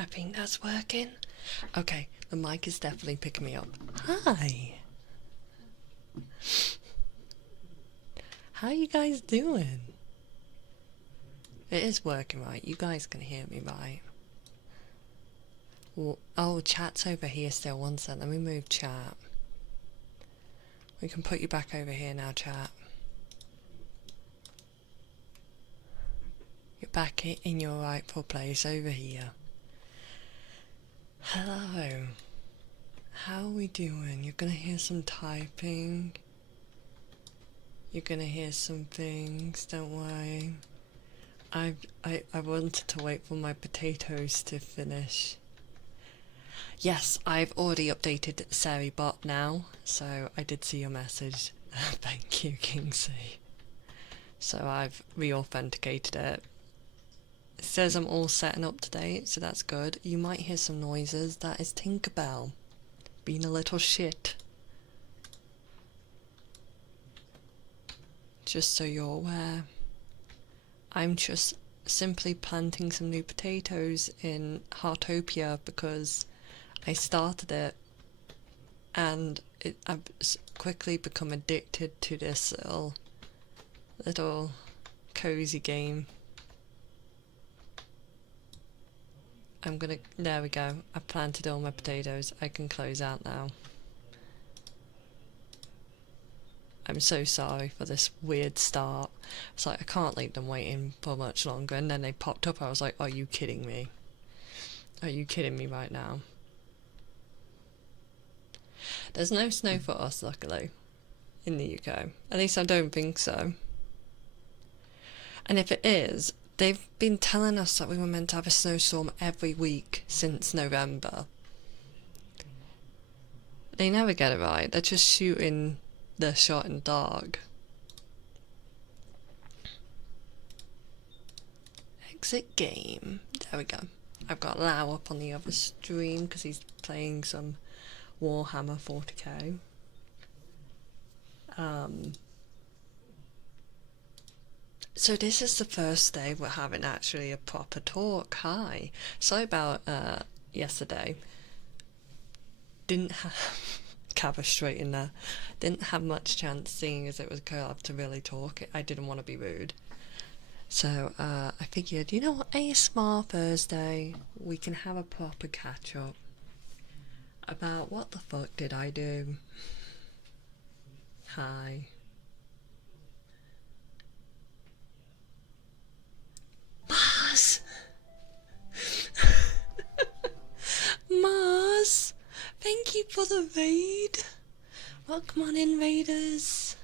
I think that's working. Okay, the mic is definitely picking me up. Hi. How you guys doing? It is working right. You guys can hear me right. Oh, chat's over here still. One sec, let me move chat. We can put you back over here now, chat. You're back in your rightful place over here. Hello. How are we doing? You're gonna hear some typing. You're gonna hear some things, don't worry. I wanted to wait for my potatoes to finish. Yes, I've already updated SariBot now, so I did see your message. Thank you, Kingsley. So I've re-authenticated it. It says I'm all set and up to date, so that's good. You might hear some noises. That is Tinkerbell being a little shit. Just so you're aware. I'm just simply planting some new potatoes in Heartopia because I started it and I've quickly become addicted to this little cozy game. There we go. I've planted all my potatoes. I can close out now. I'm so sorry for this weird start. It's like I can't leave them waiting for much longer, and then they popped up. I was like, are you kidding me? Are you kidding me right now? There's no snow for us, luckily, in the UK. At least I don't think so. And if it is, they've been telling us that we were meant to have a snowstorm every week since November. They never get it right. They're just shooting their shot in the dark. Exit game. There we go. I've got Lau up on the other stream because he's playing some Warhammer 40k. So this is the first day we're having actually a proper talk. Hi. Sorry about yesterday. Didn't have Cabba straight in there. Didn't have much chance, seeing as it was collab, to really talk. I didn't want to be rude. So I figured, you know what, ASMR Thursday, we can have a proper catch up about what the fuck did I do. Hi. Mars! Mars! Thank you for the raid. Welcome on in, raiders.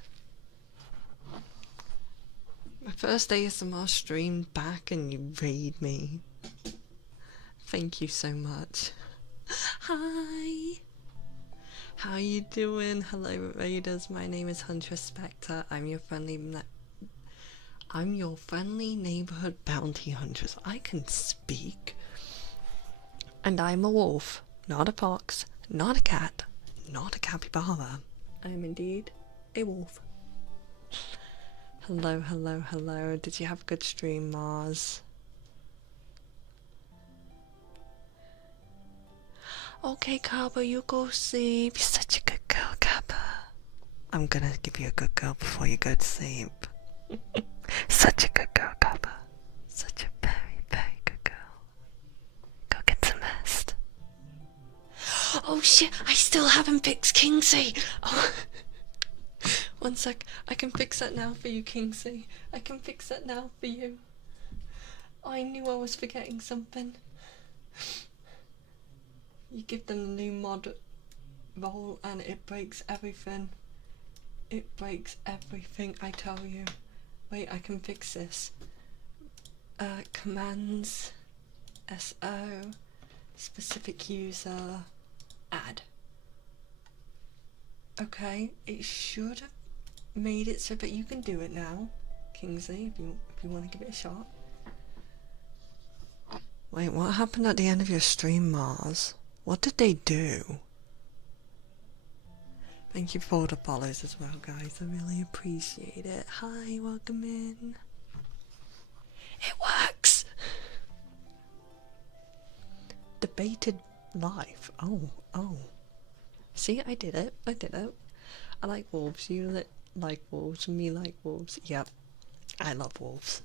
My first ASMR stream back and you raid me. Thank you so much. Hi. How you doing? Hello raiders, my name is Huntress Spectre. I'm your friendly neighborhood bounty huntress. I can speak. And I'm a wolf, not a fox, not a cat, not a capybara. I am indeed a wolf. Hello, hello, hello. Did you have a good stream, Mars? Okay, Kappa, you go sleep. You're such a good girl, Kappa. I'm gonna give you a good girl before you go to sleep. Such a good girl, Kappa. Such a very, very good girl. Go get some rest. Oh shit, I still haven't fixed Kingsley. Oh. One sec, I can fix that now for you, Kingsley. I can fix that now for you. I knew I was forgetting something. You give them the new mod roll and it breaks everything. It breaks everything, I tell you. Wait, I can fix this. Commands, SO, specific user, add. Okay, it should have made it so that you can do it now, Kingsley, if you want to give it a shot. Wait, what happened at the end of your stream, Mars? What did they do? Thank you for the follows as well, guys. I really appreciate it. Hi, welcome in. It works! baited life. Oh. See, I did it. I like wolves. You like wolves. Me like wolves. Yep. I love wolves.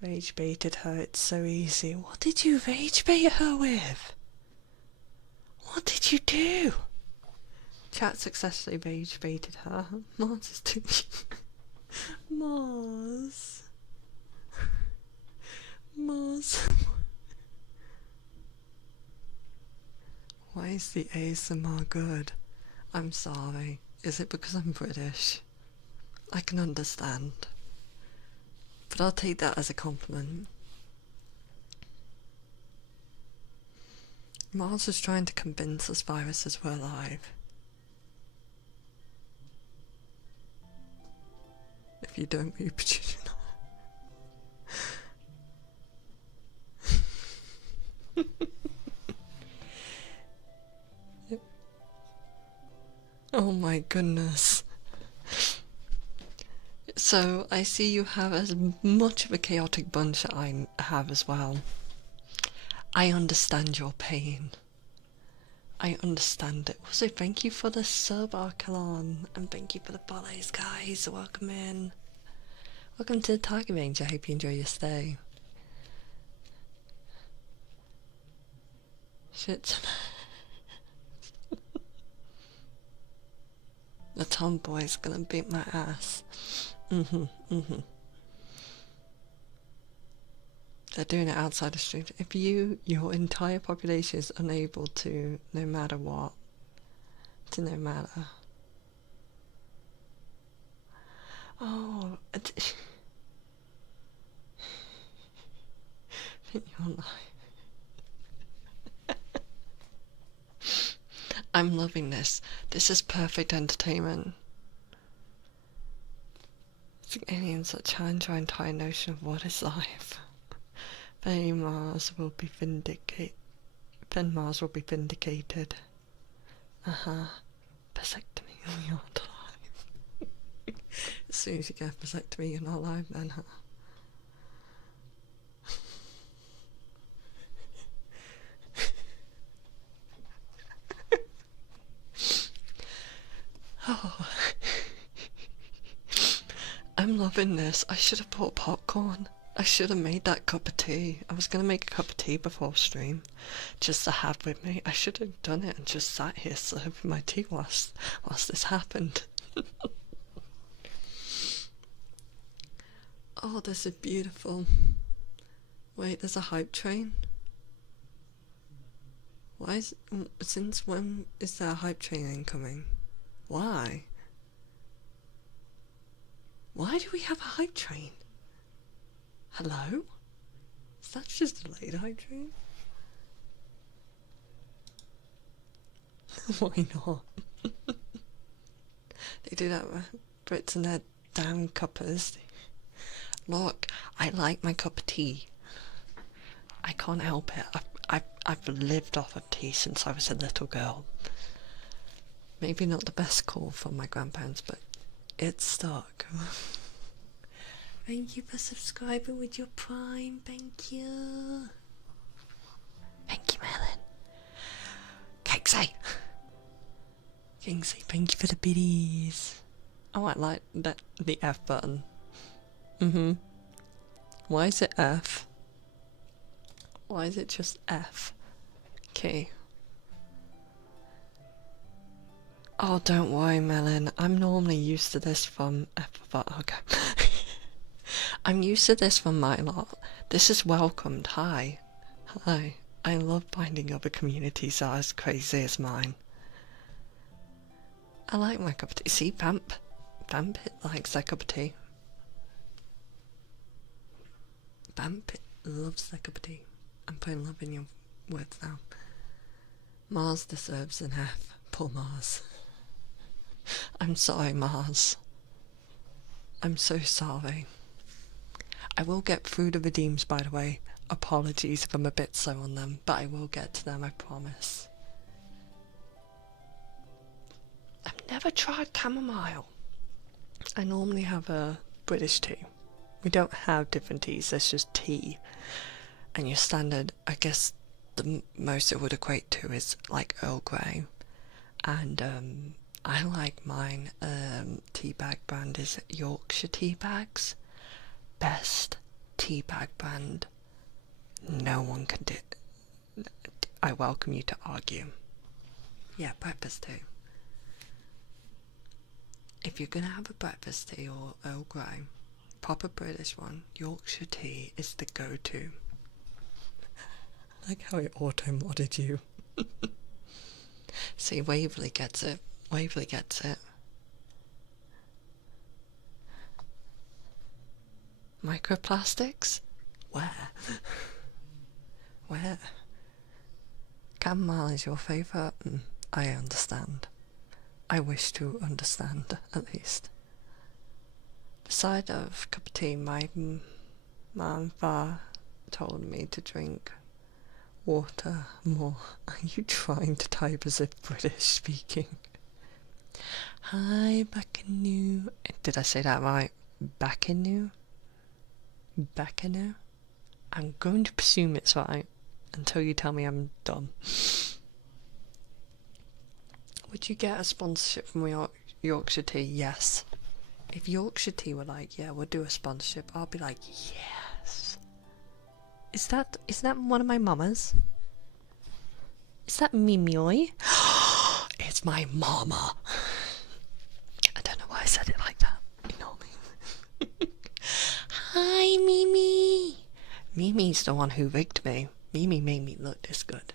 Rage baited her. It's so easy. What did you rage bait her with? What did you do? Chat successfully rage baited her. Mars is too Mars. Why is the ASMR good? I'm sorry. Is it because I'm British? I can understand. But I'll take that as a compliment. Mars is trying to convince us viruses were alive. If you don't reproduce, oh my goodness. So, I see you have as much of a chaotic bunch that I have as well. I understand your pain. I understand it. Also, thank you for the sub, Archelon, and thank you for the follows, guys. Welcome in. Welcome to the Target Range. I hope you enjoy your stay. Shit. The tomboy's gonna beat my ass. They're doing it outside the street. If your entire population is unable to, no matter what, to no matter. Oh, you're lying. I'm loving this. This is perfect entertainment. It's like aliens that challenge our entire notion of what is life. Then Mars will be vindicated. Vasectomy, you're not alive. As soon as you get a vasectomy, you're not alive then, huh? Oh. I'm loving this. I should have bought popcorn. I should have made that cup of tea. I was gonna make a cup of tea before stream, just to have with me. I should have done it and just sat here serving my tea whilst this happened. Oh, this is beautiful. Wait, there's a hype train? Since when is there a hype train incoming? Why? Why do we have a hype train? Hello? Is that just a late hype train? Why not? They do that with Brits and their damn cuppers. Look, I like my cup of tea. I can't help it. I've lived off of tea since I was a little girl. Maybe not the best call from my grandparents, but it's stuck. Thank you for subscribing with your Prime. Thank you. Thank you, Melon. Kingsley, thank you for the biddies. Oh, I like that, the F button. Why is it F? Why is it just F? Okay. Oh, don't worry, Melon. I'm normally used to this from F, but okay. I'm used to this from my lot. This is welcomed. Hi. Hi. I love finding other communities that are as crazy as mine. I like my cup of tea. See, Vamp likes their cup of tea. Vamp loves their cup of tea. I'm putting love in your words now. Mars deserves an F. Poor Mars. I'm sorry, Mars. I'm so sorry. I will get through the redeems, by the way. Apologies if I'm a bit slow on them, but I will get to them, I promise. I've never tried chamomile. I normally have a British tea. We don't have different teas, there's just tea. And your standard, I guess the most it would equate to is like Earl Grey. And I like mine, tea bag brand is Yorkshire Tea Bags. Best tea bag brand. No one can do. I welcome you to argue. Yeah, breakfast tea. If you're gonna have a breakfast tea or Earl Grey, proper British one, Yorkshire tea is the go-to. I like how it auto-modded you. See, Waverley gets it. Waverley gets it. Microplastics? Where? Where? Chamomile is your favourite? I understand. I wish to understand, at least. Beside of cup of tea, my mum told me to drink water more. Are you trying to type as if British speaking? Hi, Baccanu. Did I say that right? Baccanu? Baccanu? I'm going to presume it's right until you tell me I'm dumb. Would you get a sponsorship from Yorkshire Tea? Yes. If Yorkshire Tea were like, yeah, we'll do a sponsorship, I'll be like, yes. Is that one of my mamas? Is that Mimioi? It's my mama. I don't know why I said it like that. You know what I mean? Hi, Mimi. Mimi's the one who rigged me. Mimi made me look this good.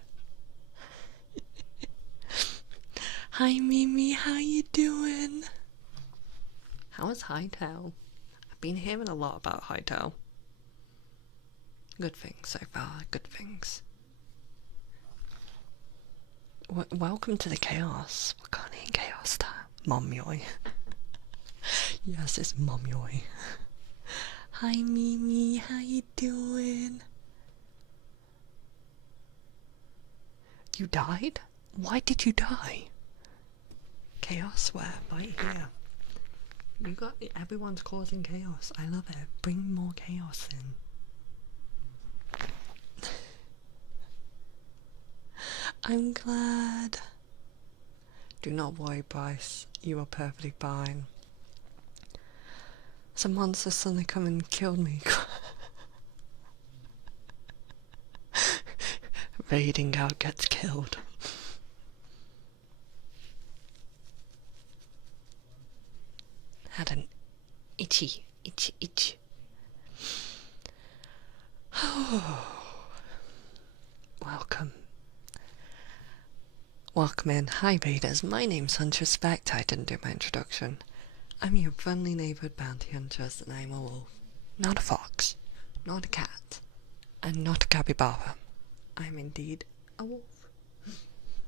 Hi, Mimi. How you doing? How is Hightail? I've been hearing a lot about Hightail. Good things so far, good things. Welcome to the chaos. What kind of chaos that? Momyoy. Yes, it's Momyoy. Hi, Mimi. How you doing? You died? Why did you die? Chaos where? Right here. You got everyone's causing chaos. I love it. Bring more chaos in. I'm glad. Do not worry, Bryce. You are perfectly fine. Some monster suddenly come and killed me. Raiding out gets killed. Had an itchy. Welcome. Welcome in. Hi, Raiders. My name's Hunter Spect. I didn't do my introduction. I'm your friendly neighbourhood bounty hunter, and I'm a wolf. Not a fox. Not a cat. And not a capybara. I'm indeed a wolf.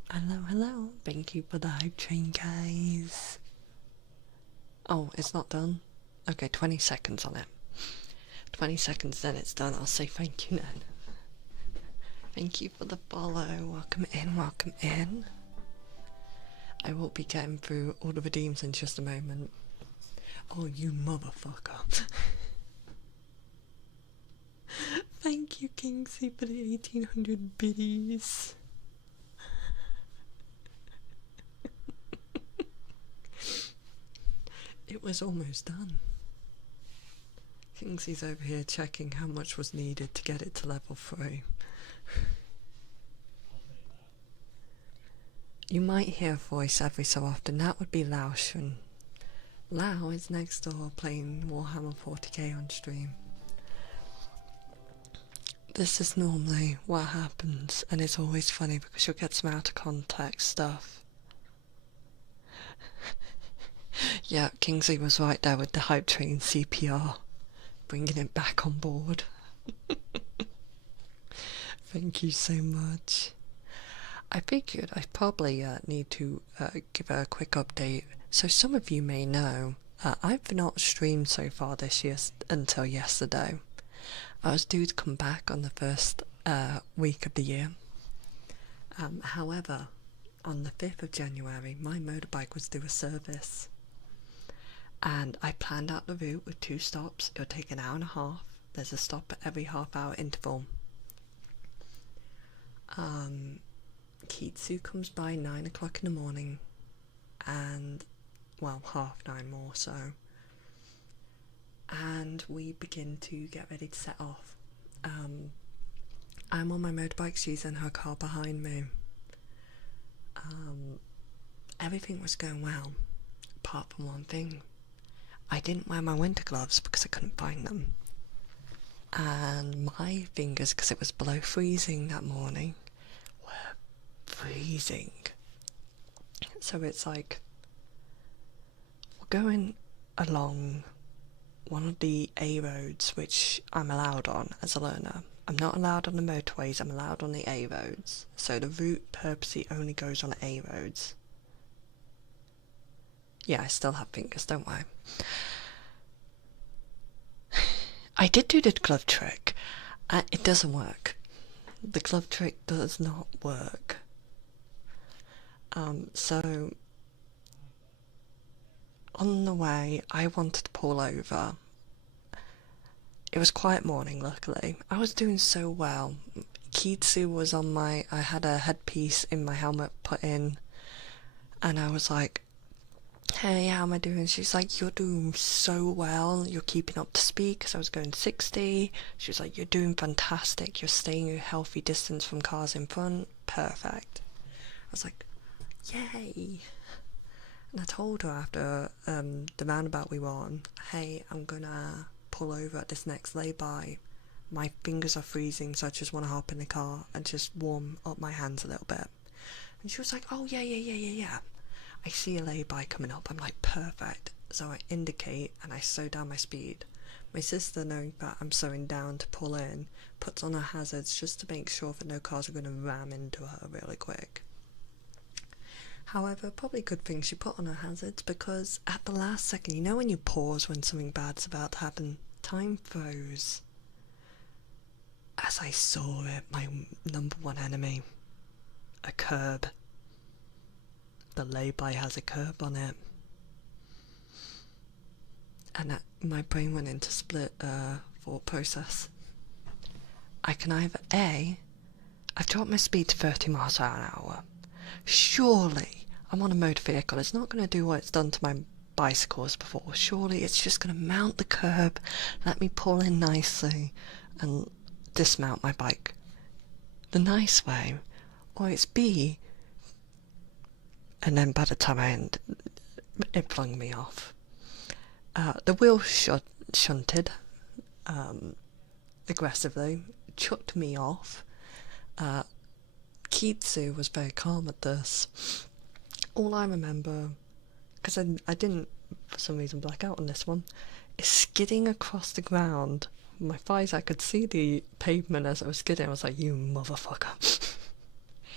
Hello. Thank you for the hype train, guys. Oh, it's not done? Okay, 20 seconds on it. 20 seconds, then it's done. I'll say thank you then. Thank you for the follow. Welcome in. I will be getting through all the redeems in just a moment. Oh, you motherfucker. Thank you, Kingsley, for the 1800 biddies. It was almost done. Kingsley's over here checking how much was needed to get it to level 3. You might hear a voice every so often. That would be Laotian. Lao is next door playing Warhammer 40k on stream. This is normally what happens, and it's always funny because you'll get some out of context stuff. Yeah, Kingsley was right there with the hype train CPR, bringing it back on board. Thank you so much. I figured I probably need to give a quick update. So some of you may know, I've not streamed so far this year until yesterday. I was due to come back on the first week of the year. However, on the 5th of January, my motorbike was due a service. And I planned out the route with 2 stops. It'll take an hour and a half. There's a stop at every half-hour interval. Kitsu comes by 9 o'clock in the morning, and, well, 9:30 more so, and we begin to get ready to set off. I'm on my motorbike, she's in her car behind me. Everything was going well, apart from one thing. I didn't wear my winter gloves because I couldn't find them. And my fingers, because it was below freezing that morning, were freezing. So it's like, we're going along one of the A roads, which I'm allowed on as a learner. I'm not allowed on the motorways, I'm allowed on the A roads. So the route purposely only goes on A roads. Yeah, I still have fingers, don't worry. I did do the glove trick. It doesn't work. The glove trick does not work. So on the way, I wanted to pull over. It was quiet morning, luckily. I was doing so well. Kitsu was on I had a headpiece in my helmet put in, and I was like, hey, how am I doing? She's like, you're doing so well, you're keeping up to speed, because I was going 60. She was like, you're doing fantastic, you're staying a healthy distance from cars in front, perfect. I was like, yay. And I told her after the roundabout we were on, hey, I'm gonna pull over at this next lay-by. My fingers are freezing, so I just want to hop in the car and just warm up my hands a little bit. And she was like, oh, yeah. I see a lay-by coming up. I'm like, perfect. So I indicate and I slow down my speed. My sister, knowing that I'm slowing down to pull in, puts on her hazards just to make sure that no cars are going to ram into her really quick. However, probably a good thing she put on her hazards, because at the last second, you know when you pause when something bad's about to happen? Time froze. As I saw it, my number one enemy, a curb. The lay-by has a curb on it. And my brain went into split thought process. I can either I've dropped my speed to 30 miles an hour. Surely, I'm on a motor vehicle, it's not going to do what it's done to my bicycles before. Surely it's just going to mount the curb, let me pull in nicely, and dismount my bike the nice way. Or it's B, and then by the time I end, it flung me off. The wheel shunted aggressively, chucked me off. Kitsu was very calm at this. All I remember, because I didn't for some reason black out on this one, is skidding across the ground. My thighs, I could see the pavement as I was skidding. I was like, you motherfucker.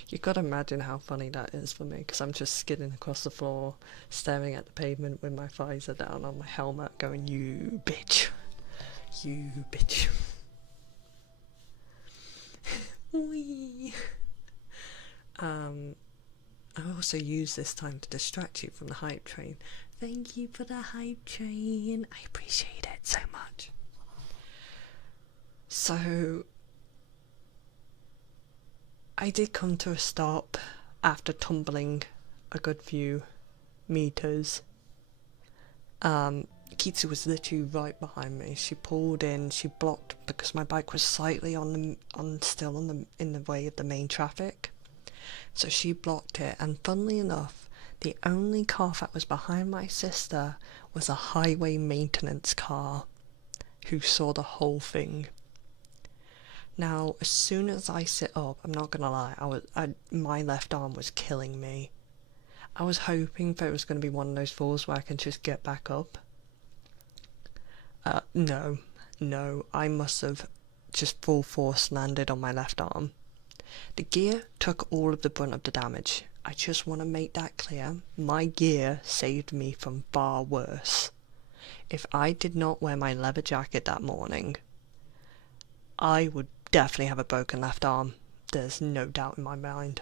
You gotta imagine how funny that is for me, because I'm just skidding across the floor, staring at the pavement with my thighs are down on my helmet, going, you bitch. You bitch. Wee. I also use this time to distract you from the hype train. Thank you for the hype train. I appreciate it so much. So I did come to a stop after tumbling a good few meters. Kitsu was literally right behind me. She pulled in, she blocked because my bike was slightly in the way of the main traffic. So she blocked it, and funnily enough, the only car that was behind my sister was a highway maintenance car who saw the whole thing. Now, as soon as I sit up, I'm not gonna lie, my left arm was killing me. I was hoping that it was going to be one of those falls where I can just get back up. No, I must have just full force landed on my left arm. The gear took all of the brunt of the damage. I just want to make that clear. My gear saved me from far worse. If I did not wear my leather jacket that morning, I would definitely have a broken left arm. There's no doubt in my mind.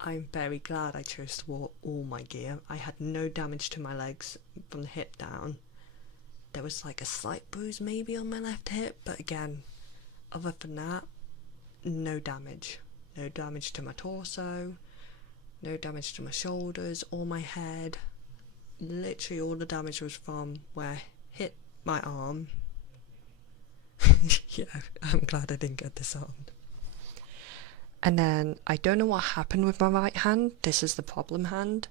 I'm very glad I chose to wear all my gear. I had no damage to my legs from the hip down. There was like a slight bruise maybe on my left hip, but again, other than that, no damage. No damage to my torso, no damage to my shoulders or my head. Literally all the damage was from where I hit my arm. Yeah, I'm glad I didn't get this on. And then I don't know what happened with my right hand. This is the problem hand.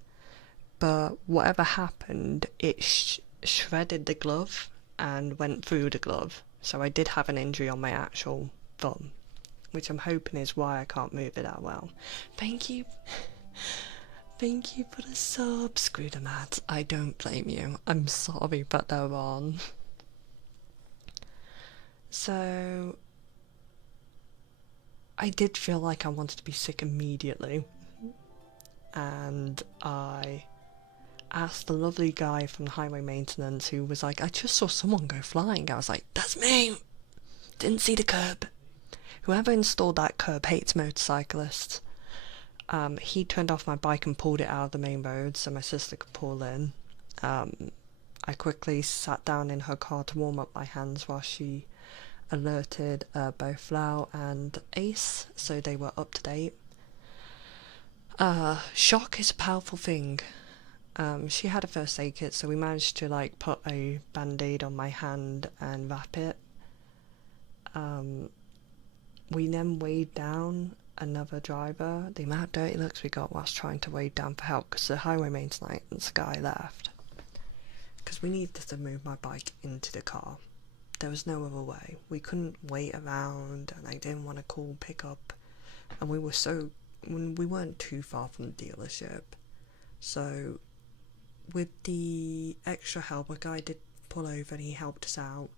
But whatever happened, it shredded the glove and went through the glove. So I did have an injury on my actual thumb, which I'm hoping is why I can't move it that well. Thank you. Thank you for the sub, Screw the Mad. I don't blame you. I'm sorry, but they're on. So I did feel like I wanted to be sick immediately. And I asked the lovely guy from the highway maintenance who was like, I just saw someone go flying. I was like, that's me. Didn't see the curb. Whoever installed that curb hates motorcyclists. He turned off my bike and pulled it out of the main road so my sister could pull in. I quickly sat down in her car to warm up my hands while she alerted both Lau and Ace, so they were up to date. Shock is a powerful thing. She had a first aid kit, so we managed to like put a band-aid on my hand and wrap it. We then weighed down another driver. The amount of dirty looks we got whilst trying to wade down for help because the highway maintenance guy left. Because we needed to move my bike into the car. There was no other way. We couldn't wait around and I didn't want to call pickup. And we weren't too far from the dealership. So with the extra help, a guy did pull over and he helped us out.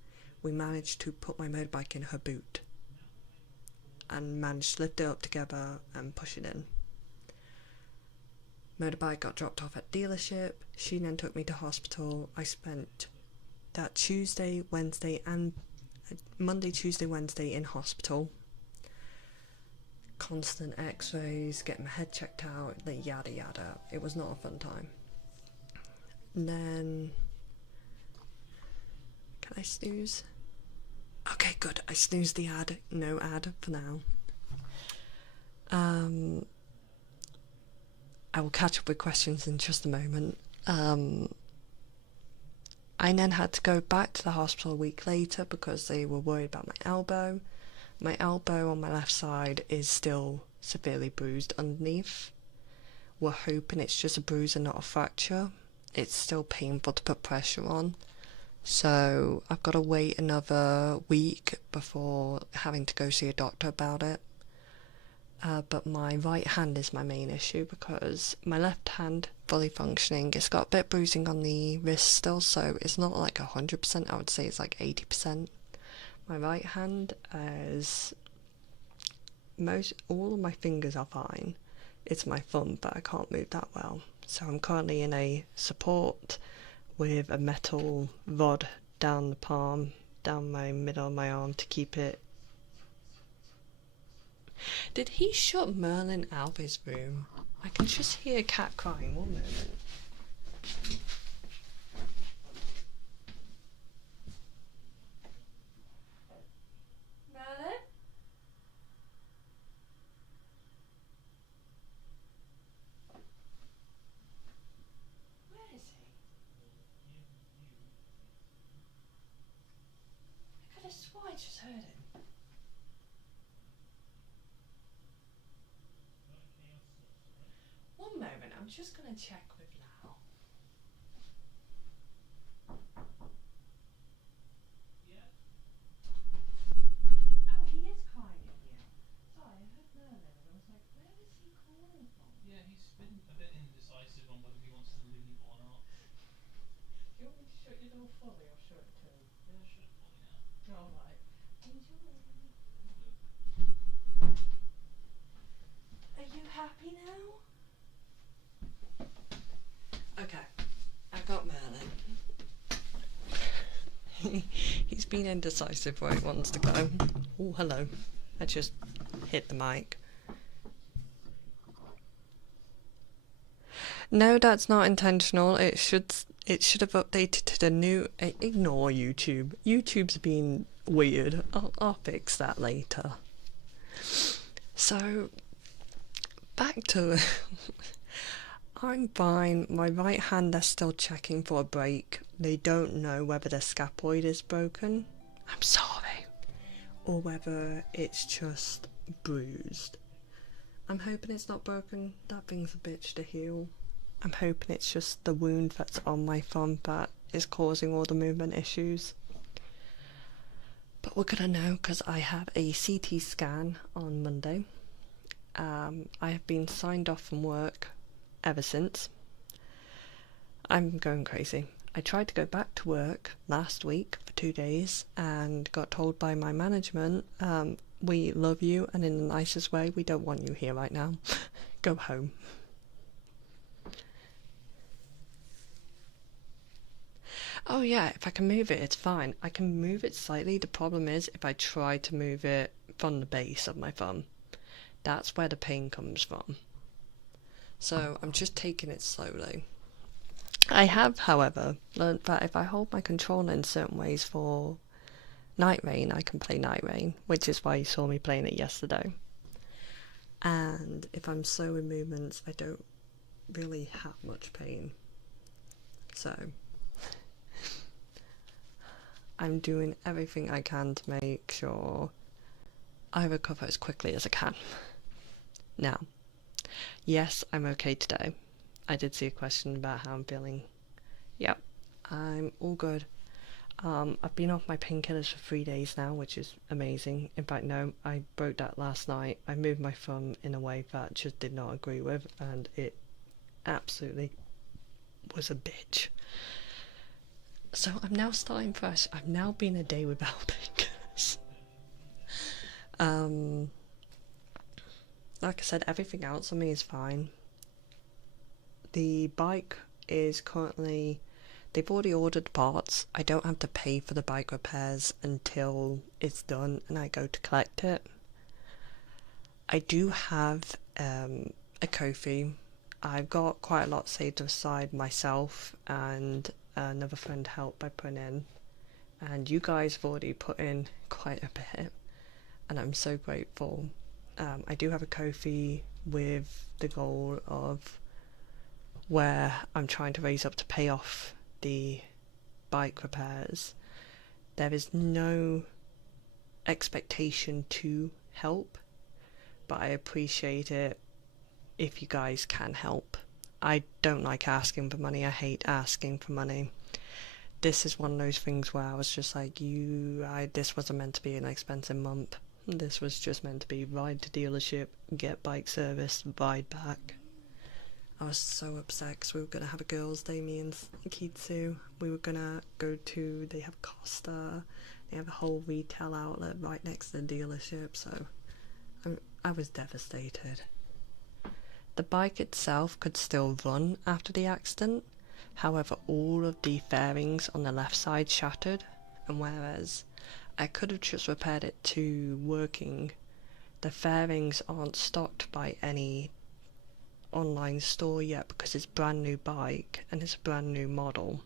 We managed to put my motorbike in her boot and managed to lift it up together and push it in. Motorbike got dropped off at dealership. She then took me to hospital. I spent that Tuesday, Wednesday and Monday, Tuesday, Wednesday in hospital. Constant x-rays, getting my head checked out, yada yada. It was not a fun time. And then, can I snooze? Okay, good. I snoozed the ad. No ad for now. I will catch up with questions in just a moment. I then had to go back to the hospital a week later because they were worried about my elbow. My elbow on my left side is still severely bruised underneath. We're hoping it's just a bruise and not a fracture. It's still painful to put pressure on. So I've got to wait another week before having to go see a doctor about it. But my right hand is my main issue because my left hand, fully functioning, it's got a bit of bruising on the wrist still, so it's not like 100%, I would say it's like 80%. My right hand is all of my fingers are fine. It's my thumb, but I can't move that well. So I'm currently in a support with a metal rod down the palm, down my middle of my arm to keep it. Did he shut Merlin out of his room? I can just hear a cat crying. 1 moment. Merlin? Where is he? I could have sworn I just heard him. One moment, I'm just going to check with Lau. Yeah. Oh, he is crying at you. Sorry, I heard Merlin and I was like, where is he calling from? Yeah, he's been a bit indecisive on whether he wants to leave or not. Do you want me to shut your door fully or shut it too? Yeah, shut it fully now. Alright. Enjoy. Are you happy now? Okay, I got Merlin. He's been indecisive where he wants to go. Oh, hello. I just hit the mic. No, that's not intentional. It should have updated to the new. Ignore YouTube. YouTube's been weird. I'll fix that later. So, back to I'm fine. My right hand, they're still checking for a break. They don't know whether the scaphoid is broken. I'm sorry. Or whether it's just bruised. I'm hoping it's not broken. That thing's a bitch to heal. I'm hoping it's just the wound that's on my thumb that is causing all the movement issues. But we're gonna know because I have a CT scan on Monday. I have been signed off from work ever since. I'm going crazy. I tried to go back to work last week for 2 days and got told by my management, we love you and in the nicest way, we don't want you here right now. Go home. Oh yeah, if I can move it, it's fine. I can move it slightly. The problem is if I try to move it from the base of my thumb, that's where the pain comes from. So I'm just taking it slowly. I have, however, learned that if I hold my controller in certain ways for Night Rain, I can play Night Rain, which is why you saw me playing it yesterday. And if I'm slow in movements, I don't really have much pain. So I'm doing everything I can to make sure I recover as quickly as I can. Now, yes, I'm okay today. I did see a question about how I'm feeling. Yep, I'm all good. I've been off my painkillers for 3 days now, which is amazing. In fact, no, I broke that last night. I moved my thumb in a way that just did not agree with, and it absolutely was a bitch. So I'm now starting fresh. I've now been a day without painkillers. Like I said, everything else on me is fine. The bike is currently... They've already ordered parts. I don't have to pay for the bike repairs until it's done and I go to collect it. I do have a Ko-fi. I've got quite a lot saved aside myself, and another friend helped by putting in. And you guys have already put in quite a bit, and I'm so grateful. I do have a Ko-fi with the goal of where I'm trying to raise up to pay off the bike repairs. There is no expectation to help, but I appreciate it if you guys can help. I don't like asking for money. I hate asking for money. This is one of those things where I was just like, this wasn't meant to be an expensive month. This was just meant to be ride to dealership, get bike service, ride back. I was so upset because we were going to have a girls' day, me and Kitsu. We were going to go to, they have Costa, they have a whole retail outlet right next to the dealership, so I was devastated. The bike itself could still run after the accident, however all of the fairings on the left side shattered, and whereas I could have just repaired it to working, the fairings aren't stocked by any online store yet because it's a brand new bike and it's a brand new model.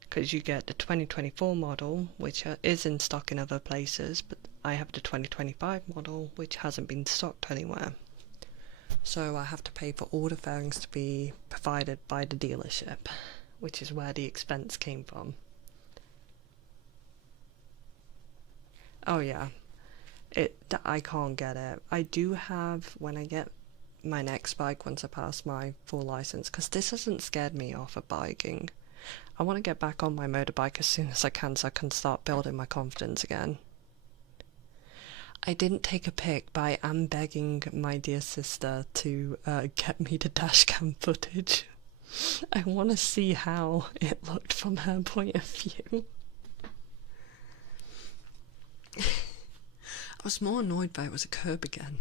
Because you get the 2024 model, which is in stock in other places, but I have the 2025 model, which hasn't been stocked anywhere. So I have to pay for all the fairings to be provided by the dealership, which is where the expense came from. Oh yeah, I can't get it. I do have, when I get my next bike, once I pass my full license, because this hasn't scared me off of biking. I want to get back on my motorbike as soon as I can so I can start building my confidence again. I didn't take a pic, but I am begging my dear sister to get me the dashcam footage. I want to see how it looked from her point of view. I was more annoyed that it was a curb again.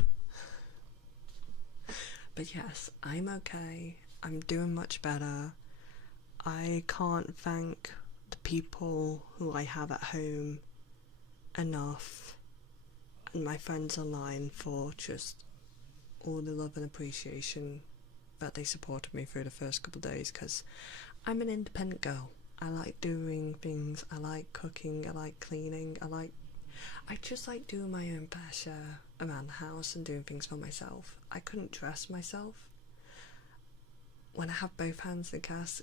But yes, I'm okay. I'm doing much better. I can't thank the people who I have at home enough, and my friends online, for just all the love and appreciation that they supported me through the first couple of days, because I'm an independent girl. I like doing things, I like cooking, I like cleaning, I just like doing my own fair share around the house and doing things for myself. I couldn't dress myself. When I have both hands in cast,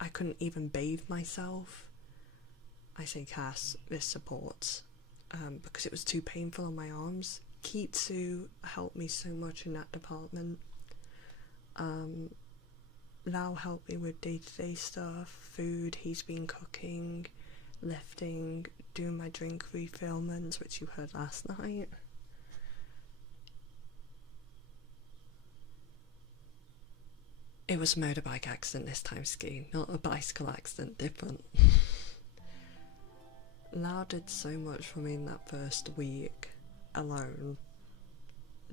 I couldn't even bathe myself. I say cast, this supports, because it was too painful on my arms. Kitsu helped me so much in that department. Lau helped me with day-to-day stuff, food, he's been cooking, lifting, doing my drink refillments, which you heard last night. It was a motorbike accident this time, Ski, not a bicycle accident, different. Lau did so much for me in that first week alone,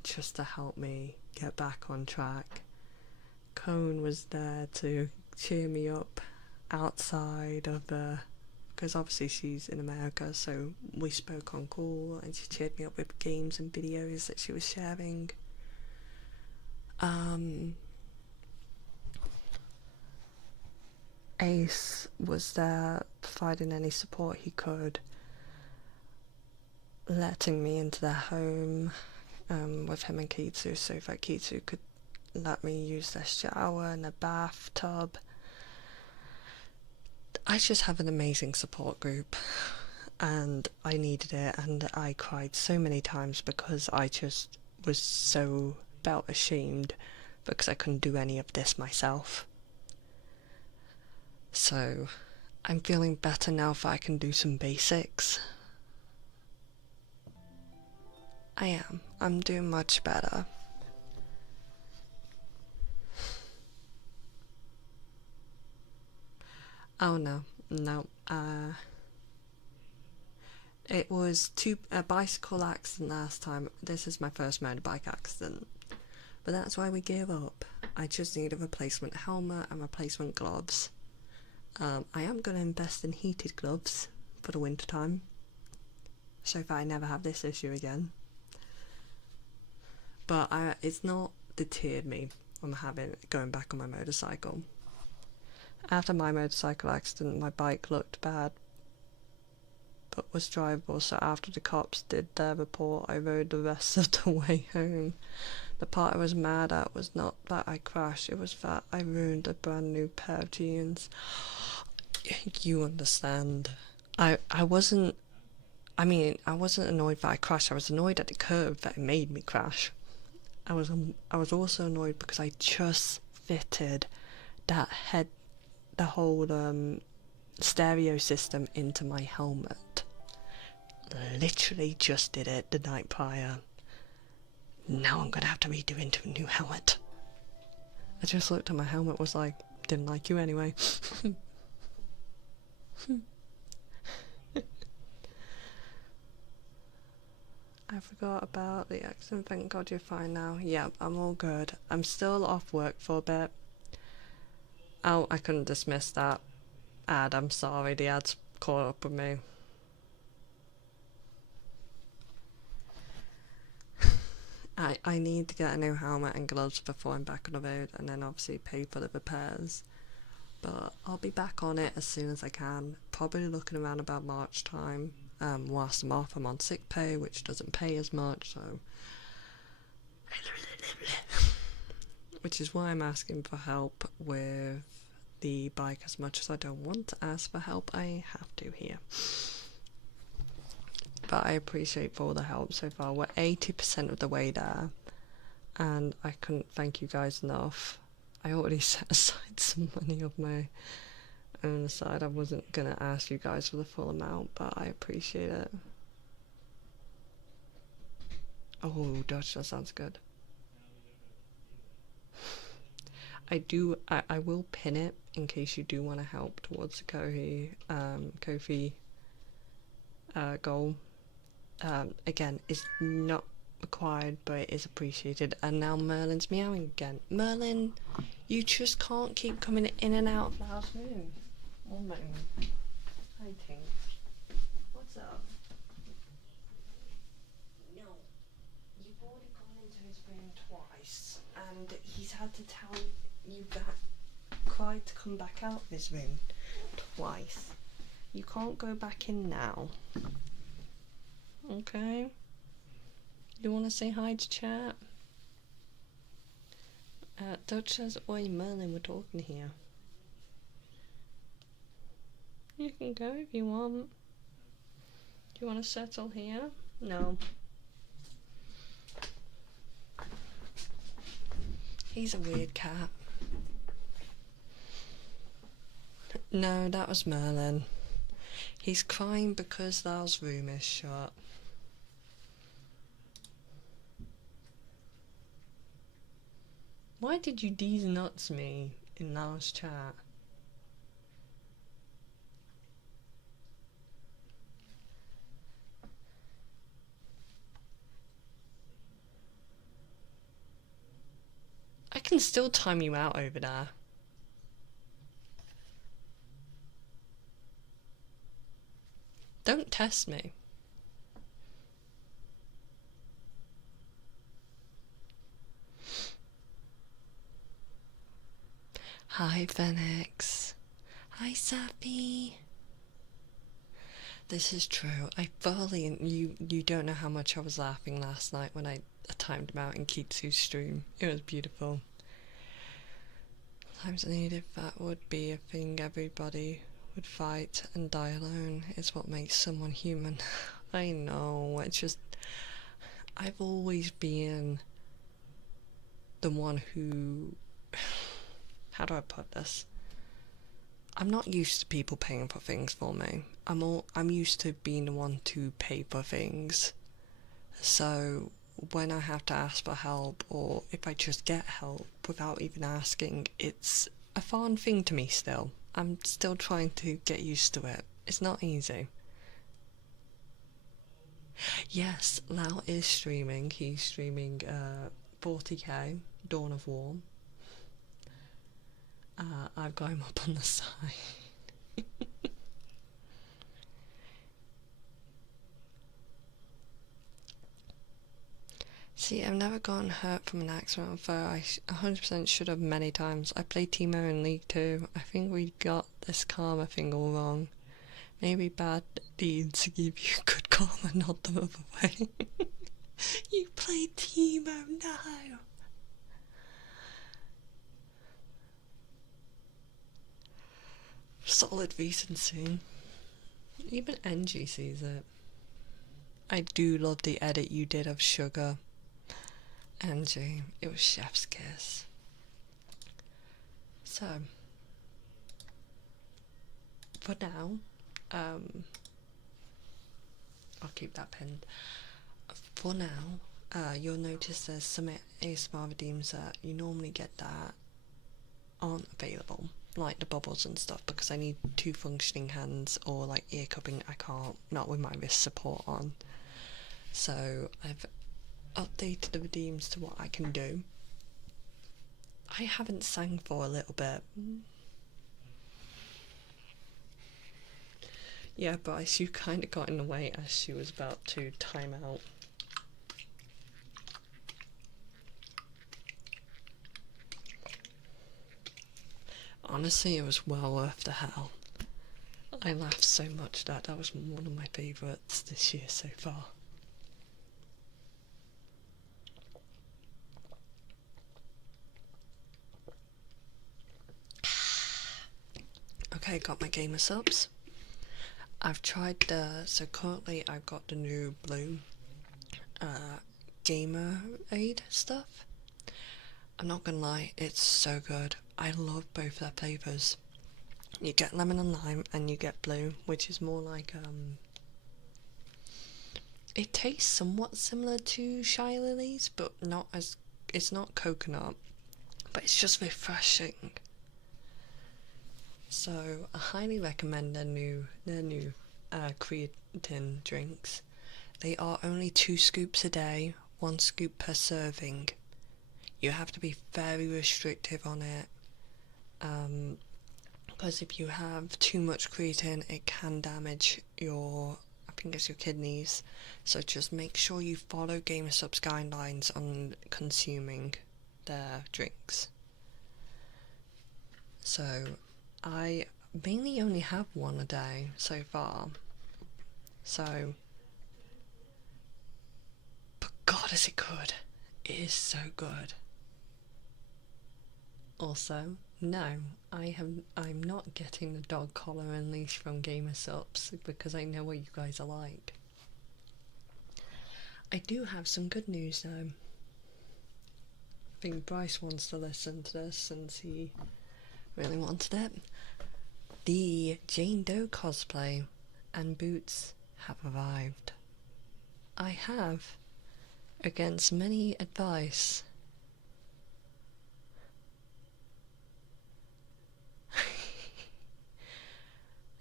just to help me get back on track. Cone was there to cheer me up outside of the, because obviously she's in America, so we spoke on call and she cheered me up with games and videos that she was sharing. Ace was there providing any support he could, letting me into their home with him and Kitsu, so that Kitsu could let me use their shower and their bathtub. I just have an amazing support group and I needed it, and I cried so many times because I just was so felt ashamed because I couldn't do any of this myself. So I'm feeling better now if I can do some basics. I am. I'm doing much better. Oh no, it was a bicycle accident last time. This is my first motorbike accident, but that's why we gave up. I just need a replacement helmet and replacement gloves. I am going to invest in heated gloves for the winter time, so that I never have this issue again. But it's not deterred me from going back on my motorcycle. After my motorcycle accident, my bike looked bad, but was drivable, so after the cops did their report, I rode the rest of the way home. The part I was mad at was not that I crashed, it was that I ruined a brand new pair of jeans. You understand. I wasn't annoyed that I crashed, I was annoyed at the curve that it made me crash. I was also annoyed because I just fitted the whole stereo system into my helmet. Literally just did it the night prior. Now I'm gonna have to redo into a new helmet. I just looked at my helmet, was like, didn't like you anyway. I forgot about the accident, thank God you're fine now. Yep, I'm all good. I'm still off work for a bit. Oh, I couldn't dismiss that ad, I'm sorry, the ad's caught up with me. I need to get a new helmet and gloves before I'm back on the road, and then obviously pay for the repairs. But I'll be back on it as soon as I can, probably looking around about March time. Whilst I'm off, I'm on sick pay, which doesn't pay as much, so which is why I'm asking for help with the bike. As much as I don't want to ask for help, I have to here. But I appreciate for all the help so far. We're 80% of the way there, and I couldn't thank you guys enough. I already set aside some money of my own aside. I wasn't gonna ask you guys for the full amount, but I appreciate it. Oh, Dutch, that sounds good. I will pin it in case you do want to help towards the Kofi goal. Again, it's not required, but it is appreciated. And now Merlin's meowing again. Merlin, you just can't keep coming in and out of the house room. One moment. Hi, Tink. What's up? No. You've already gone into his room twice, and he's had to tell you that Cry to come back out of his room twice. You can't go back in now. Okay. Okay. You want to say hi to chat? Dutch says, oi Merlin, we're talking here. You can go if you want. Do you want to settle here? No. He's a weird cat. No, that was Merlin. He's crying because Thal's room is shut. Why did you D's nuts me in Thal's chat? I can still time you out over there. Don't test me. Hi, Phoenix. Hi, Sappy. This is true. I fully... You don't know how much I was laughing last night when I timed him out in Kitsu's stream. It was beautiful. Times needed, that would be a thing everybody would fight and die alone. Is what makes someone human. I know, it's just... I've always been the one who... How do I put this? I'm not used to people paying for things for me. I'm used to being the one to pay for things. So when I have to ask for help, or if I just get help without even asking, it's a foreign thing to me still. I'm still trying to get used to it. It's not easy. Yes, Lau is streaming. He's streaming 40k, Dawn of War. I've got him up on the side. See, I've never gotten hurt from an accident on foe. I 100% should have many times. I played Teemo in League 2. I think we got this karma thing all wrong. Maybe bad deeds give you good karma, not the other way. You played Teemo now. Solid recency. Even NG sees it. I do love the edit you did of Sugar. Angie, it was chef's kiss. So, for now, I'll keep that pinned. For now, you'll notice there's some ASMR redeems that you normally get that aren't available, like the bubbles and stuff, because I need 2 functioning hands, or like ear cupping I can't, not with my wrist support on. So I've updated the redeems to what I can do. I haven't sang for a little bit. Yeah, but Isu kind of got in the way as she was about to time out. Honestly, it was well worth the hell. I laughed so much that was one of my favourites this year so far. Okay, got my gamer subs. I've tried so currently I've got the new blue gamer aid stuff. I'm not gonna lie, it's so good. I love both their flavours. You get lemon and lime, and you get blue, which is more like it tastes somewhat similar to Shy Lilies, but not as... It's not coconut, but it's just refreshing. So I highly recommend their new creatine drinks. They are only 2 scoops a day, 1 scoop per serving. You have to be very restrictive on it, because if you have too much creatine, it can damage your, I think it's your kidneys. So just make sure you follow GamerSup's guidelines on consuming their drinks. So I mainly only have 1 a day so far. So God, is it good? It is so good. Also, no, I'm not getting the dog collar and leash from Gamer Subs because I know what you guys are like. I do have some good news though. I think Bryce wants to listen to this since he really wanted it. The Jane Doe cosplay and boots have arrived. I have, against many advice,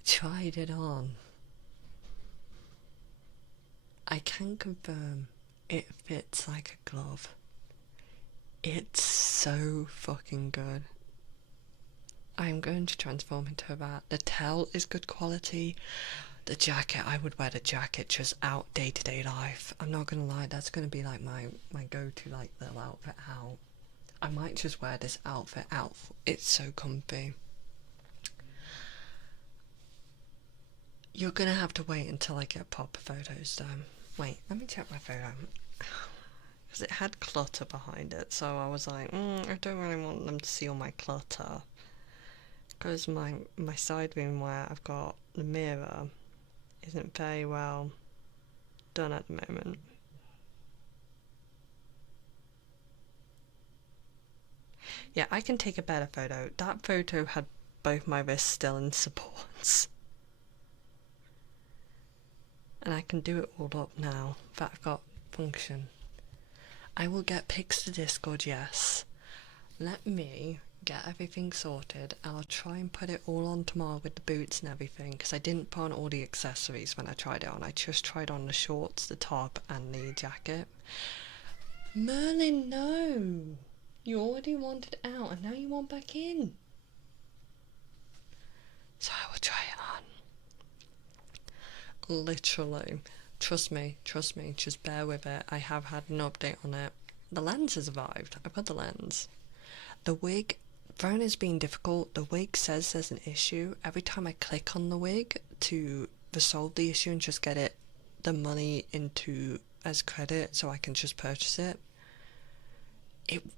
tried it on. I can confirm it fits like a glove. It's so fucking good. I'm going to transform into that. The towel is good quality. The jacket, I would wear the jacket just out day-to-day life. I'm not gonna lie, that's gonna be like my go-to like little outfit out. I might just wear this outfit out. It's so comfy. You're gonna have to wait until I get proper photos though. Wait, let me check my photo. Because it had clutter behind it, so I was like, I don't really want them to see all my clutter. Because my side room where I've got the mirror isn't very well done at the moment. Yeah, I can take a better photo. That photo had both my wrists still in supports. And I can do it all up now that I've got function. I will get pics to Discord, yes. Let me get everything sorted. I'll try and put it all on tomorrow with the boots and everything, because I didn't put on all the accessories when I tried it on. I just tried on the shorts, the top and the jacket. Merlin, no! You already wanted out and now you want back in. So I will try it on. Literally. Trust me, just bear with it. I have had an update on it. The lens has arrived. I've got the lens. The wig, phone is being difficult. The wig says there's an issue. Every time I click on the wig to resolve the issue and just get it, the money into as credit so I can just purchase it,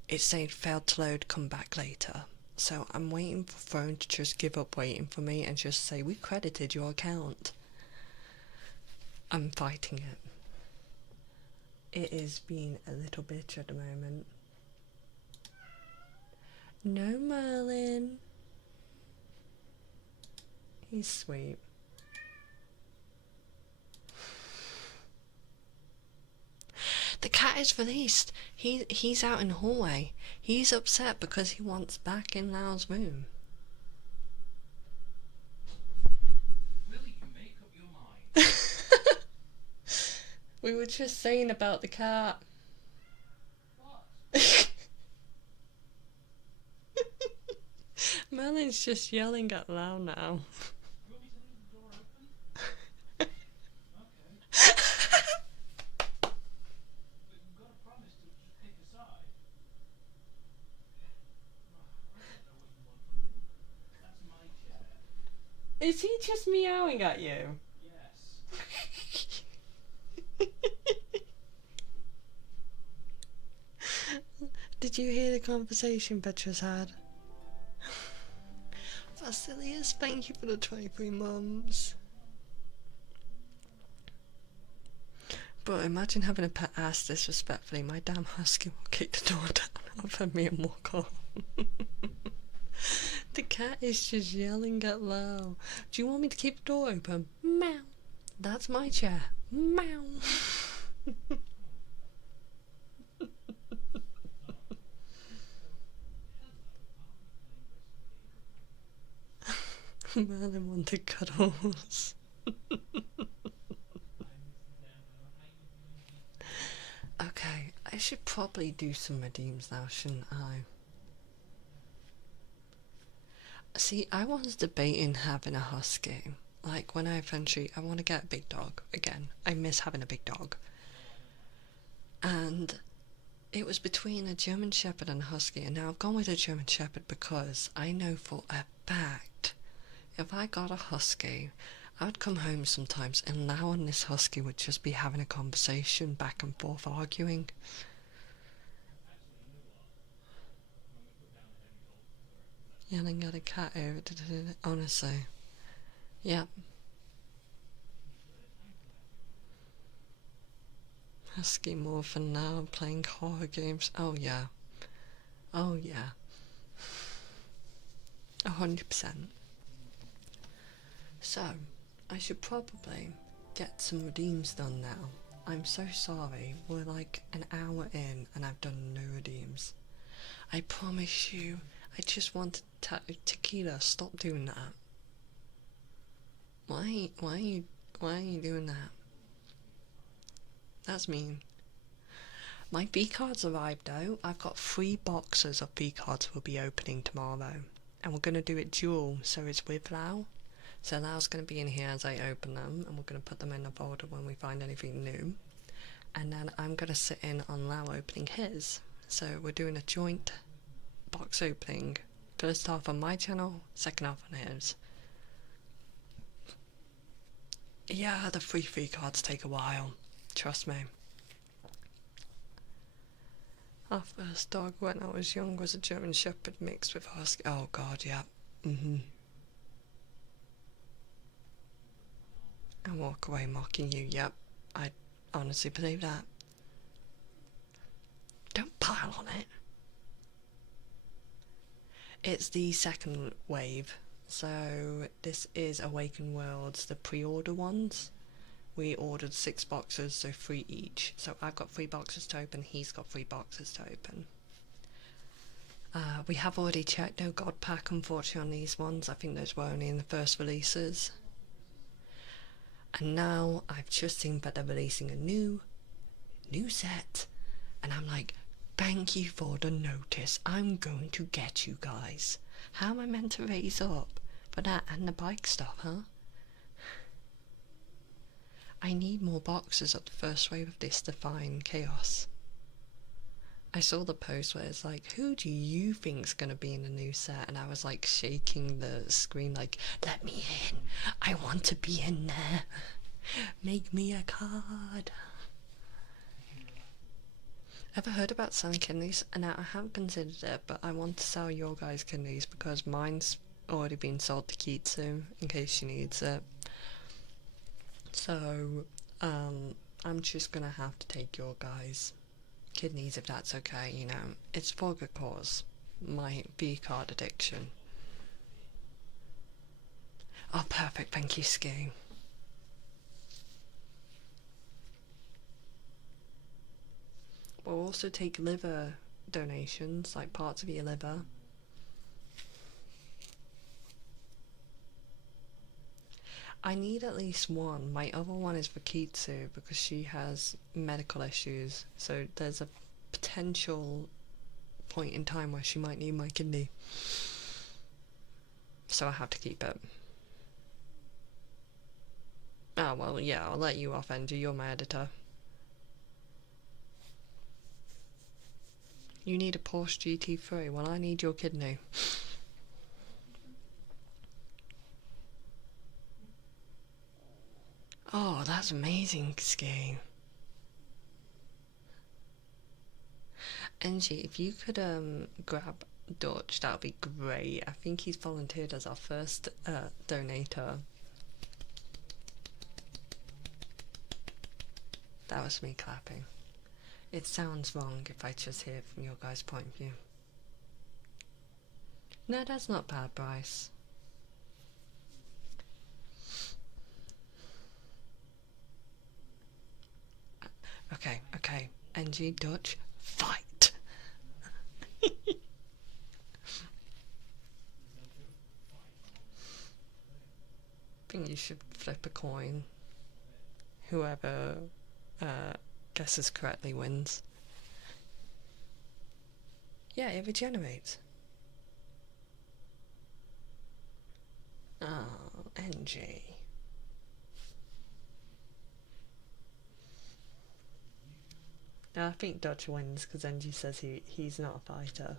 it's saying failed to load, come back later. So I'm waiting for phone to just give up waiting for me and just say, we credited your account. I'm fighting it. It is being a little bitch at the moment. No, Merlin. He's sweet. The cat is released. He's out in the hallway. He's upset because he wants back in Lau's room. Will you make up your mind? We were just saying about the cat. What? Merlin's just yelling at Lau now. You want me to leave the door open? Okay. But you've got to promise to just pick a side. I don't know what you want from me. That's my chair. Is he just meowing at you? Yes. Did you hear the conversation Petra's had? Vasilius, thank you for the 23 months. But imagine having a pet ask disrespectfully. My damn husky will kick the door down over me and walk off. The cat is just yelling at Lau. Do you want me to keep the door open? Meow. That's my chair. Meow. Merlin wanted cuddles. Okay, I should probably do some redeems now, shouldn't I? See, I was debating having a husky. Like, when I eventually, I want to get a big dog again. I miss having a big dog. And it was between a German Shepherd and a husky, and now I've gone with a German Shepherd because I know for a fact if I got a husky, I would come home sometimes and Lau and this husky would just be having a conversation, back and forth arguing. Yelling at a cat over, honestly. Yep. Husky more for now, playing horror games. Oh yeah. Oh yeah. 100%. So, I should probably get some redeems done now. I'm so sorry, we're like an hour in and I've done no redeems. I promise you, I just want tequila, stop doing that. Why are you doing that? That's mean. My B cards arrived though. I've got 3 boxes of B cards we'll be opening tomorrow. And we're going to do it dual, so it's with Lau. So Lau's going to be in here as I open them, and we're going to put them in a folder when we find anything new. And then I'm going to sit in on Lau opening his. So we're doing a joint box opening. First half on my channel, second half on his. Yeah, the free cards take a while. Trust me. Our first dog when I was young was a German Shepherd mixed with Husky. Oh god, yeah. And walk away mocking you, yep. I honestly believe that. Don't pile on it. It's the second wave. So this is Awaken Worlds, the pre-order ones. We ordered 6 boxes, so 3 each. So I've got 3 boxes to open, he's got 3 boxes to open. We have already checked no God Pack, unfortunately, on these ones. I think those were only in the first releases. And now I've just seen that they're releasing a new set. And I'm like, thank you for the notice. I'm going to get you guys. How am I meant to raise up for that and the bike stuff, huh? I need more boxes of the first wave of this Define Chaos. I saw the post where it's like, who do you think's gonna be in the new set? And I was like shaking the screen like, let me in. I want to be in there. Make me a card. Ever heard about selling kidneys? And I have considered it, but I want to sell your guys' kidneys because mine's already been sold to Kitsu in case she needs it. So, I'm just gonna have to take your guys' kidneys if that's okay, you know. It's for a good cause. My V-card addiction. Oh, perfect, thank you, Ski. We'll also take liver donations, like parts of your liver. I need at least one. My other one is for Kitsu because she has medical issues. So there's a potential point in time where she might need my kidney. So I have to keep it. Oh, well, yeah, I'll let you off, Angie. You're my editor. You need a Porsche GT3. Well, I need your kidney. Oh, that's amazing, Ski. Angie, if you could grab Dutch, that would be great. I think he's volunteered as our first donator. That was me clapping. It sounds wrong if I just hear from your guys' point of view. No, that's not bad, Bryce. Okay. NG, Dutch, fight! I think you should flip a coin. Whoever guesses correctly wins. Yeah, it regenerates. Oh, NG. I think Dutch wins because NG says he's not a fighter.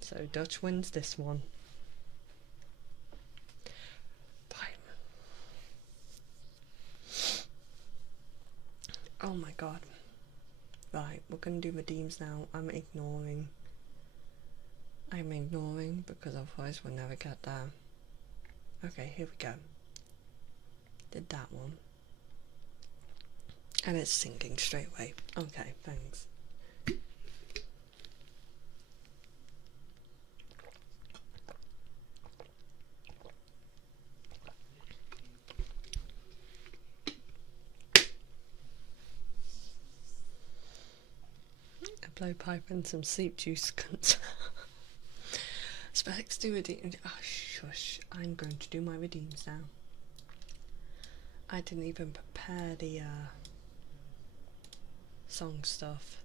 So Dutch wins this one. Oh my god. Right, we're gonna do redeems now. I'm ignoring because otherwise we'll never get there. Okay, here we go. Did that one. And it's sinking straight away. Okay, thanks. A blowpipe and some sleep juice. Specs do redeem. Oh, shush. I'm going to do my redeems now. I didn't even prepare the song stuff.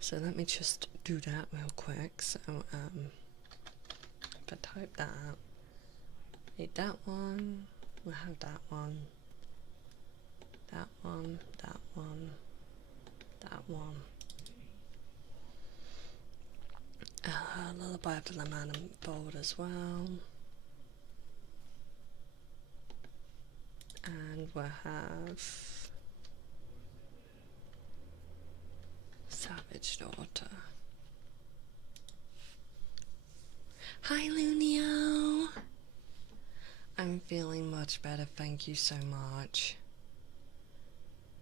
So let me just do that real quick. So if I type that out, need that one, we'll have that one, that one, that one, that one. Lullaby of the Lemon and Bold as well. And we'll have Savage Daughter. Hi Lunio! I'm feeling much better, thank you so much.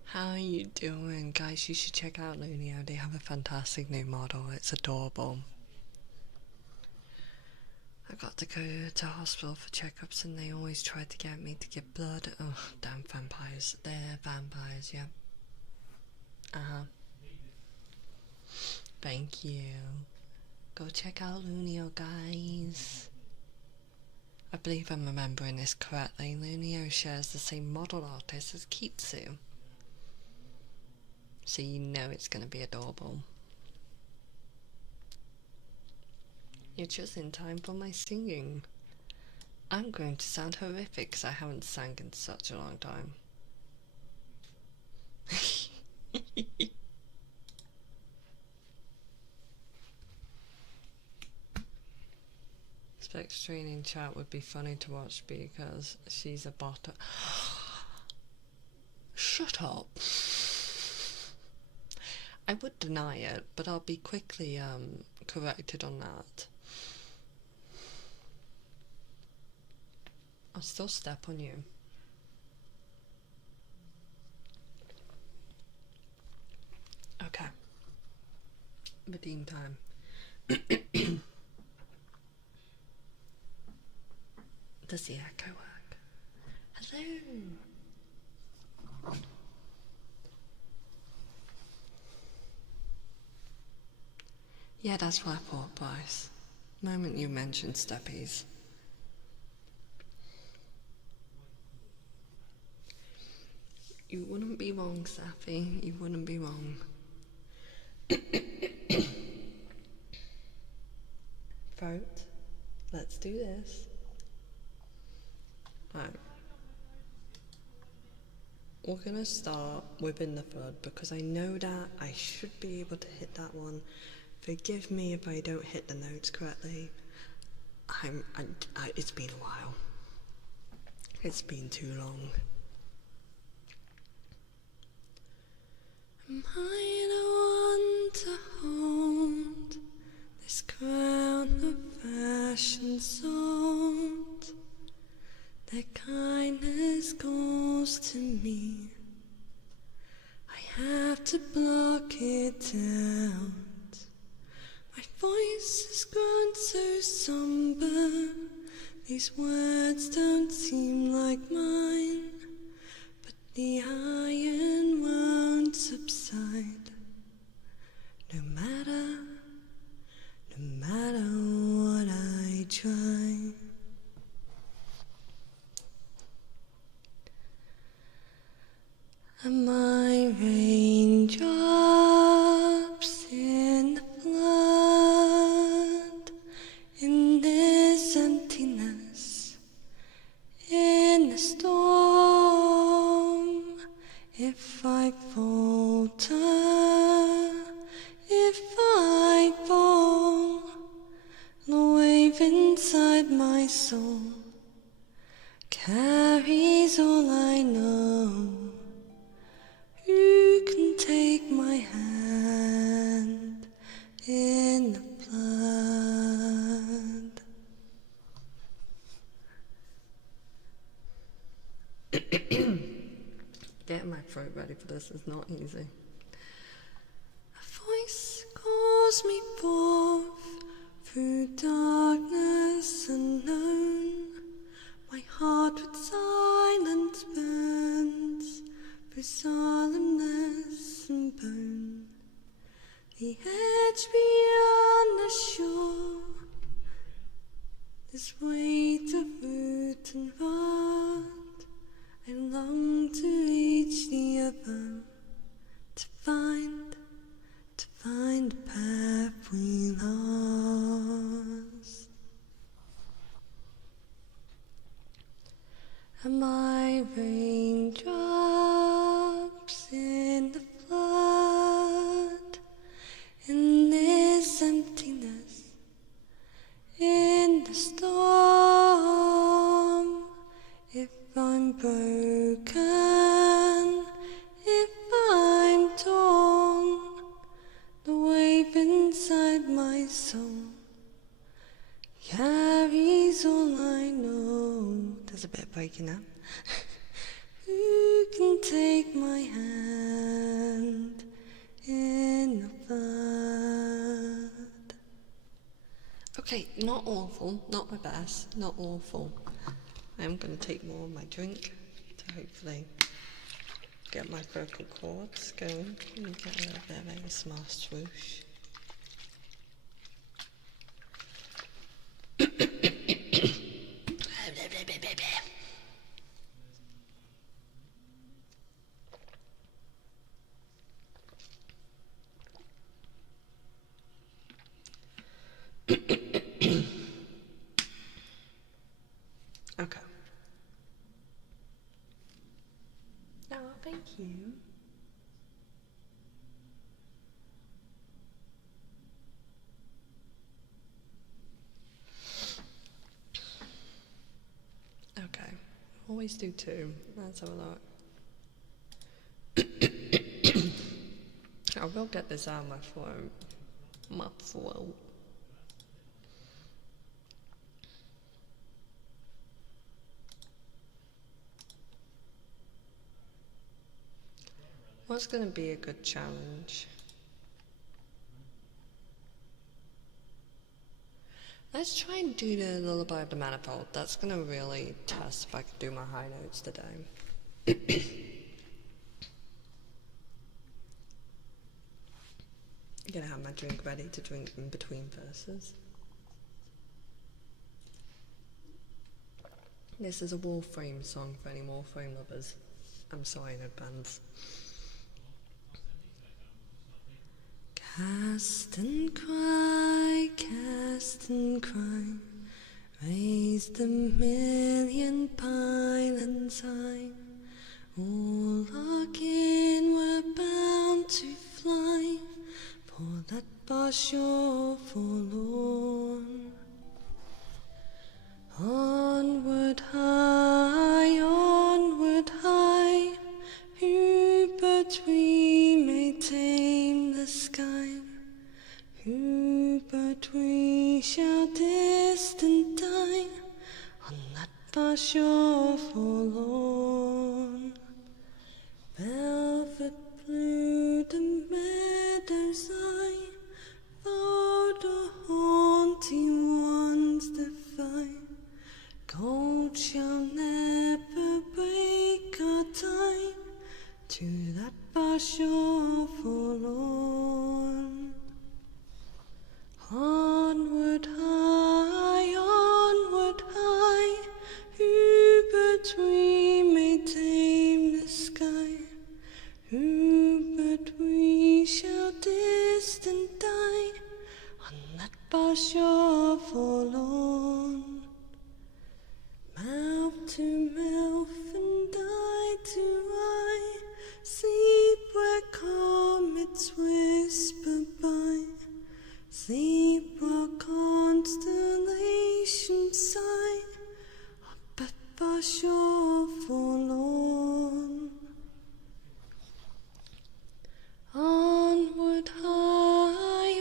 How are you doing? Guys, you should check out Lunio, they have a fantastic new model, it's adorable. I got to go to hospital for checkups and they always tried to get me to give blood. Oh, damn vampires. They're vampires, yep. Thank you. Go check out Lunio, guys. I believe I'm remembering this correctly. Lunio shares the same model artist as Kitsu. So you know it's going to be adorable. You're just in time for my singing. I'm going to sound horrific because I haven't sang in such a long time. Specs training chat would be funny to watch because she's a bot. Shut up. I would deny it, but I'll be quickly corrected on that. I'll still step on you. Okay. Redeem time. Does the echo work? Hello! Yeah, that's what I thought, Bryce. The moment you mentioned steppies. You wouldn't be wrong, Safi. You wouldn't be wrong. Throat. Let's do this. Right. We're gonna start within the flood because I know that I should be able to hit that one. Forgive me if I don't hit the notes correctly. It's been a while. It's been too long. Am I the one to hold this crown of fashion sold? That kindness goes to me. I have to block it out. My voice has grown so somber. These words don't seem like mine, but the iron won't subside. No matter what I try. Am I raindrops in the flood, in this emptiness, in the storm? If I falter, if I fall, the wave inside my soul carries all I know. Ooh. Getting my throat ready for this is not easy. A voice calls me forth through darkness unknown. My heart with silence burns through solemnness and bone. The edge beyond the shore, this weight of root and rod. I long to reach the other, to find the path we lost. Am I raindrops in the flood, in this emptiness, in the storm? If I'm broken, if I'm torn, the wave inside my soul carries all I know. There's a bit of breaking up. Who can take my hand in the flood? Okay, not awful, not my best, not awful. I am going to take more of my drink to hopefully get my vocal cords going and get a little bit of ASMR swoosh. Okay. Oh, thank you. Okay. Always do two. Let's have a look. I will get this out of my throat. My throat. What's going to be a good challenge? Let's try and do the Lullaby of the Manifold. That's going to really test if I can do my high notes today. I'm going to have my drink ready to drink in between verses. This is a Warframe song for any Warframe lovers. I'm sorry in advance. Cast and cry, raise the million pylons high. All our kin were bound to fly for that bar shore forlorn. Onward high, who but we may tame the sky? Who but we shall distant die on that far shore forlorn? Velvet blue the meadow's eye, though the haunting ones defy. Gold shall never break our tie to that far shore forlorn. Onward high, who but we may tame the sky? Who but we shall distant die on that far shore forlorn? Mouth to mouth and eye to eye, sleep where comets whisper by. Sleep while constellations sigh up at far shore forlorn. Onward high,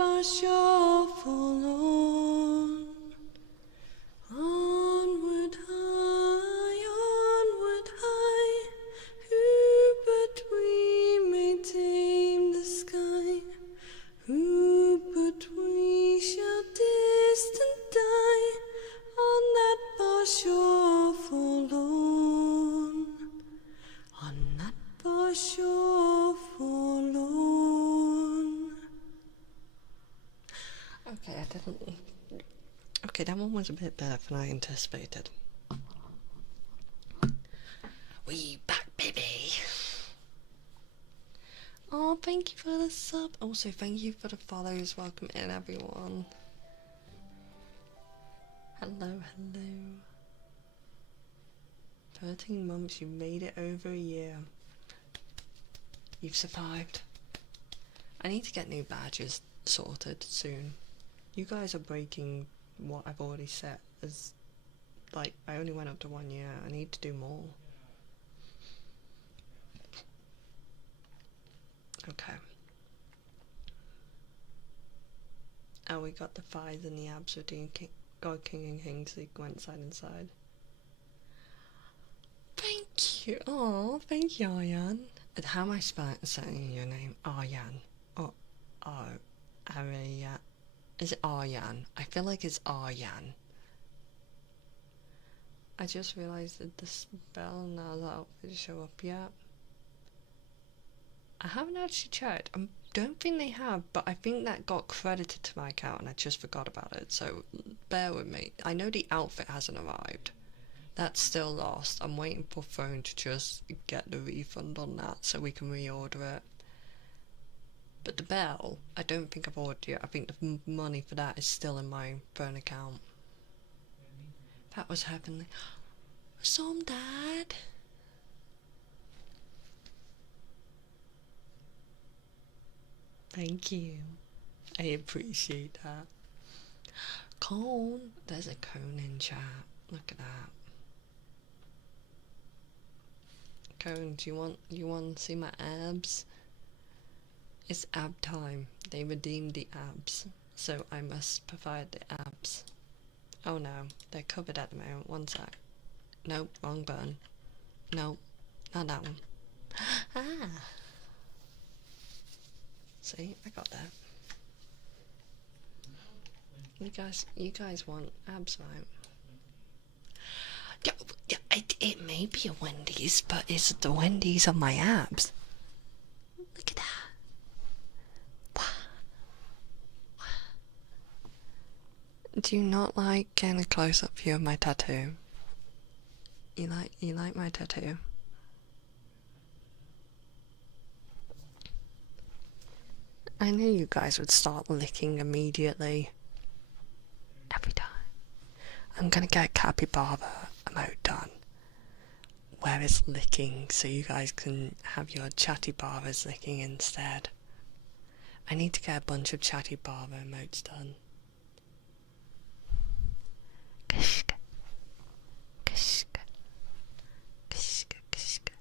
but you're forlorn. Onward high, who but we may tame the sky? Who but we shall distant die on that bar shore forlorn? On that bar shore forlorn. Okay, I didn't. Okay, that one was a bit better than I anticipated. We back, baby. Oh, thank you for the sub. Also, thank you for the follows. Welcome in, everyone. Hello, hello. 13 months, you made it over a year. You've survived. I need to get new badges sorted soon. You guys are breaking what I've already set as, like, I only went up to 1 year. I need to do more. Okay. Oh, we got the thighs and the abs routine. God, King and King sequence side and side. Thank you. Oh, thank you, Aryan. And how am I saying your name? Aryan. Oh, Aryan. Is it Aryan? I feel like it's Aryan. I just realised that the spell now that outfit show up yet. I haven't actually checked. I don't think they have, but I think that got credited to my account and I just forgot about it, so bear with me. I know the outfit hasn't arrived. That's still lost. I'm waiting for phone to just get the refund on that so we can reorder it. But the bell, I don't think I've ordered it. I think the money for that is still in my phone account. That was heavenly. Some dad. Thank you. I appreciate that. Cone. There's a cone in chat. Look at that. Cone, do you want to see my abs? It's ab time. They redeemed the abs, so I must provide the abs. Oh no, they're covered at the moment. One sec. Nope, wrong button. Nope, not that one. Ah. See, I got that. You guys want abs, right? Yeah, it may be a Wendy's, but it's the Wendy's of my abs. Look at that. Wow. Do you not like getting a close-up view of my tattoo? You like my tattoo? I knew you guys would start licking immediately. Every time. I'm gonna get capybara emote done, where it's licking, so you guys can have your chatty barbers licking instead. I need to get a bunch of chatty barber emotes done. Kishka. Kishka. Kishka. Kishka.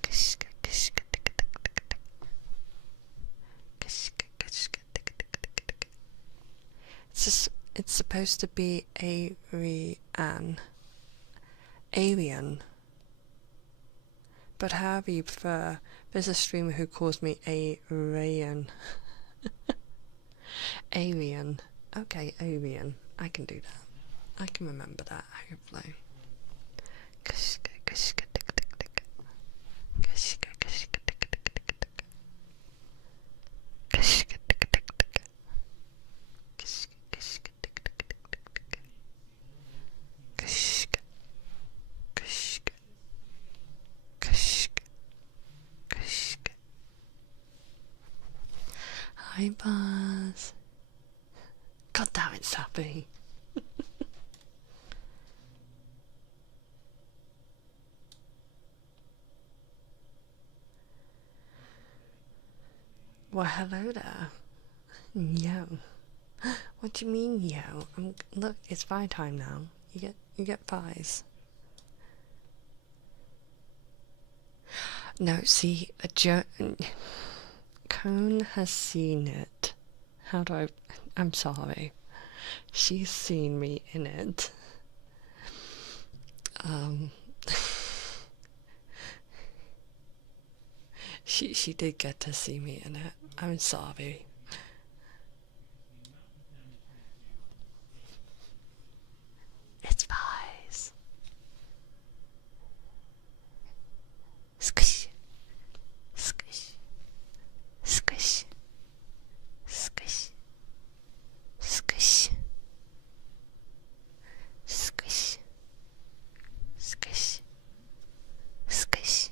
Kishka. Kishka. Kishka. Kishka. It's supposed to be Alien. But however you prefer, there's a streamer who calls me Rayan. Alien. Okay, Alien. I can do that. I can remember that, hopefully. Kishka, kishka, tick, tick, tick. Kishka, kishka, tick, tick, tick, tick. Kishka, tick, tick, tick. Kishka, kishka, tick, tick, tick, tick, tick. Kishka, kishka, kishka, kishka. Hi, Buzz. God damn it, Sappy. Well, hello there. Yo. What do you mean, yo? Look, it's pie time now. You get pies. No, see, Cone has seen it. How do I... I'm sorry. She's seen me in it. She did get to see me in it. I'm sorry. It's Vice. Squish. Squish. Squish. Squish. Squish. Squish. Squish. Squish.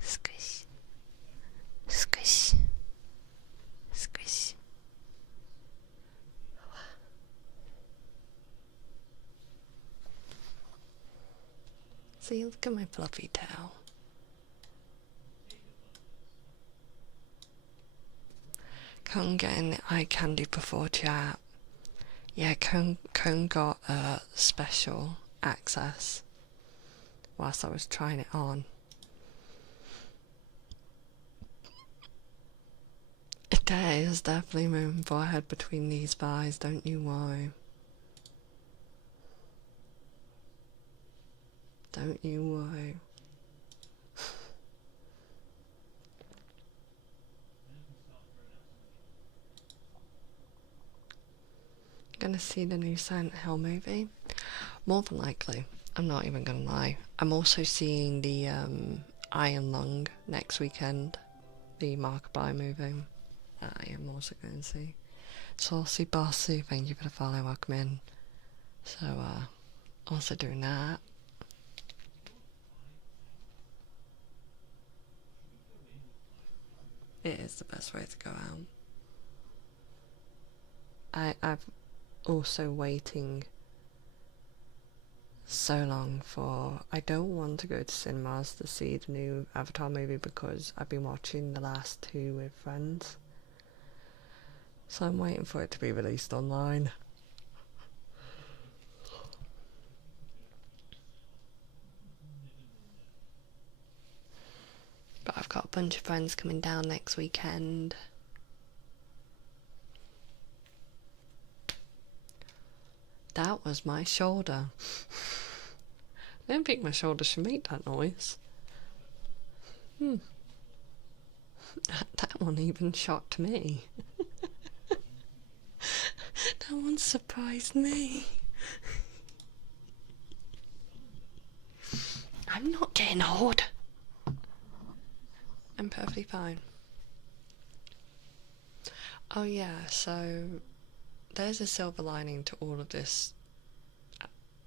Squish. Squish. Squish. See, look at my fluffy tail. Cone getting the eye candy before chat. Yeah, Cone got special access whilst I was trying it on. There is definitely moving forward between these buys, don't you worry. Don't you worry. Gonna see the new Silent Hill movie? More than likely. I'm not even gonna lie. I'm also seeing the Iron Lung next weekend. The Markiplier movie. I am also going to see. Saucy Bossy, thank you for the follow, welcome in. So, also doing that. It is the best way to go out. I've also waiting so long for... I don't want to go to cinemas to see the new Avatar movie because I've been watching the last two with friends. So I'm waiting for it to be released online. But I've got a bunch of friends coming down next weekend. That was my shoulder. I don't think my shoulder should make that noise. That one even shocked me. That one surprised me. I'm not getting old. I'm perfectly fine. Oh yeah, so there's a silver lining to all of this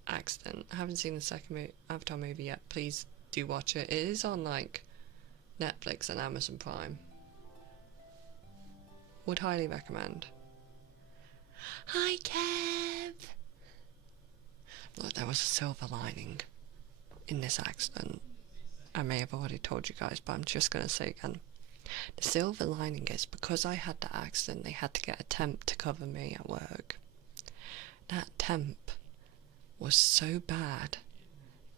accident. I haven't seen the second Avatar movie yet. Please do watch it. It is on like Netflix and Amazon Prime. Would highly recommend. Hi Kev! Look, there was a silver lining in this accident. I may have already told you guys, but I'm just going to say again. The silver lining is because I had that accident, they had to get a temp to cover me at work. That temp was so bad.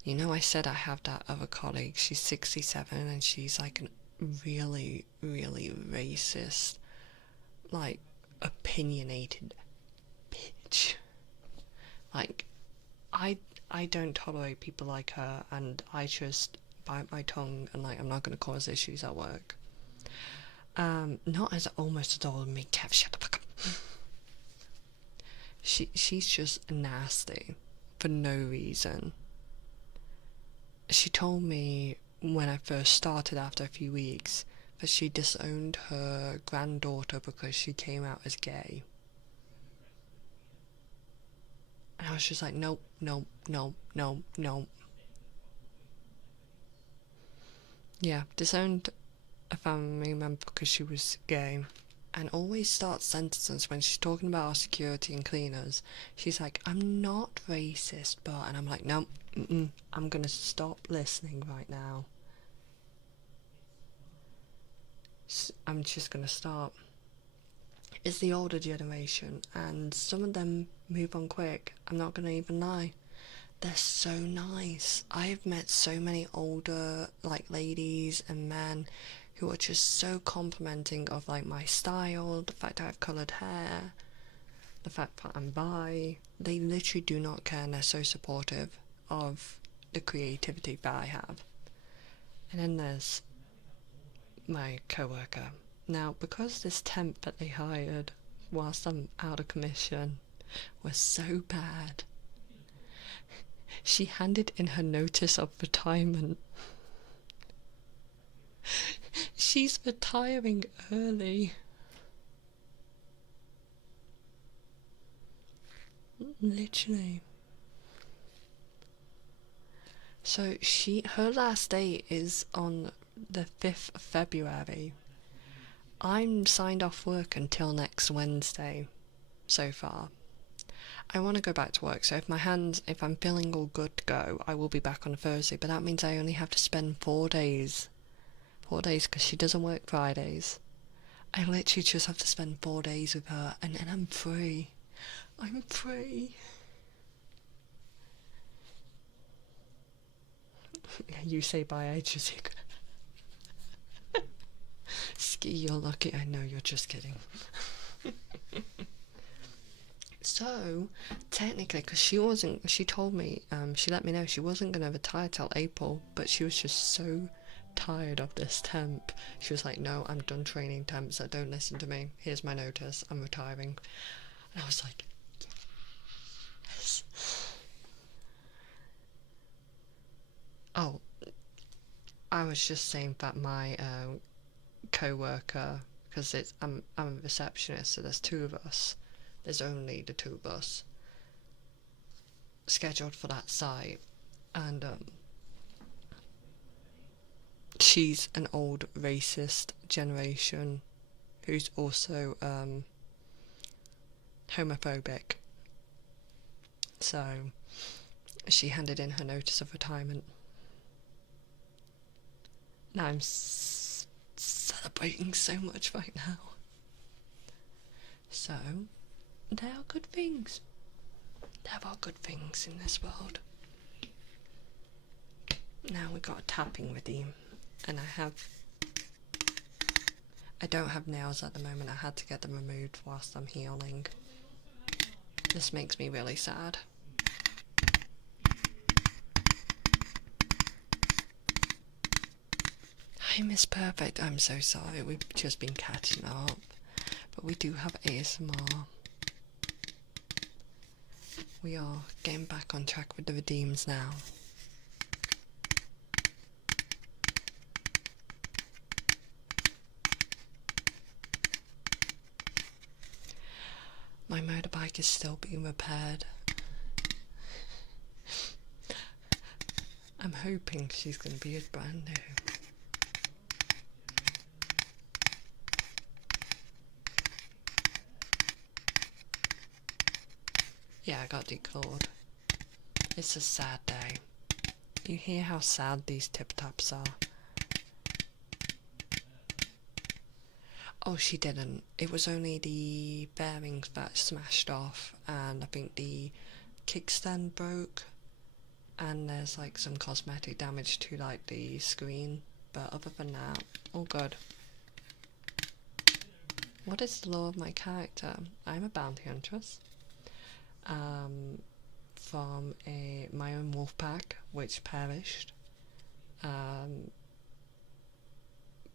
You know, I said I have that other colleague, she's 67 and she's like a really, really racist, like, opinionated bitch. Like, I don't tolerate people like her, and I just bite my tongue and like I'm not going to cause issues at work. Not as almost as old as me. Kev, shut the fuck up. She's just nasty for no reason. She told me when I first started after a few weeks that she disowned her granddaughter because she came out as gay. And I was just like, nope, nope, nope, nope, nope. Yeah, disowned a family member because she was gay. And always starts sentences when she's talking about our security and cleaners. She's like, I'm not racist, but... And I'm like, no, I'm gonna stop listening right now. I'm just gonna stop. It's the older generation, and some of them move on quick. I'm not gonna even lie. They're so nice. I've met so many older, like, ladies and men who are just so complimenting of like my style, the fact I have coloured hair, the fact that I'm bi. They literally do not care, and they're so supportive of the creativity that I have. And then there's my co-worker. Now, because this temp that they hired whilst I'm out of commission was so bad, she handed in her notice of retirement. She's retiring early. Literally. So her last day is on the 5th of February. I'm signed off work until next Wednesday so far. I want to go back to work, so if I'm feeling all good to go, I will be back on a Thursday, but that means I only have to spend 4 days. 4 days, because she doesn't work Fridays. I literally just have to spend 4 days with her, and then I'm free. I'm free. You say bye, I just Ski, you're lucky. I know, you're just kidding. So, technically, because she told me, she let me know she wasn't going to retire till April, but she was just so tired of this temp. She was like, no, I'm done training temps, so don't listen to me. Here's my notice, I'm retiring. And I was like, yes. Oh, I was just saying that my co-worker, because I'm a receptionist, so there's 2 of us. There's only the 2 of us scheduled for that site, and she's an old racist generation who's also homophobic. So she handed in her notice of retirement. Now I'm celebrating so much right now. So there are good things. There are good things in this world. Now we got a tapping redeem, and I don't have nails at the moment. I had to get them removed whilst I'm healing. This makes me really sad. Hi Miss Perfect, I'm so sorry, we've just been catching up, but we do have ASMR. We are getting back on track with the redeems now. My motorbike is still being repaired. I'm hoping she's going to be as brand new. Yeah, I got declawed. It's a sad day. You hear how sad these tip-taps are. Oh, she didn't. It was only the bearings that smashed off, and I think the kickstand broke, and there's like some cosmetic damage to like the screen, but other than that, all good. What is the law of my character? I'm a bounty huntress. From my own wolf pack, which perished.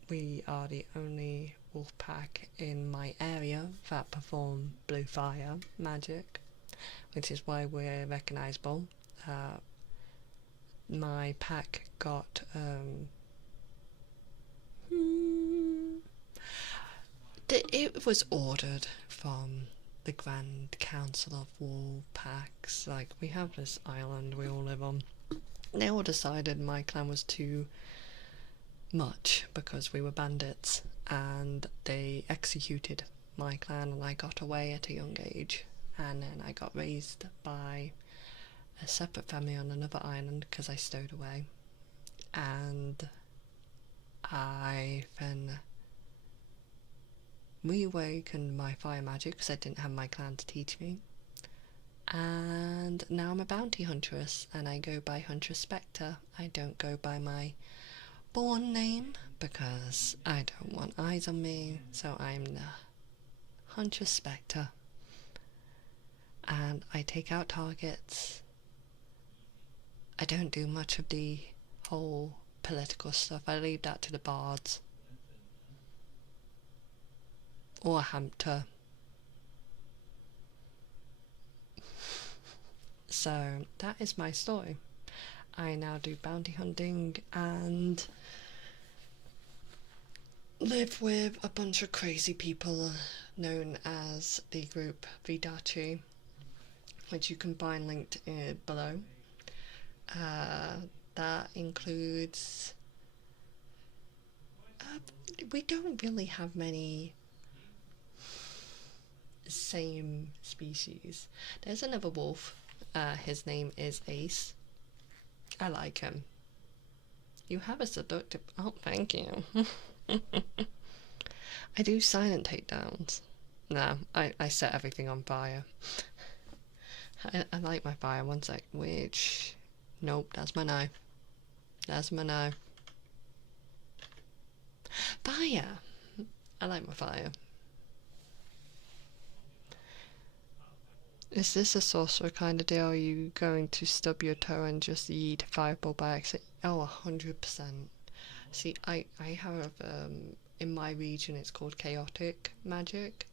We are the only wolf pack in my area that perform blue fire magic, which is why we're recognisable. My pack got it was ordered from the Grand Council of Wolf Packs. Like, we have this island we all live on. They all decided my clan was too much because we were bandits, and they executed my clan, and I got away at a young age, and then I got raised by a separate family on another island because I stowed away, and I then reawakened my fire magic because I didn't have my clan to teach me, and now I'm a bounty huntress, and I go by Huntress Spectre. I don't go by my born name because I don't want eyes on me, so I'm the Huntress Spectre. And I take out targets. I don't do much of the whole political stuff. I leave that to the bards. Or a hunter. So that is my story. I now do bounty hunting and live with a bunch of crazy people known as the group Vidachi, which you can find linked below. That includes... we don't really have many same species. There's another wolf. His name is Ace. I like him. You have a seductive... Oh, thank you. I do silent takedowns. No, I set everything on fire. I like my fire. One sec. Which... Nope, that's my knife. That's my knife. Fire! I like my fire. Is this a sorcerer kind of deal? Are you going to stub your toe and just yeet a fireball by accident? Oh, 100%. See, I have, in my region it's called chaotic magic.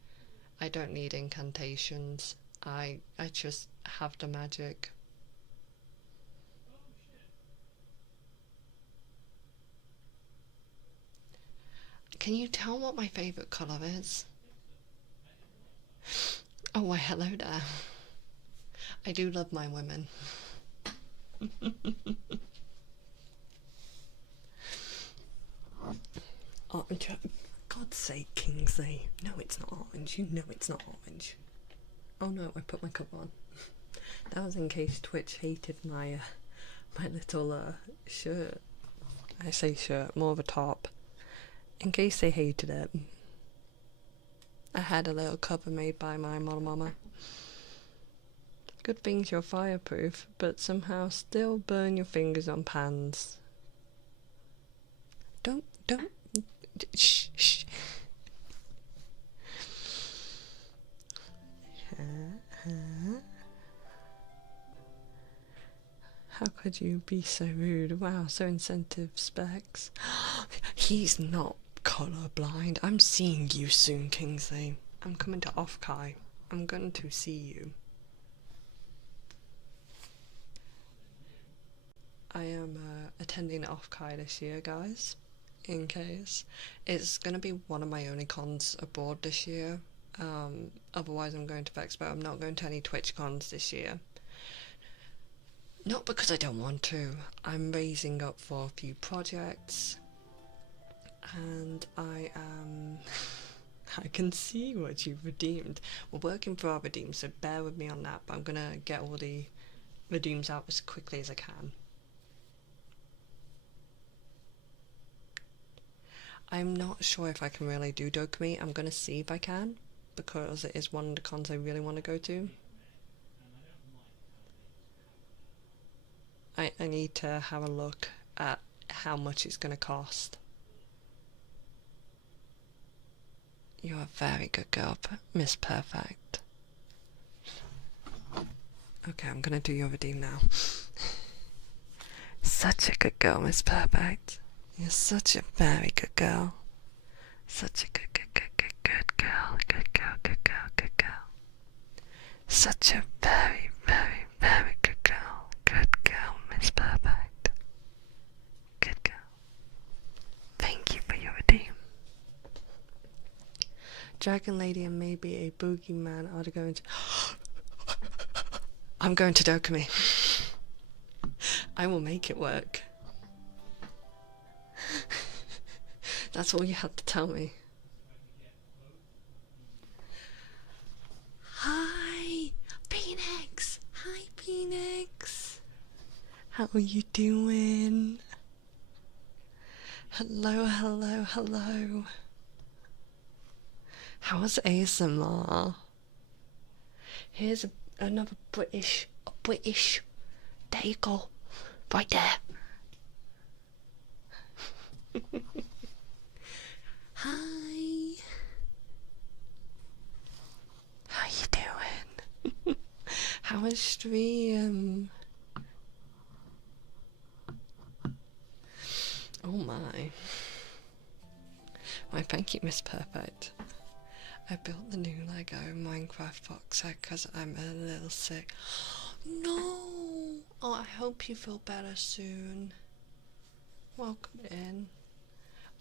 I don't need incantations. I just have the magic. Can you tell what my favourite colour is? Oh, why hello there. I do love my women. Orange. God's sake, Kingsley. No, it's not orange. You know it's not orange. Oh no, I put my cover on. That was in case Twitch hated my my little shirt. I say shirt, more of a top. In case they hated it. I had a little cover made by my model mama. Good things you're fireproof, but somehow still burn your fingers on pans. Don't, shh, shh. How could you be so rude? Wow, so insensitive, Specs. He's not colourblind. I'm seeing you soon, Kingsley. I'm coming to Offkai. I'm going to see you. I am attending Offkai this year, guys. In case. It's going to be one of my only cons abroad this year. Otherwise I'm going to Vexpo. I'm not going to any Twitch cons this year. Not because I don't want to. I'm raising up for a few projects. And I am... I can see what you've redeemed. We're working for our redeems, so bear with me on that. But I'm going to get all the redeems out as quickly as I can. I'm not sure if I can really do Dokumi. I'm going to see if I can, because it is one of the cons I really want to go to. I need to have a look at how much it's going to cost. You're a very good girl, Miss Perfect. Okay, I'm going to do your redeem now. Such a good girl, Miss Perfect. You're such a very good girl. Such a good girl. Good girl. Such a very, very, very good girl. Good girl, Miss Perfect. Good girl. Thank you for your redeem. Dragon Lady and maybe a boogeyman are going to... I'm going to Dokumi. I will make it work. That's all you had to tell me. Hi, Phoenix. Hi, Phoenix. How are you doing? Hello. How's ASMR? Here's another British. There you go. Right there. Hi. How you doing? How was stream? Oh my. Why, thank you, Miss Perfect. I built the new Lego Minecraft box set because I'm a little sick. No! Oh, I hope you feel better soon. Welcome in.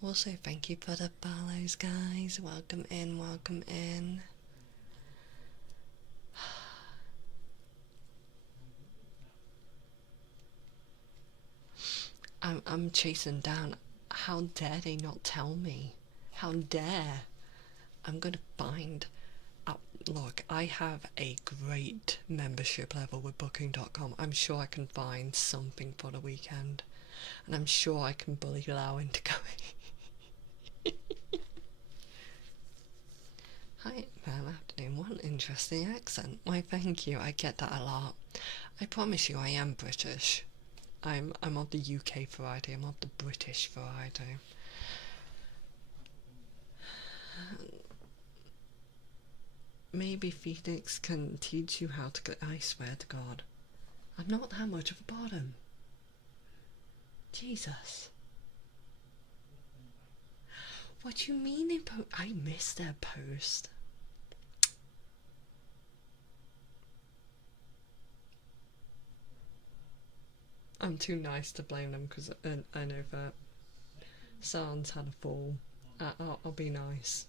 Also, thank you for the follows, guys. Welcome in, welcome in. I'm chasing down. How dare they not tell me? How dare? I'm gonna find. Look, I have a great membership level with Booking.com. I'm sure I can find something for the weekend, and I'm sure I can bully Lau into going. Hi, well, afternoon. What an interesting accent. Why, thank you. I get that a lot. I promise you, I am British. I'm of the UK variety. I'm of the British variety. Maybe Phoenix can teach you how to get. I swear to God, I'm not that much of a bottom. Jesus. What do you mean I missed their post? I'm too nice to blame them because I know that Sans had a fall. I'll be nice.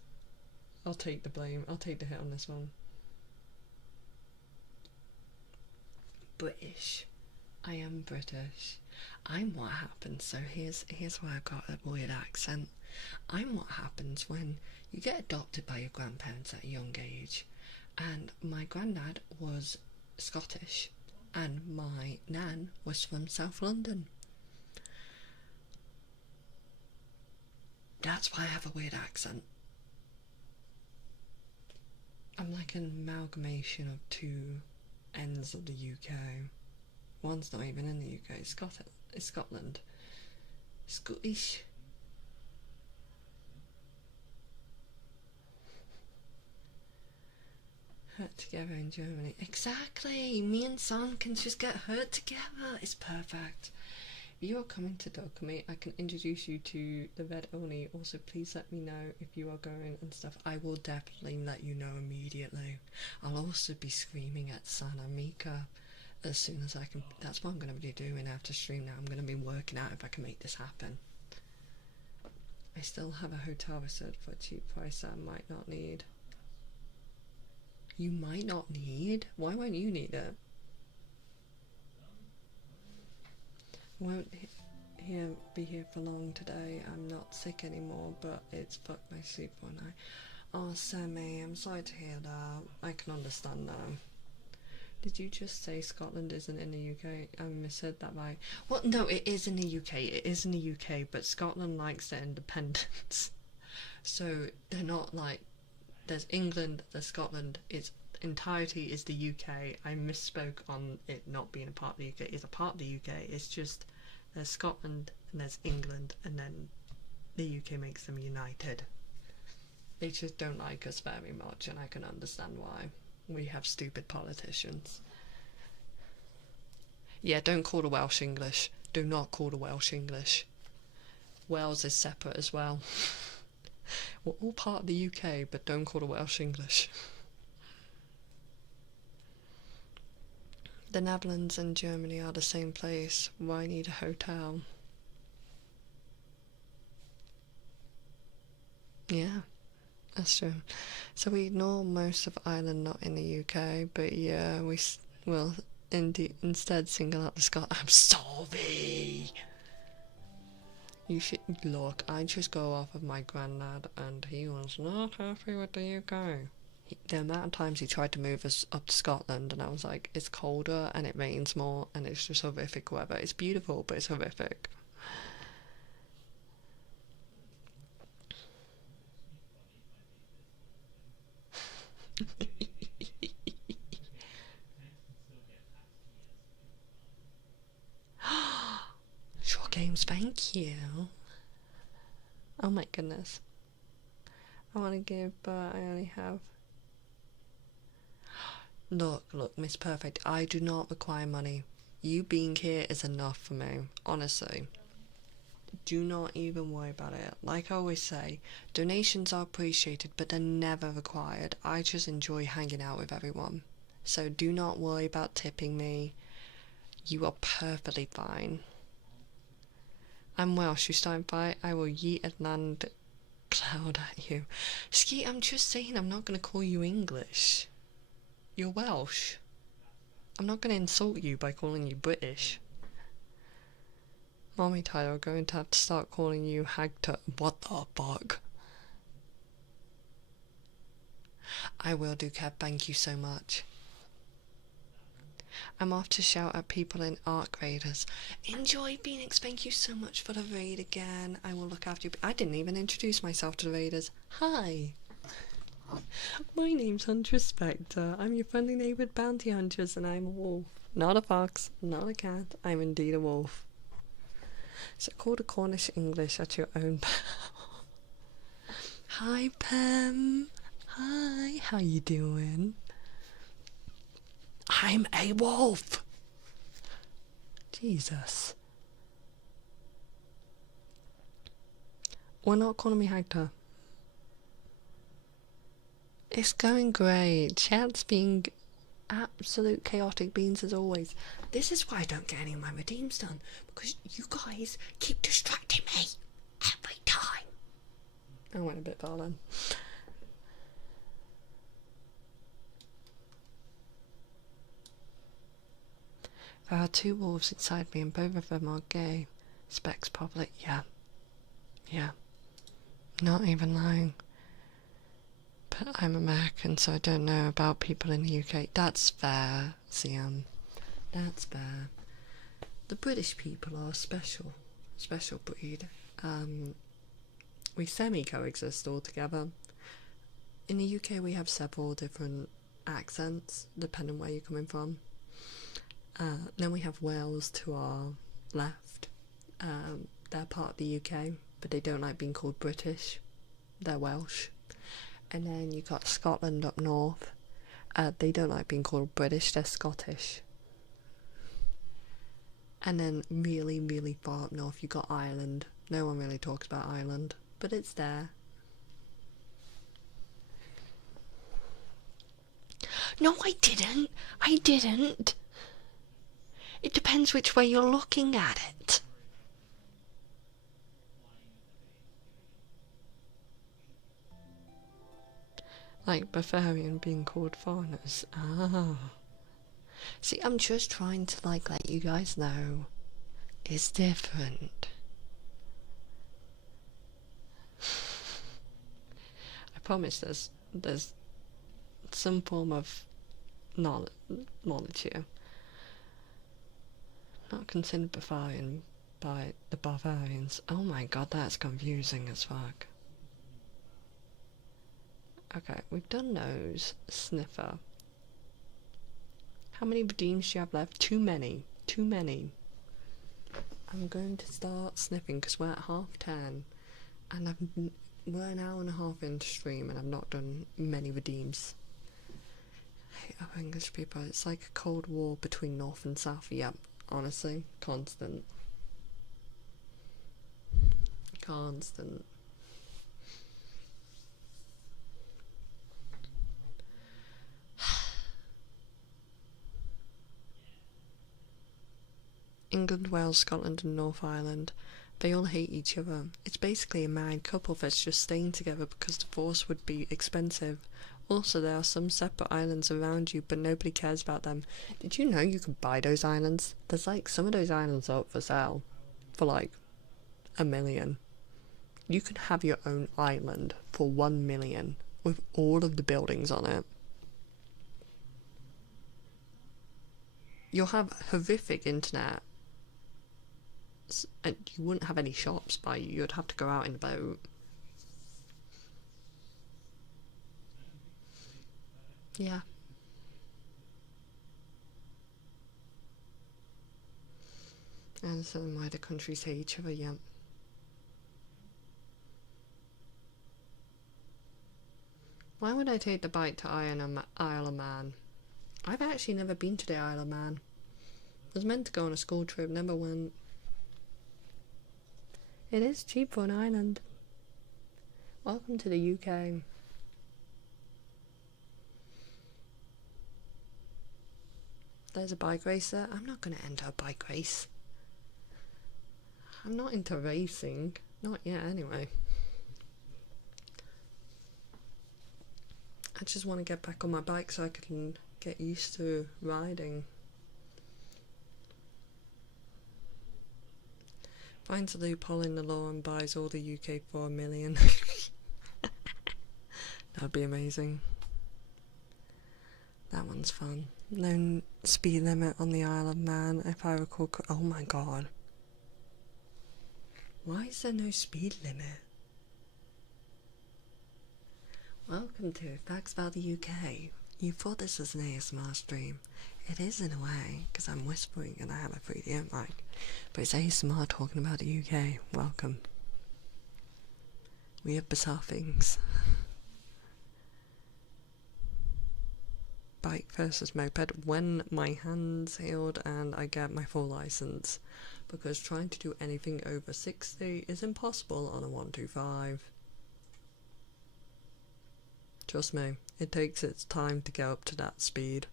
I'll take the blame. I'll take the hit on this one. British. I am British. I'm what happens. So here's why I got a weird accent. I'm what happens when you get adopted by your grandparents at a young age. And my granddad was Scottish, and my nan was from South London. That's why I have a weird accent. I'm like an amalgamation of two ends of the UK. One's not even in the UK, it's Scotland. Scottish. Hurt together in Germany. Exactly! Me and Sam can just get hurt together. It's perfect. If you are coming to Dokumi, I can introduce you to the Red Oni. Also, please let me know if you are going and stuff. I will definitely let you know immediately. I'll also be screaming at Sana Mika as soon as I can. That's what I'm going to be doing after stream now. I'm going to be working out if I can make this happen. I still have a hotel reserved for a cheap price that I might not need. You might not need? Why won't you need it? Won't be here for long today. I'm not sick anymore, but it's fucked my sleep one night. Oh, Sammy, I'm sorry to hear that. I can understand now. Did you just say Scotland isn't in the UK? I misheard that right. Well, no, it is in the UK. It is in the UK, but Scotland likes their independence. So they're not like. There's England, there's Scotland. Its entirety is the UK. I misspoke on it not being a part of the UK. It's a part of the UK. It's just there's Scotland and there's England, and then the UK makes them united. They just don't like us very much, and I can understand why. We have stupid politicians. Yeah, don't call the Welsh English. Do not call the Welsh English. Wales is separate as well. We're all part of the UK, but don't call the Welsh English. The Netherlands and Germany are the same place. Why need a hotel? Yeah, that's true. So we ignore most of Ireland not in the UK, but yeah, we will instead single out the Scot. I'm sorry! You should look, I just go off of my granddad, and he was not happy with the UK. The amount of times he tried to move us up to Scotland, and I was like, it's colder and it rains more and it's just horrific weather. It's beautiful, but it's horrific. Short games, thank you. Oh my goodness. I want to give, but I only have. Look, Miss Perfect, I do not require money. You being here is enough for me, honestly. Do not even worry about it. Like I always say, donations are appreciated, but they're never required. I just enjoy hanging out with everyone. So do not worry about tipping me. You are perfectly fine. I'm Welsh, you start a fight, I will yeet a land cloud at you. Ski, I'm just saying I'm not going to call you English. You're Welsh. I'm not going to insult you by calling you British. Mommy Tyler, I'm going to have to start calling you Hagter. What the fuck? I will do, Kev, thank you so much. I'm off to shout at people in Arc Raiders. Enjoy, Phoenix, thank you so much for the raid again. I will look after you. I didn't even introduce myself to the raiders. Hi. My name's Huntress Spectre. I'm your friendly neighboured bounty hunters, and I'm a wolf. Not a fox, not a cat. I'm indeed a wolf. So call the Cornish English at your own peril. Hi, Pam. Hi, how you doing? I'm a wolf. Jesus. We're not calling me Hagter. It's going great. Chat's being absolute chaotic beans as always. This is why I don't get any of my redeems done, because you guys keep distracting me every time. I went a bit far then. There are 2 wolves inside me and both of them are gay. Specs probably, yeah. Not even lying. But I'm American, so I don't know about people in the UK. That's fair, Siam. That's fair. The British people are special breed. We semi-coexist altogether. In the UK we have several different accents, depending where you're coming from. Then we have Wales to our left. They're part of the UK, but they don't like being called British. They're Welsh. And then you got Scotland up north. They don't like being called British, they're Scottish. And then really, really far up north you got Ireland. No one really talks about Ireland, but it's there. No, I didn't. It depends which way you're looking at it. Like Bavarian being called foreigners. Ah. See, I'm just trying to let you guys know it's different. I promise there's some form of knowledge here. Not considered Bavarian by the Bavarians. Oh my god, that's confusing as fuck. Okay, we've done nose, sniffer. How many redeems do you have left? Too many. I'm going to start sniffing because we're at 10:30 and we're an hour and a half into stream and I've not done many redeems. I hate our English people. It's like a cold war between North and South. Yep, honestly, constant. England, Wales, Scotland and North Ireland. They all hate each other. It's basically a married couple that's just staying together because divorce would be expensive. Also, there are some separate islands around you, but nobody cares about them. Did you know you could buy those islands? There's some of those islands are up for sale for $1 million. You can have your own island for $1 million with all of the buildings on it. You'll have horrific internet. And you wouldn't have any shops by you. You'd have to go out in a boat. Yeah. And so why the countries hate each other, yeah. Why would I take the bike to Isle of Man? I've actually never been to the Isle of Man. I was meant to go on a school trip, never went. It is cheap for an island. Welcome to the UK. There's a bike race there. I'm not going to enter a bike race. I'm not into racing. Not yet, anyway. I just want to get back on my bike so I can get used to riding. Finds a loophole in the law and buys all the UK for $1 million. That'd be amazing. That one's fun. No speed limit on the Isle of Man, if I recall. Oh my god. Why is there no speed limit? Welcome to Facts About the UK. You thought this was an ASMR stream. It is in a way, because I'm whispering and I have a 3D mic. But it's ASMR talking about the UK. Welcome. We have bizarre things. Bike versus moped when my hand's healed and I get my full license, because trying to do anything over 60 is impossible on a 125. Trust me, it takes its time to get up to that speed.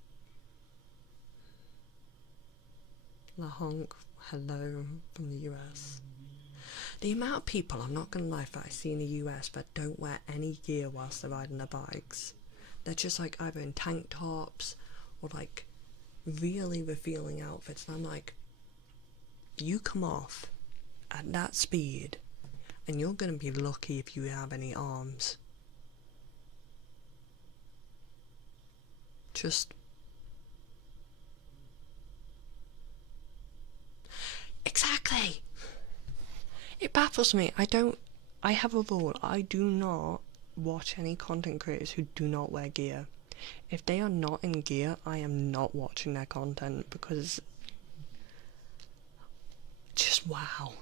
La honk, hello from the US. The amount of people, I'm not gonna lie, that I see in the US that don't wear any gear whilst they're riding their bikes. They're just like either in tank tops or like really revealing outfits, and I'm like, you come off at that speed and you're gonna be lucky if you have any arms. Just exactly. It baffles me. I have a rule. I do not watch any content creators who do not wear gear. If they are not in gear, I am not watching their content, because just wow.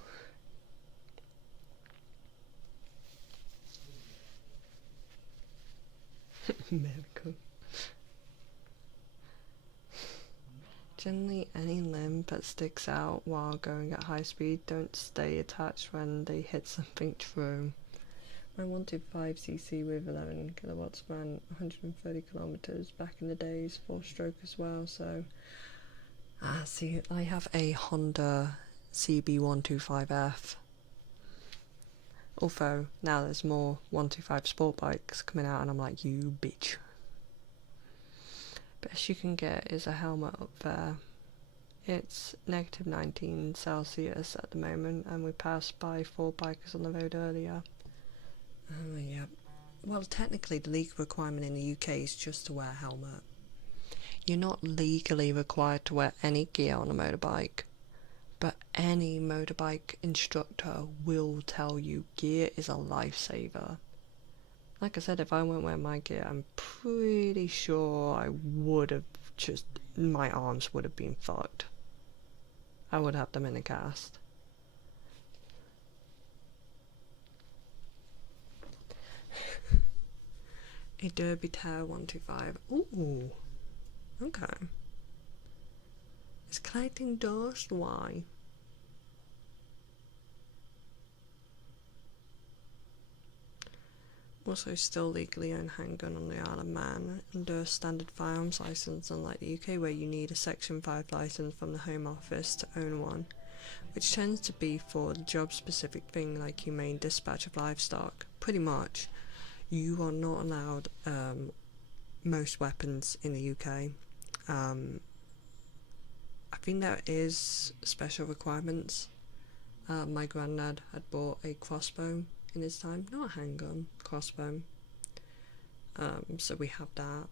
Miracle. Generally, any limb that sticks out while going at high speed don't stay attached when they hit something true. My 125cc with 11 kilowatts ran 130 kilometers back in the days, 4-stroke as well, so... see, I have a Honda CB125F. Although, now there's more 125 sport bikes coming out and I'm like, you bitch. Best you can get is a helmet up there. It's negative 19 Celsius at the moment, and we passed by 4 bikers on the road earlier. Oh yeah. Well, technically the legal requirement in the UK is just to wear a helmet. You're not legally required to wear any gear on a motorbike, but any motorbike instructor will tell you gear is a lifesaver. Like I said, if I won't wear my gear, I'm pretty sure I would have just... my arms would have been fucked. I would have them in a cast. A Derby Tower 125. Ooh. Okay. Is collecting dust? Why? Also still legally own handgun on the Isle of Man under a standard firearms licence, unlike the UK where you need a Section 5 licence from the Home Office to own one, which tends to be for the job specific thing like humane dispatch of livestock. Pretty much, you are not allowed most weapons in the UK. I think there is special requirements. My granddad had bought a crossbow in his time, not a handgun, crossbow. So we have that.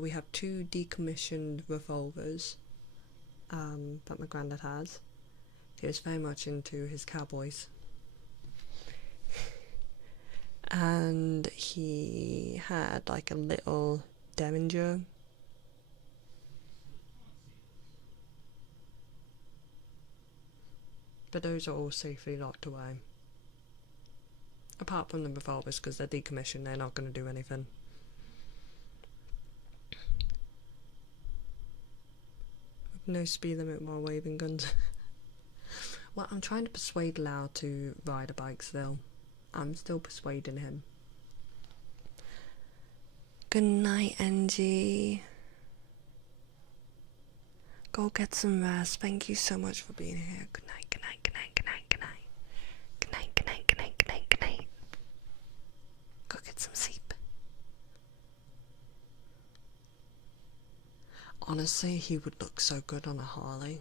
We have 2 decommissioned revolvers that my granddad has. He was very much into his cowboys. And he had like a little Derringer. But those are all safely locked away. Apart from the revolvers, because they're decommissioned, they're not going to do anything. No speed limit while waving guns. Well, I'm trying to persuade Lau to ride a bike still. I'm still persuading him. Good night, Angie. Go get some rest. Thank you so much for being here. Good night, good night, good night, good night, good night. Good night, good night, good night, good night, good night. Go get some sleep. Honestly, he would look so good on a Harley.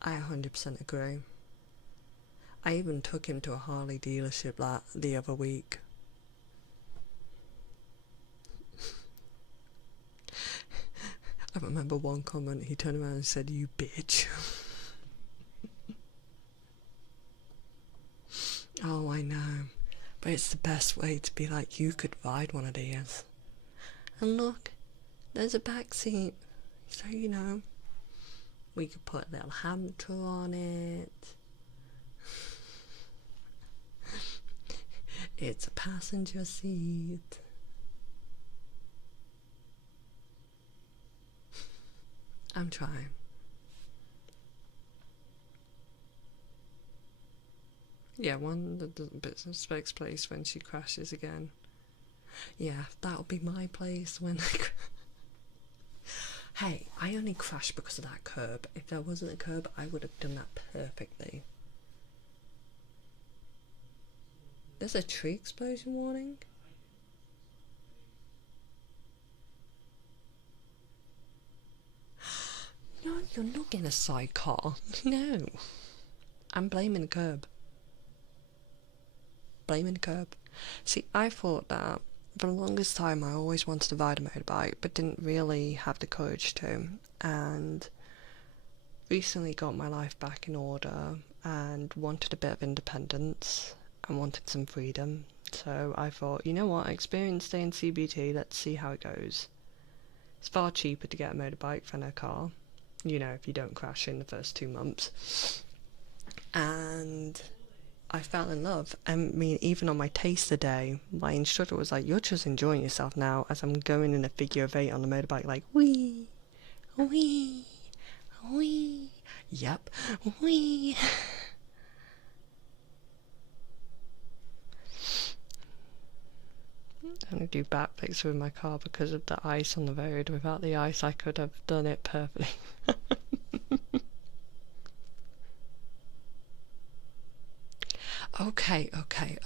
I 100% agree. I even took him to a Harley dealership the other week. I remember one comment, he turned around and said, "You bitch." Oh, I know. But it's the best way to be like, you could ride one of these. And look, there's a back seat. So, you know, we could put a little hamper on it. It's a passenger seat. I'm trying. Yeah, one that the specs place when she crashes again. Yeah, that'll be my place when I Hey, I only crashed because of that curb. If there wasn't a curb, I would have done that perfectly. There's a tree explosion warning? No, you're not getting a sidecar. No. I'm blaming the curb. Blaming the curb. See, I thought that for the longest time I always wanted to ride a motorbike, but didn't really have the courage to. And recently got my life back in order and wanted a bit of independence and wanted some freedom. So I thought, you know what, experience stay in CBT, let's see how it goes. It's far cheaper to get a motorbike than a car, you know, if you don't crash in the first 2 months. And I fell in love. I mean, even on my taster day, my instructor was like, "You're just enjoying yourself now," as I'm going in a figure of 8 on the motorbike, like, wee, wee, wee, yep, wee. I'm gonna do backflips with my car because of the ice on the road. Without the ice, I could have done it perfectly.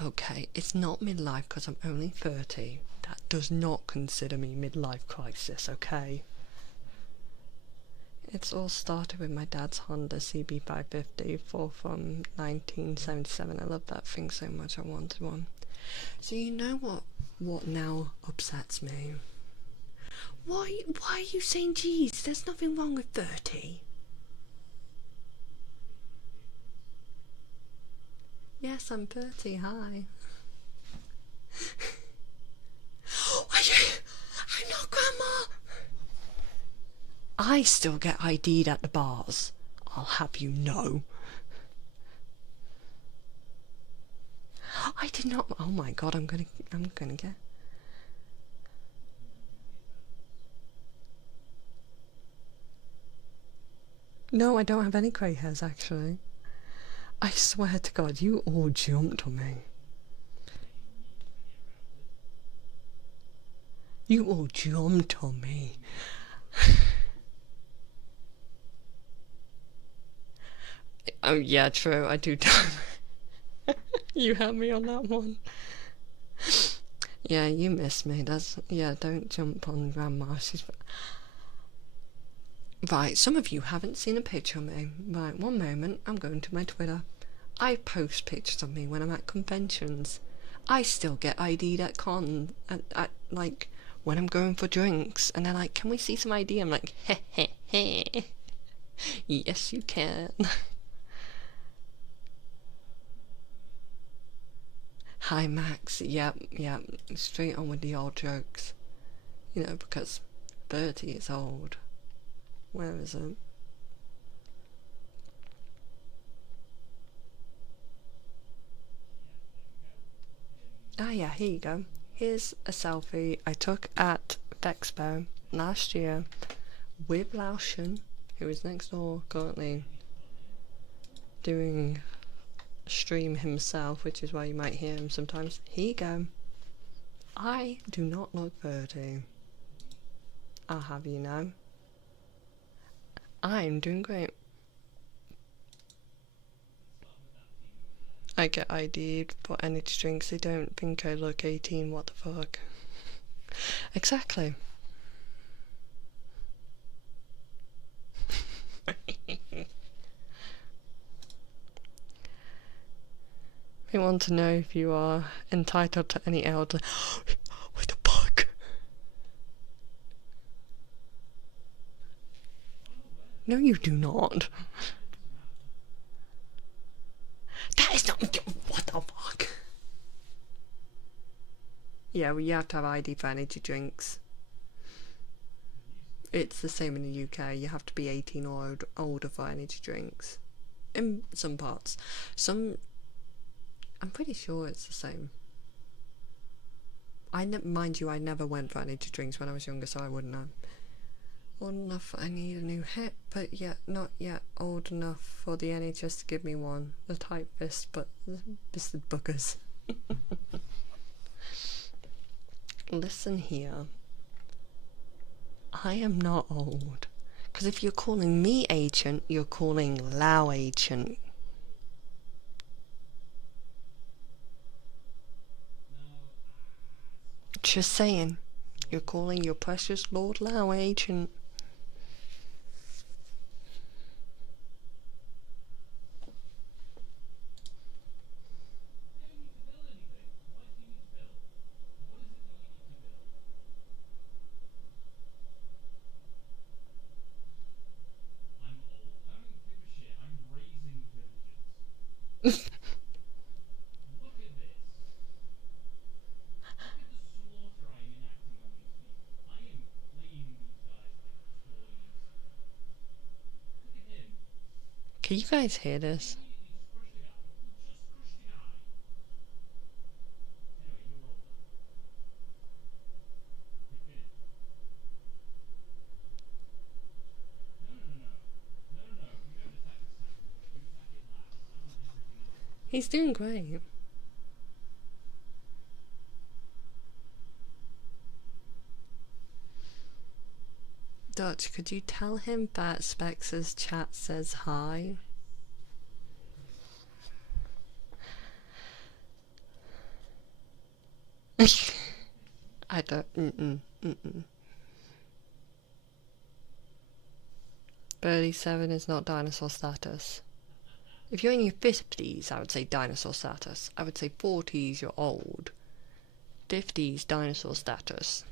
Okay. It's not midlife because I'm only 30. That does not consider me midlife crisis, okay? It's all started with my dad's Honda CB550 from 1977. I love that thing so much, I wanted one. So you know what now upsets me? Why are you saying geez? There's nothing wrong with 30. Yes, I'm 30, hi. I'm not Grandma! I still get ID'd at the bars. I'll have you know. I did not. Oh my god, I'm gonna get. No, I don't have any grey hairs actually. I swear to God, you all jumped on me. You all jumped on me. Oh yeah, true, I do. You had me on that one. Yeah, you missed me. Yeah, don't jump on Grandma. She's... Right, some of you haven't seen a picture of me. Right, one moment, I'm going to my Twitter. I post pictures of me when I'm at conventions. I still get ID'd at con, at like, when I'm going for drinks, and they're like, "Can we see some ID?" I'm like, heh heh heh. Yes, you can. Hi, Max. Yep, straight on with the old jokes. You know, because 30 is old. Where is it? Ah yeah, here you go. Here's a selfie I took at Fexpo last year with Laotian, who is next door currently doing a stream himself, which is why you might hear him sometimes. Here you go. I do not look 30. I'll have you know. I'm doing great. I get ID'd for energy drinks. They don't think I look 18. What the fuck? Exactly. We want to know if you are entitled to any elder. What the fuck? No, you do not. That is not. What the fuck? Yeah, well, you have to have ID for energy drinks. It's the same in the UK. You have to be 18 or older for energy drinks. In some parts. I'm pretty sure it's the same. Mind you, I never went for energy drinks when I was younger, so I wouldn't know. Old enough, I need a new hip, but yet not yet old enough for the NHS to give me one. The tight fist, but fisted bookers. Listen here. I am not old. Because if you're calling me ancient, you're calling Lao ancient. Just saying. You're calling your precious Lord Lao ancient. Can you guys hear this? He's doing great. Dutch, could you tell him that Spex's chat says hi? I don't. 37 is not dinosaur status. If you're in your 50s, I would say dinosaur status. I would say 40s, you're old. 50s, dinosaur status.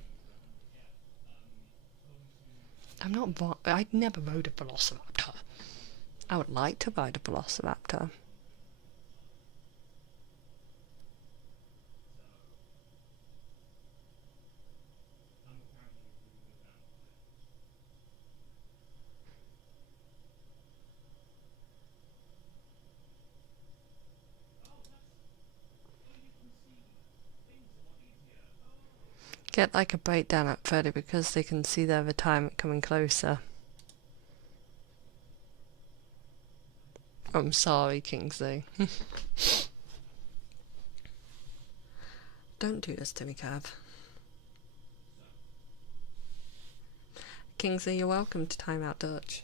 I'd never rode a Velociraptor. I would like to ride a Velociraptor. Get like a breakdown at 30 because they can see their retirement coming closer. I'm sorry, Kingsley. Don't do this to me, Cav. Kingsley, you're welcome to Time Out Dutch.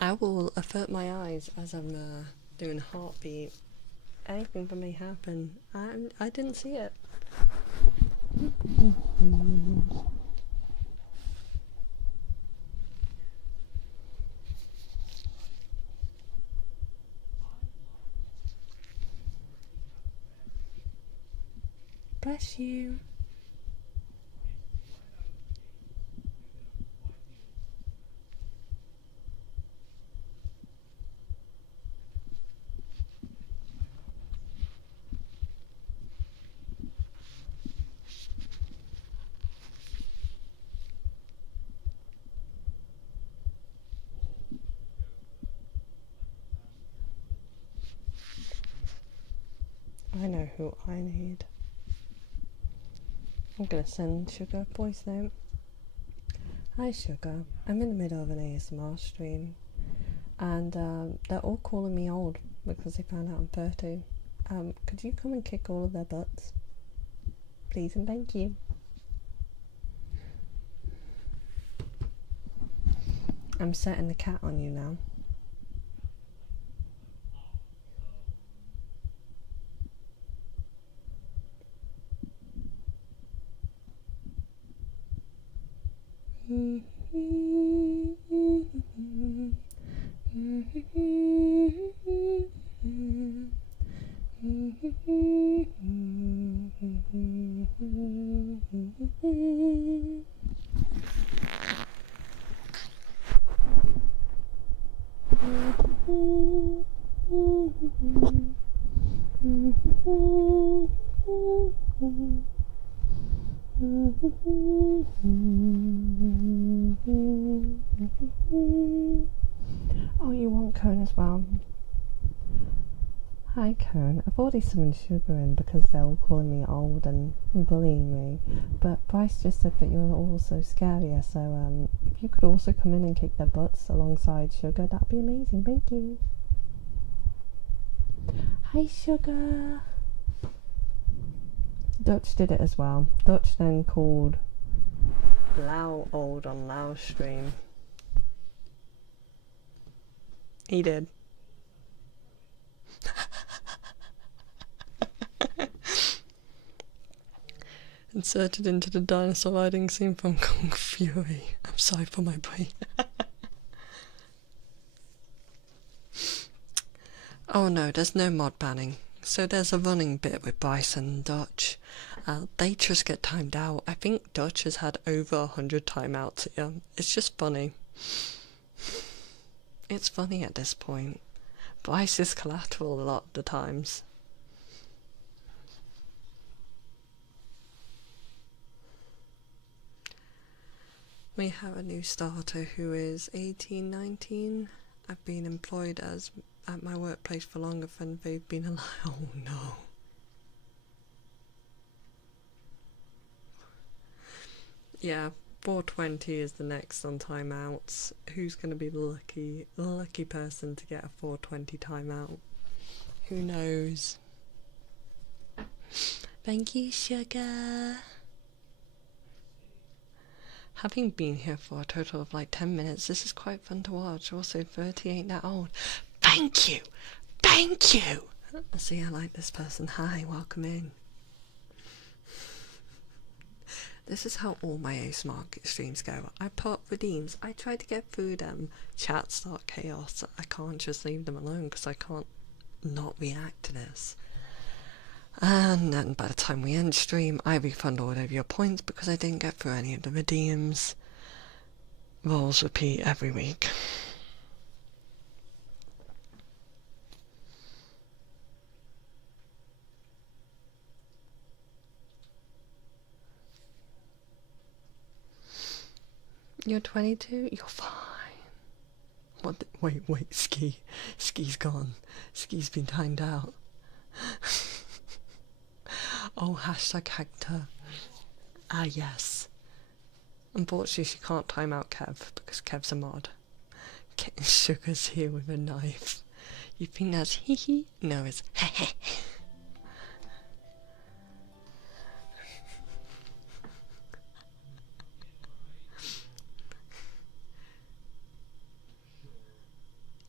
I will avert my eyes as I'm doing heartbeat. Anything that may happen. I didn't see it. Bless you. who I need. I'm gonna send Sugar a voice note. Hi Sugar, I'm in the middle of an ASMR stream and they're all calling me old because they found out I'm 30. Could you come and kick all of their butts? Please and thank you. I'm setting the cat on you now. Oh, you want Cone as well? Hi Cone, I've already summoned Sugar in because they're all calling me old and bullying me, but Bryce just said that you're all so scarier, so if you could also come in and kick their butts alongside Sugar, that'd be amazing, thank you. Hi Sugar! Dutch did it as well. Dutch then called Lau old on Lau's stream. He did. Inserted into the dinosaur riding scene from Kung Fury. I'm sorry for my brain. Oh no, there's no mod banning. So there's a running bit with Bryce and Dutch. They just get timed out. I think Dutch has had over 100 timeouts here. It's just funny. It's funny at this point. Bryce is collateral a lot of the times. We have a new starter who is 18, 19. I've been employed at my workplace for longer than they've been alive. Oh no. Yeah, 420 is the next on timeouts. Who's going to be the lucky person to get a 420 timeout? Who knows? Thank you, Sugar. Having been here for a total of like 10 minutes, this is quite fun to watch. Also, 30 ain't that old. Thank you! Thank you! See, I like this person. Hi, welcome in. This is how all my ASMR streams go. I put redeems. I try to get through them. Chat start chaos. I can't just leave them alone because I can't not react to this. And then by the time we end stream, I refund all of your points because I didn't get through any of the redeems. Rolls repeat every week. You're 22? You're fine. What? Wait, Ski. Ski's gone. Ski's been timed out. Oh, hashtag Hector. Ah, yes. Unfortunately, she can't time out Kev because Kev's a mod. Sugar's here with a knife. You think that's hee hee? No, it's heh heh.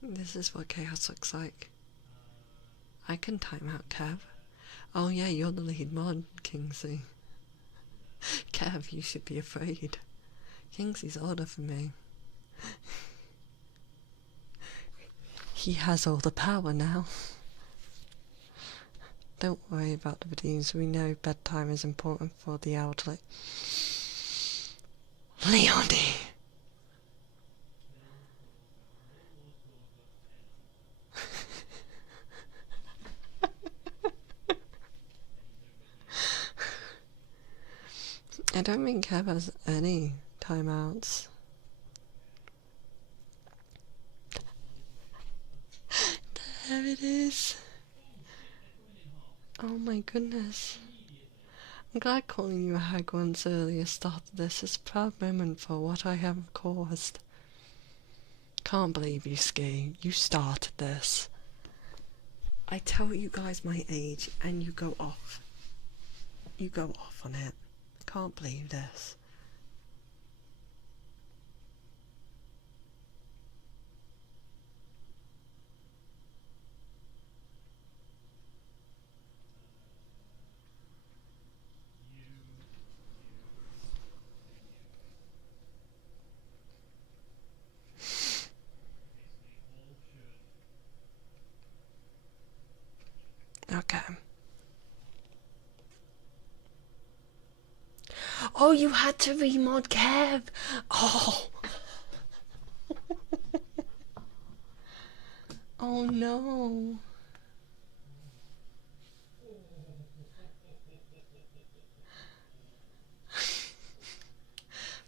This is what chaos looks like. I can time out Kev. Oh yeah, you're the lead mod, Kingsley. Kev, you should be afraid. Kingsley's older than me. He has all the power now. Don't worry about the redeems, we know bedtime is important for the elderly. Leonie! I don't think Kev has any timeouts. There it is. Oh my goodness. I'm glad calling you a hag once earlier started this. It's a proud moment for what I have caused. Can't believe you, Ski. You started this. I tell you guys my age and you go off. You go off on it. Can't believe this. Okay. Oh, you had to remod Kev. Oh. Oh no.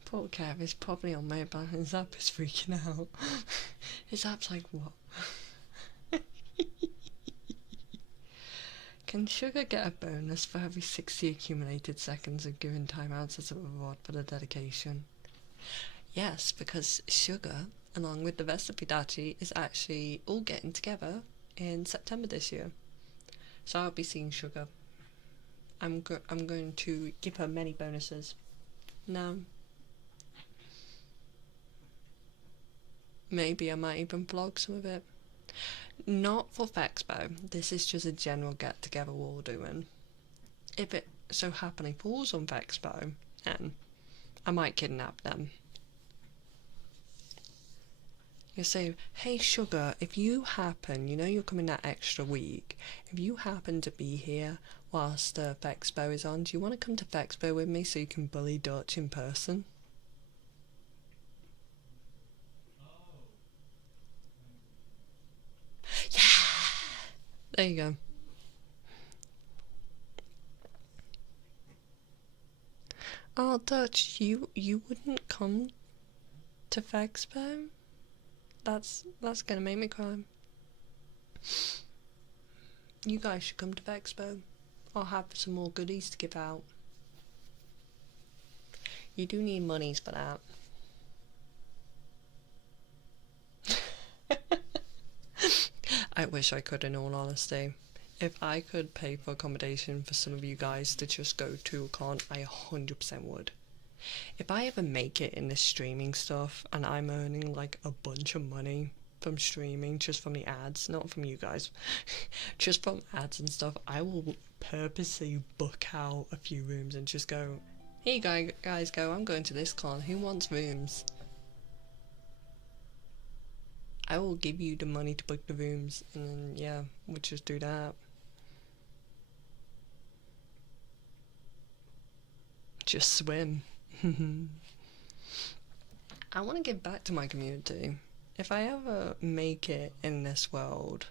Poor Kev is probably on mobile and his app is freaking out. His app's like, what? Can Sugar get a bonus for every 60 accumulated seconds of giving timeouts as a reward for the dedication? Yes, because Sugar, along with the rest of Hidachi, is actually all getting together in September this year. So I'll be seeing Sugar. I'm going to give her many bonuses. No. Maybe I might even vlog some of it. Not for Fexpo, this is just a general get together we're all doing. If it so happily falls on Fexpo, then I might kidnap them. You say, hey Sugar, if you happen, you know you're coming that extra week, if you happen to be here whilst Fexpo is on, do you want to come to Fexpo with me so you can bully Dutch in person? Yeah! There you go. Oh, Dutch, you wouldn't come to Fexpo? That's gonna make me cry. You guys should come to Fexpo. I'll have some more goodies to give out. You do need monies for that. I wish I could, in all honesty. If I could pay for accommodation for some of you guys to just go to a con, I 100% would. If I ever make it in this streaming stuff and I'm earning like a bunch of money from streaming, just from the ads, not from you guys, just from ads and stuff, I will purposely book out a few rooms and just go, here you guys go, I'm going to this con, who wants rooms? I will give you the money to book the rooms, and then yeah, we'll just do that. Just swim. I want to give back to my community. If I ever make it in this world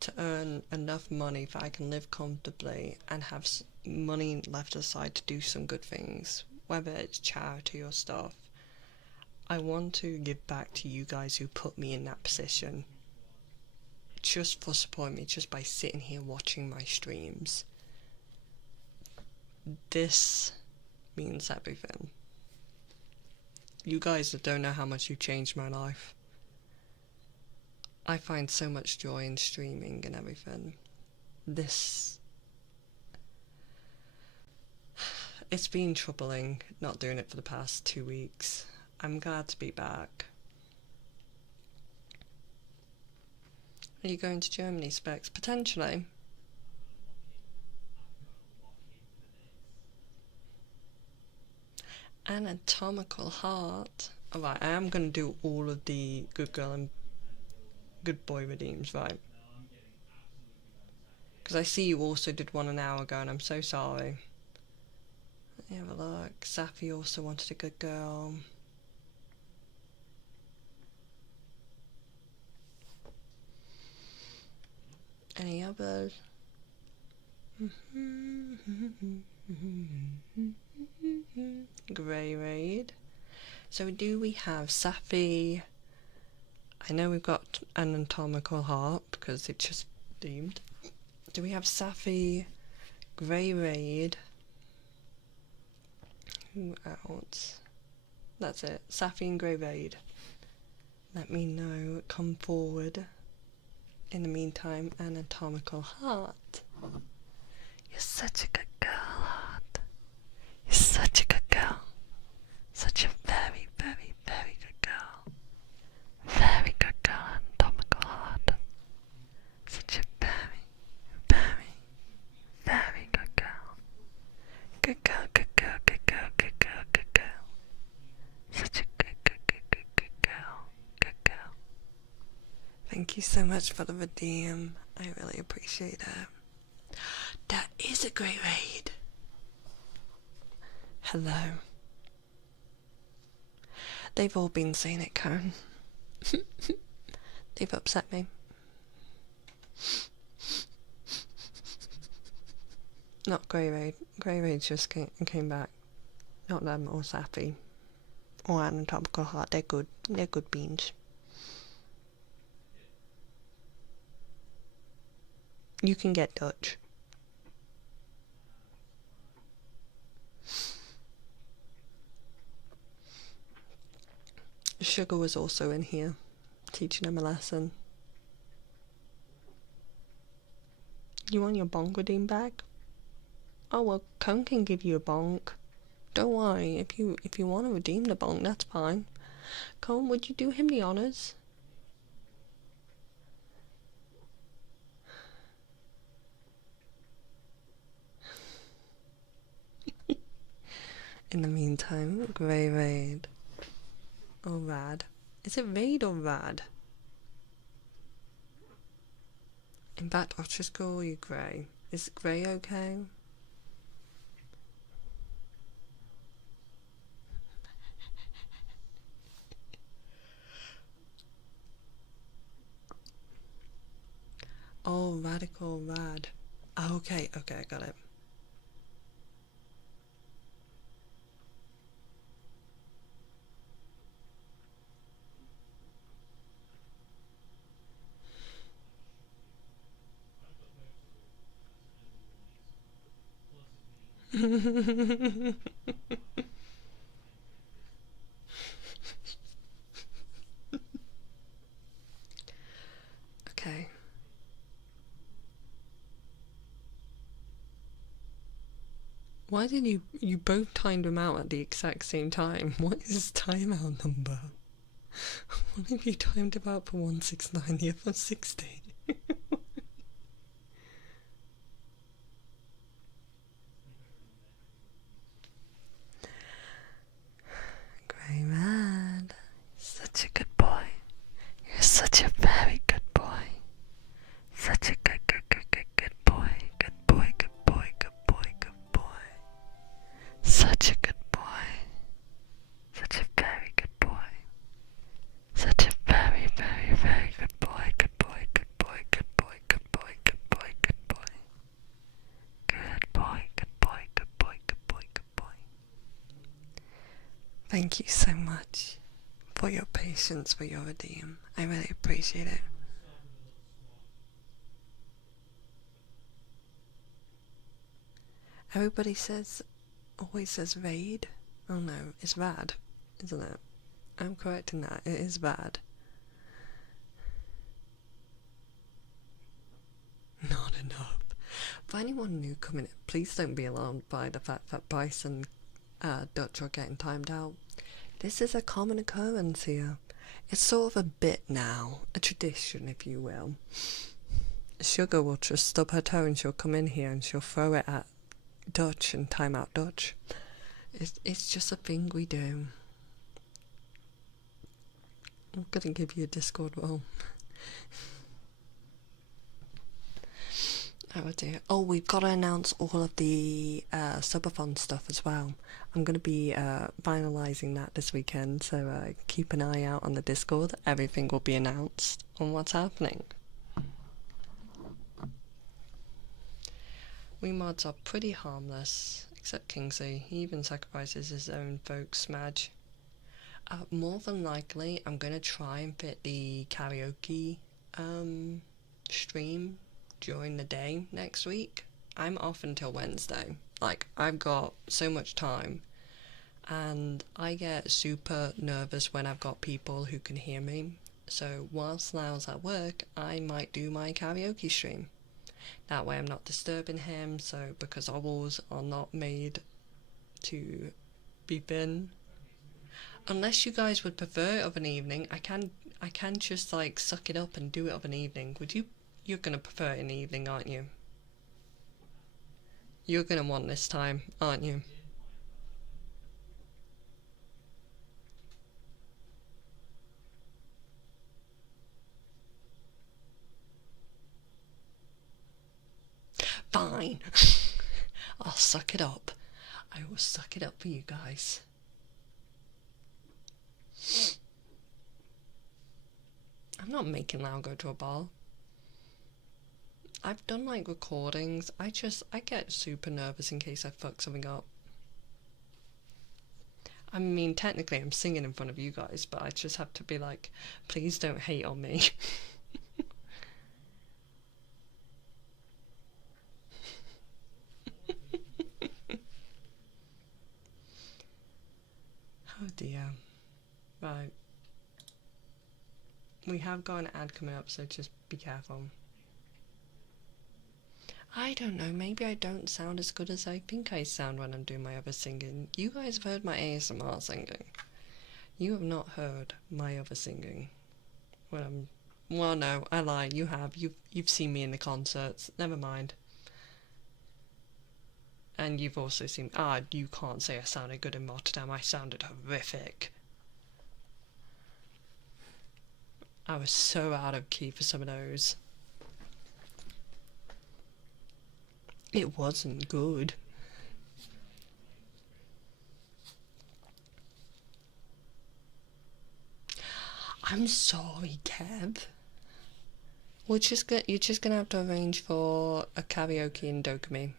to earn enough money that I can live comfortably and have money left aside to do some good things, whether it's charity or stuff, I want to give back to you guys who put me in that position, just for supporting me, just by sitting here watching my streams. This means everything. You guys don't know how much you changed my life. I find so much joy in streaming and everything. It's been troubling not doing it for the past 2 weeks. I'm glad to be back. Are you going to Germany, Specs? Potentially. Anatomical Heart. Alright, I am going to do all of the good girl and good boy redeems, right? Because I see you also did one an hour ago and I'm so sorry. Let me have a look. Safi also wanted a good girl. Any others? Grey Raid. So do we have Safi? I know we've got Anatomical Heart because it just Do we have Safi, Grey Raid? Who else? That's it. Safi and Grey Raid. Let me know. Come forward. In the meantime, Anatomical Heart. You're such a good girl, Heart. You're such a good girl. Such a very, very, very good girl. Very good girl, Anatomical Heart. Such a very, very, very good girl. Good girl, good girl, good girl, good girl, good girl. Such a good, good, good, good, good girl. Good girl. Thank you so much for the redeem. I really appreciate it. That is a great raid. Hello. They've all been saying it, Karen. They've upset me. Not Grey Raid. Grey Raid just came back. Not them or Safi. Or Anatomical Heart. They're good. They're good beans. You can get Dutch. Sugar was also in here, teaching him a lesson. You want your bonk redeem back? Oh well, Cone can give you a bonk. Don't worry, if you want to redeem the bonk, that's fine. Cone, would you do him the honors? In the meantime, Grey Raid. Or Rad. Is it Raid or Rad? In fact, I'll just call you Grey. Is Grey okay? Oh, Radical Rad. Oh, okay, I got it. Okay. Why did you both timed them out at the exact same time? What is his timeout number? One of you timed him out for 169, the other 60. Grey man, such a good boy. You're such a very good boy. Such a good boy. Good boy, good boy, good boy, good boy. Such a good boy. Such a very good boy. Such a very, very, very good boy. Good boy, good boy, good boy, good boy, good boy, good boy. Good boy, good boy, good boy, good boy, good boy. Thank you so much for your patience, for your redeem. I really appreciate it. Everybody always says raid. Oh no, it's Rad, isn't it? I'm correct in that. It is Rad. Not enough. For anyone new coming in, please don't be alarmed by the fact that Bryce and Dutch are getting timed out. This is a common occurrence here. It's sort of a bit now, a tradition, if you will. Sugar will just stub her toe and she'll come in here and she'll throw it at Dutch and time out Dutch. It's just a thing we do. I'm gonna give you a Discord role. Oh dear. Oh, we've got to announce all of the subathon stuff as well. I'm going to be finalising that this weekend, so keep an eye out on the Discord. Everything will be announced on what's happening. We mods are pretty harmless, except Kingsley. He even sacrifices his own folks, Smudge. More than likely, I'm going to try and fit the karaoke stream during the day next week. I'm off until Wednesday. Like, I've got so much time. And I get super nervous when I've got people who can hear me. So whilst Lyle's at work, I might do my karaoke stream. That way I'm not disturbing him, so because owls are not made to be thin. Unless you guys would prefer it of an evening, I can just like suck it up and do it of an evening. Would you? You're gonna prefer it in the evening, aren't you? You're gonna want this time, aren't you? Fine. I'll suck it up. I will suck it up for you guys. I'm not making Lau go to a bar. I've done like recordings. I get super nervous in case I fuck something up. I mean, technically I'm singing in front of you guys, but I just have to be like, please don't hate on me. Oh dear. Right. We have got an ad coming up, so just be careful. I don't know, maybe I don't sound as good as I think I sound when I'm doing my other singing. You guys have heard my ASMR singing. You have not heard my other singing. Well, no, I lied. You have. You've seen me in the concerts. Never mind. And you've also seen. You can't say I sounded good in Rotterdam. I sounded horrific. I was so out of key for some of those. It wasn't good. I'm sorry, Kev. You're just gonna have to arrange for a karaoke in Dokumi.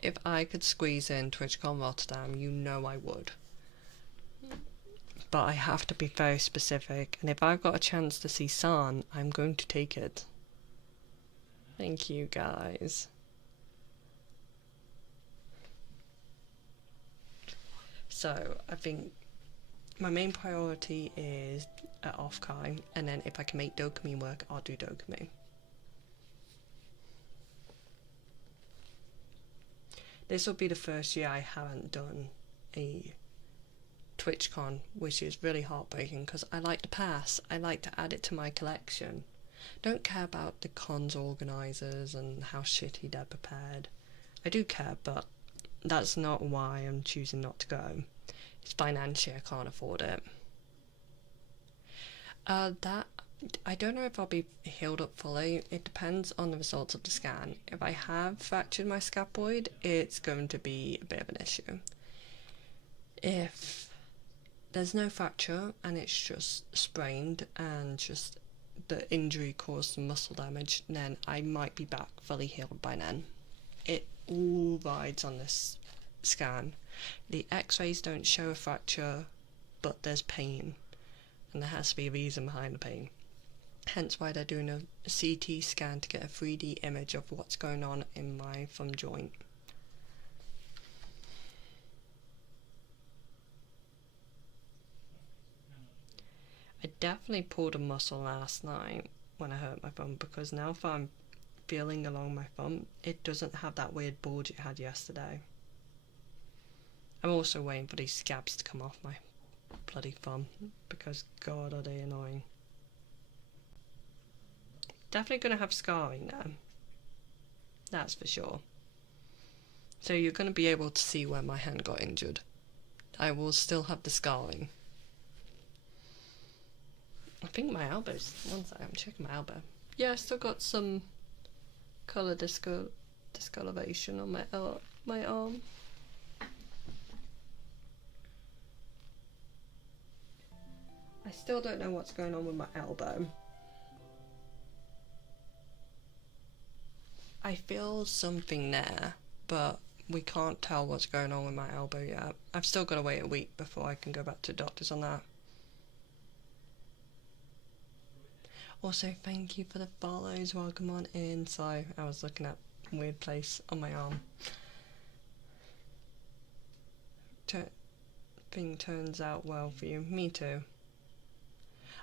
If I could squeeze in TwitchCon Rotterdam, you know I would. But I have to be very specific, and if I've got a chance to see San, I'm going to take it. Thank you, guys. So, I think my main priority is at Offkai, and then if I can make Dokumi work, I'll do Dokumi. This will be the first year I haven't done a TwitchCon, which is really heartbreaking because I like the pass. I like to add it to my collection. Don't care about the cons organisers and how shitty they're prepared. I do care, but that's not why I'm choosing not to go. It's financially, I can't afford it. I don't know if I'll be healed up fully. It depends on the results of the scan. If I have fractured my scaphoid, it's going to be a bit of an issue. If there's no fracture and it's just sprained and just the injury caused some muscle damage, then I might be back fully healed by then. It all rides on this scan. The x-rays don't show a fracture, but there's pain, and there has to be a reason behind the pain. Hence why they're doing a CT scan to get a 3D image of what's going on in my thumb joint. I definitely pulled a muscle last night when I hurt my thumb, because now if I'm feeling along my thumb, it doesn't have that weird bulge it had yesterday. I'm also waiting for these scabs to come off my bloody thumb, because god are they annoying. Definitely gonna have scarring there, that's for sure. So you're gonna be able to see where my hand got injured. I will still have the scarring. I think my elbow's, one second, I'm checking my elbow. Yeah, I still got some colour discoloration on my arm. I still don't know what's going on with my elbow. I feel something there, but we can't tell what's going on with my elbow yet. I've still got to wait a week before I can go back to doctors on that. Also, thank you for the follows. Welcome on in. Sorry, I was looking at a weird place on my arm. Thing turns out well for you. Me too.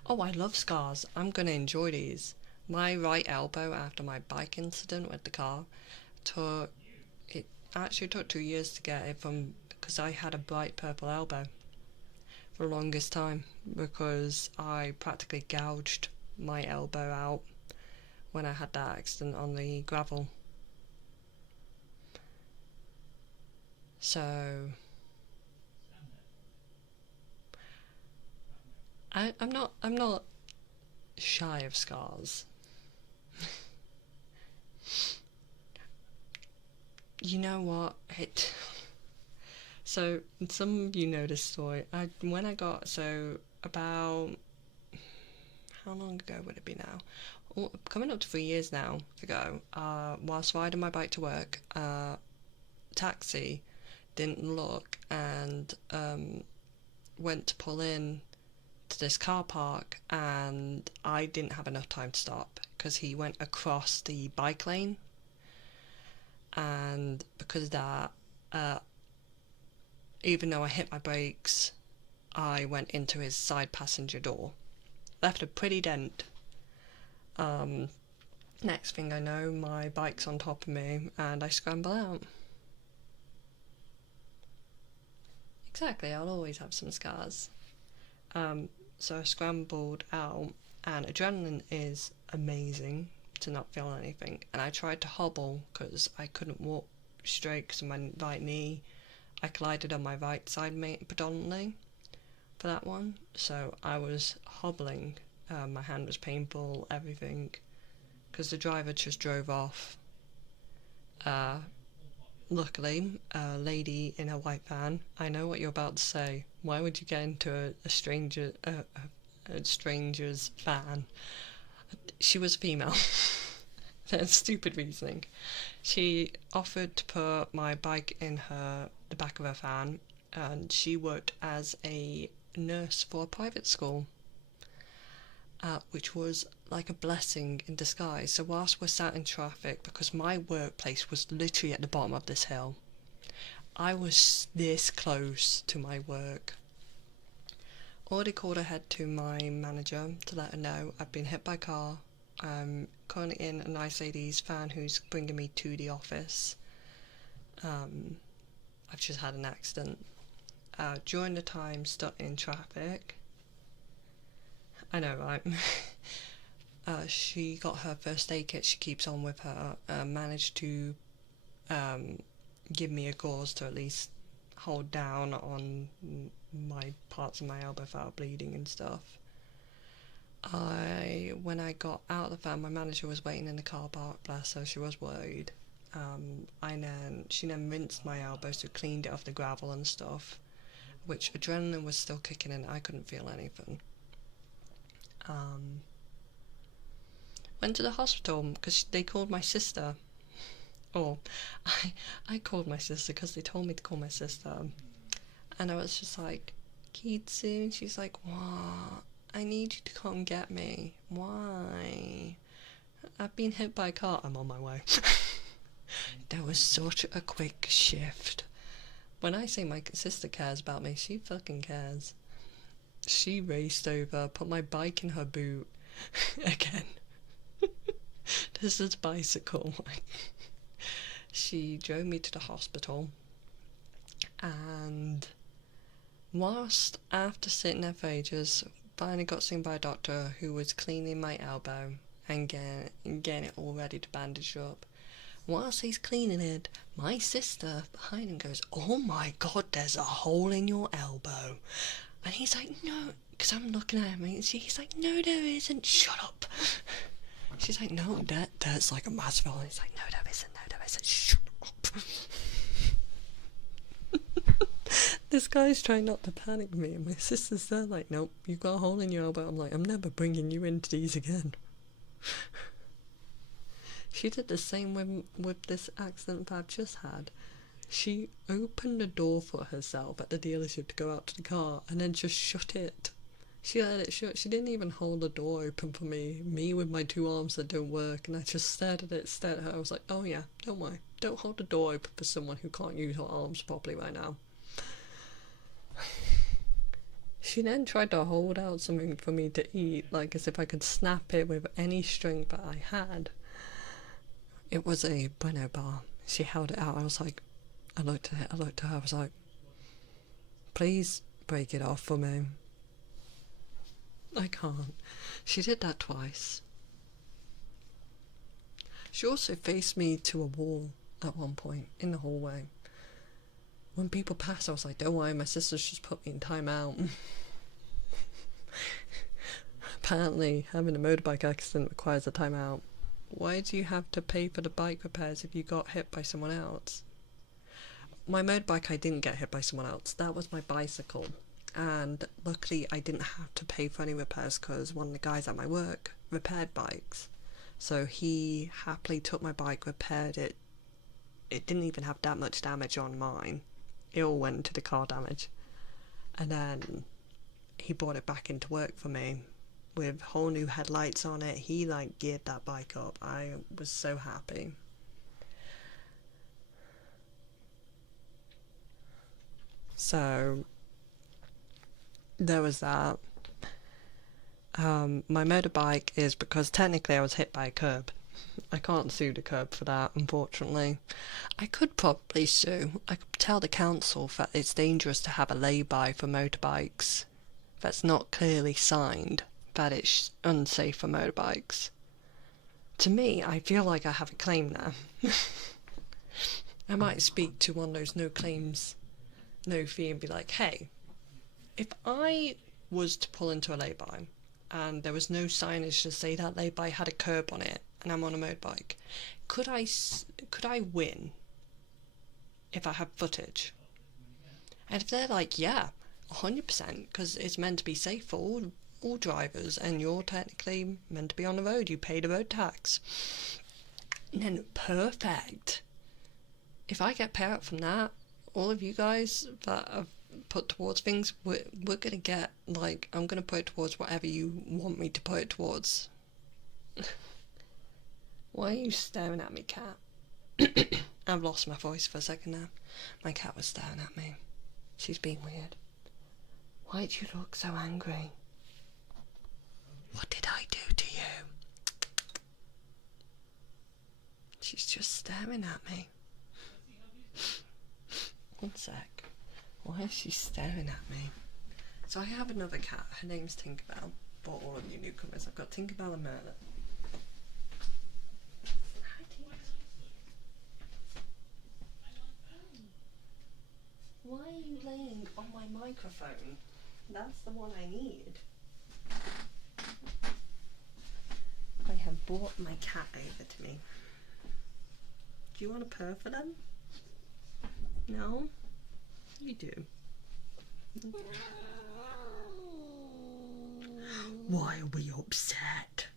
Oh, I love scars. I'm gonna enjoy these. My right elbow after my bike incident with the car it actually took 2 years to get it from, because I had a bright purple elbow for the longest time, because I practically gouged my elbow out when I had that accident on the gravel. So I'm not shy of scars. You know what? So some of you know this story. About how long ago would it be now? Coming up to 3 years now ago. Whilst riding my bike to work, taxi didn't look and went to pull in to this car park, and I didn't have enough time to stop because he went across the bike lane, and because of that, even though I hit my brakes, I went into his side passenger door, left a pretty dent. Next thing I know, my bike's on top of me and I scramble out. Exactly, I'll always have some scars. So I scrambled out, and adrenaline is amazing to not feel anything. And I tried to hobble because I couldn't walk straight because of my right knee. I collided on my right side predominantly for that one, so I was hobbling. My hand was painful, everything, because the driver just drove off. Luckily, a lady in a white van. I know what you're about to say. Why would you get into a stranger's van? She was female. That's stupid reasoning. She offered to put my bike in the back of her van, and she worked as a nurse for a private school, which was like a blessing in disguise. So whilst we're sat in traffic, because my workplace was literally at the bottom of this hill, I was this close to my work. Already called ahead to my manager to let her know I've been hit by a car. I'm currently in a nice lady's van who's bringing me to the office. I've just had an accident. During the time stuck in traffic, I know, right? She got her first aid kit she keeps on with her, managed to give me a gauze to at least hold down on my parts of my elbow without bleeding and stuff. When I got out of the van, my manager was waiting in the car park, bless her, she was worried. She then rinsed my elbow, so cleaned it off the gravel and stuff, which adrenaline was still kicking in, I couldn't feel anything. Went to the hospital because they called my sister. Or I called my sister because they told me to call my sister. And I was just like, Kitsu? And she's like, what? I need you to come get me. Why? I've been hit by a car. I'm on my way. There was such a quick shift. When I say my sister cares about me, she fucking cares. She raced over, put my bike in her boot. Again. This is a bicycle. She drove me to the hospital, and whilst after sitting there for ages, finally got seen by a doctor who was cleaning my elbow and getting it all ready to bandage up. Whilst he's cleaning it, my sister behind him goes, "Oh my god, there's a hole in your elbow." And he's like, "No," because I'm looking at him, and he's like, "No, there isn't, shut up." She's like, "No, that's like a massive hole." And he's like, "No, there isn't, shut up." This guy's trying not to panic me, and my sister's there like, "Nope, you got a hole in your elbow." I'm like, "I'm never bringing you into these again." She did the same with this accident that I've just had. She opened the door for herself at the dealership to go out to the car and then just shut it. She let it shut. She didn't even hold the door open for me. Me with my two arms that don't work, and I just stared at it, stared at her. I was like, oh yeah, don't worry. Don't hold the door open for someone who can't use her arms properly right now. She then tried to hold out something for me to eat, like as if I could snap it with any strength that I had. It was a Bueno bar. She held it out. I was like, I looked at it, I looked at her, I was like, please break it off for me. I can't. She did that twice. She also faced me to a wall at one point in the hallway. When people passed, I was like, don't worry, my sister's just put me in timeout. Apparently, having a motorbike accident requires a timeout. Why do you have to pay for the bike repairs if you got hit by someone else? My motorbike, I didn't get hit by someone else. That was my bicycle. And luckily I didn't have to pay for any repairs because one of the guys at my work repaired bikes. So he happily took my bike, repaired it. It didn't even have that much damage on mine. It all went to the car damage. And then he brought it back into work for me with whole new headlights on it. He like geared that bike up. I was so happy. So there was that. My motorbike is because technically I was hit by a curb. I can't sue the curb for that, unfortunately. I could probably sue. I could tell the council that it's dangerous to have a lay-by for motorbikes that's not clearly signed, that it's unsafe for motorbikes. To me, I feel like I have a claim now. I might speak to one of those no claims, no fee and be like, hey, if I was to pull into a lay-by and there was no signage to say that lay-by had a curb on it and I'm on a motorbike, could I win if I have footage? And if they're like, yeah, 100%, because it's meant to be safe for all drivers and you're technically meant to be on the road, you pay the road tax, then perfect. If I get payout from that, all of you guys that have put towards things, we're gonna get, like, I'm gonna put it towards whatever you want me to put it towards. Why are you staring at me, cat? I've lost my voice for a second now. My cat was staring at me. She's being weird. Why do you look so angry? What did I do to you? She's just staring at me. One sec. Why is she staring at me? So I have another cat. Her name's Tinkerbell. For all of you newcomers, I've got Tinkerbell and Merlin. Hi, why are you laying on my microphone? That's the one I need. I have brought my cat over to me. Do you want a purr for them? No? You do. Why are we upset?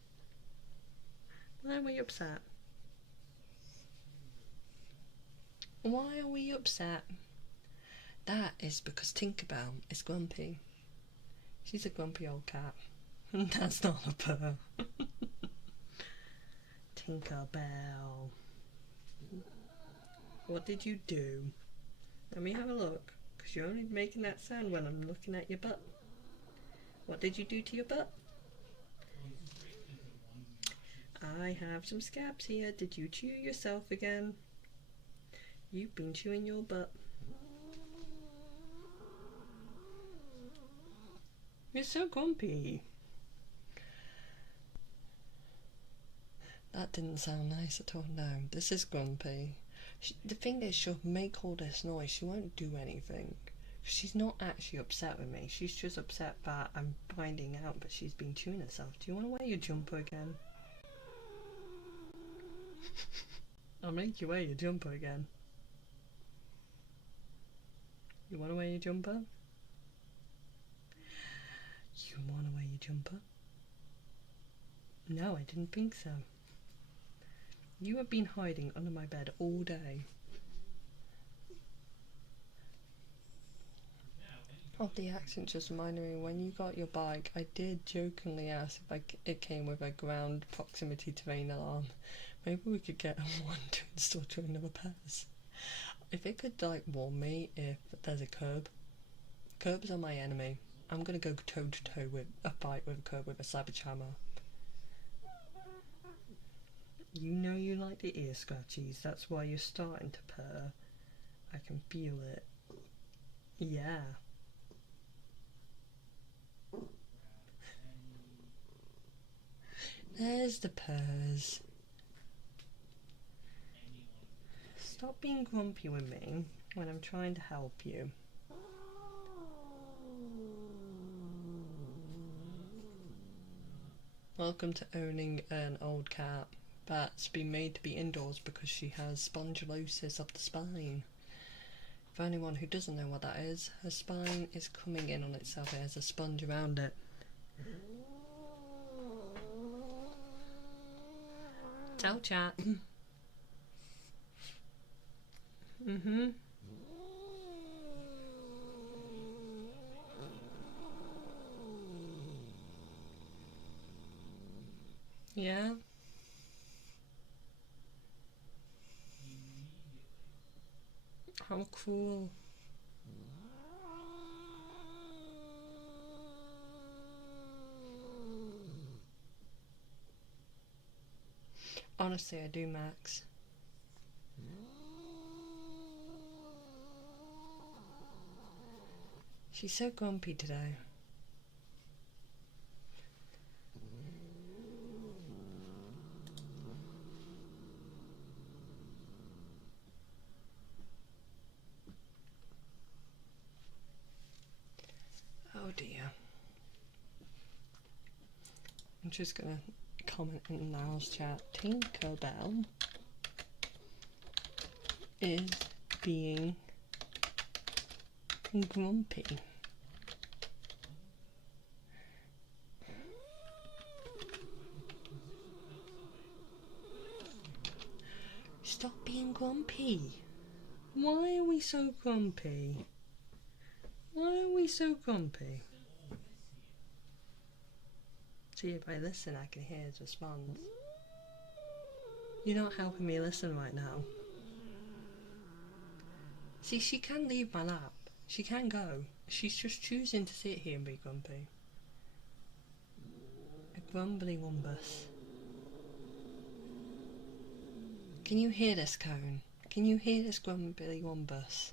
Why are we upset? Why are we upset? That is because Tinkerbell is grumpy. She's a grumpy old cat. That's not a purr. Tinkerbell. What did you do? Let me have a look, because you're only making that sound when I'm looking at your butt. What did you do to your butt? I have some scabs here. Did you chew yourself again? You've been chewing your butt. You're so grumpy. That didn't sound nice at all. No, this is grumpy. The thing is, she'll make all this noise. She won't do anything. She's not actually upset with me. She's just upset that I'm finding out that she's been chewing herself. Do you want to wear your jumper again? I'll make you wear your jumper again. You want to wear your jumper? You want to wear your jumper? No, I didn't think so. You have been hiding under my bed all day. Oh, the accent just reminded me, when you got your bike, I did jokingly ask if it came with a ground proximity terrain alarm. Maybe we could get one to install to another pass. If it could, like, warn me if there's a curb. Curbs are my enemy. I'm gonna go toe to toe with a fight with a curb with a savage hammer. You know you like the ear scratchies, that's why you're starting to purr. I can feel it. Yeah. There's the purrs. Stop being grumpy with me when I'm trying to help you. Welcome to owning an old cat that's been made to be indoors because she has spondylosis of the spine. For anyone who doesn't know what that is, her spine is coming in on itself. It has a sponge around it. Tell chat. Yeah. How cool. Honestly, I do, Max. She's so grumpy today. Oh dear. I'm just gonna comment in Niall's chat. Tinkerbell is being grumpy. Stop being grumpy. Why are we so grumpy? Why are we so grumpy? See, if I listen, I can hear his response. You're not helping me listen right now. See, she can leave my lap. She can go. She's just choosing to sit here and be grumpy. A grumbly wumbus. Can you hear this, Cone? Can you hear this grumbly wumbus?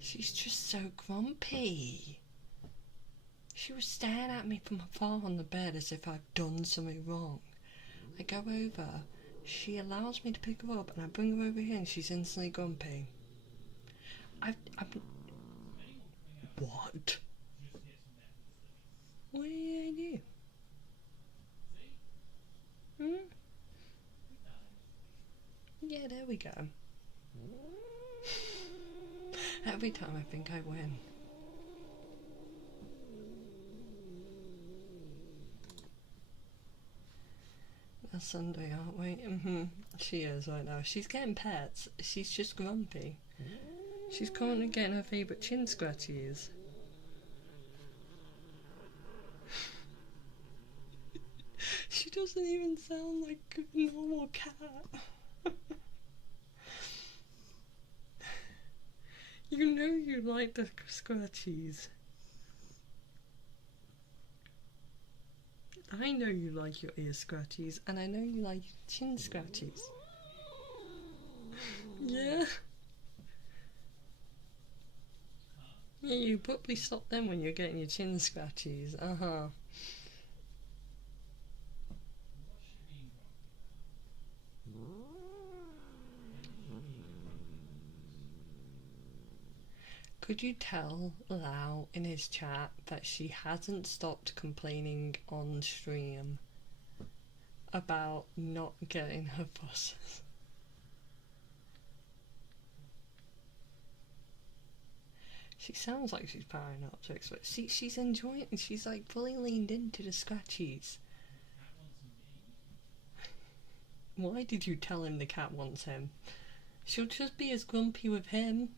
She's just so grumpy. She was staring at me from afar on the bed as if I've done something wrong. I go over, she allows me to pick her up, and I bring her over here and she's instantly grumpy. I'm... What? What did I do? Yeah, there we go. Every time I think I win. That's Sunday, aren't we? She is right now. She's getting pets. She's just grumpy. She's currently getting her favourite chin scratchies. She doesn't even sound like a normal cat. You know you like the scratchies. I know you like your ear scratchies, and I know you like chin scratchies. Yeah? Yeah, you probably stop them when you're getting your chin scratchies. Could you tell Lau in his chat that she hasn't stopped complaining on stream about not getting her buses? She sounds like she's powering up to expect. See, she's enjoying it. She's like fully leaned into the scratchies. Why did you tell him the cat wants him? She'll just be as grumpy with him.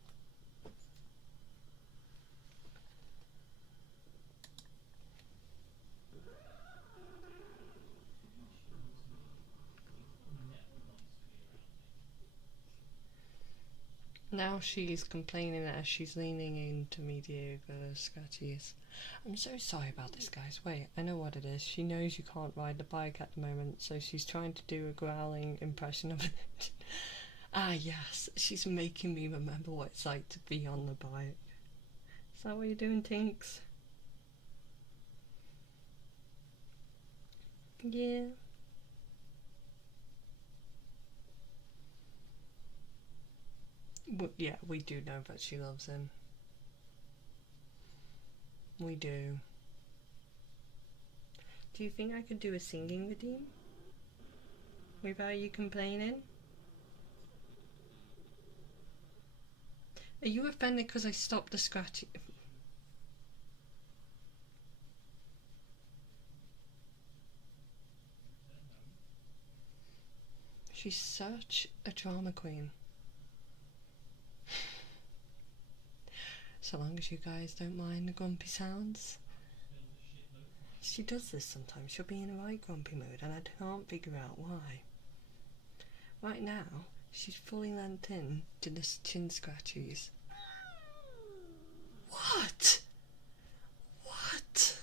Now she's complaining as she's leaning into me, Diego Scratchies. I'm so sorry about this, guys. Wait, I know what it is. She knows you can't ride the bike at the moment, so she's trying to do a growling impression of it. Ah, yes, she's making me remember what it's like to be on the bike. Is that what you're doing, Tinks? Yeah. Yeah, we do know that she loves him. We do. Do you think I could do a singing redeem? Without you complaining? Are you offended because I stopped the scratching? She's such a drama queen. So long as you guys don't mind the grumpy sounds. She does this sometimes. She'll be in a right grumpy mood and I can't figure out why. Right now, she's fully lent in to the chin scratchies. What? What?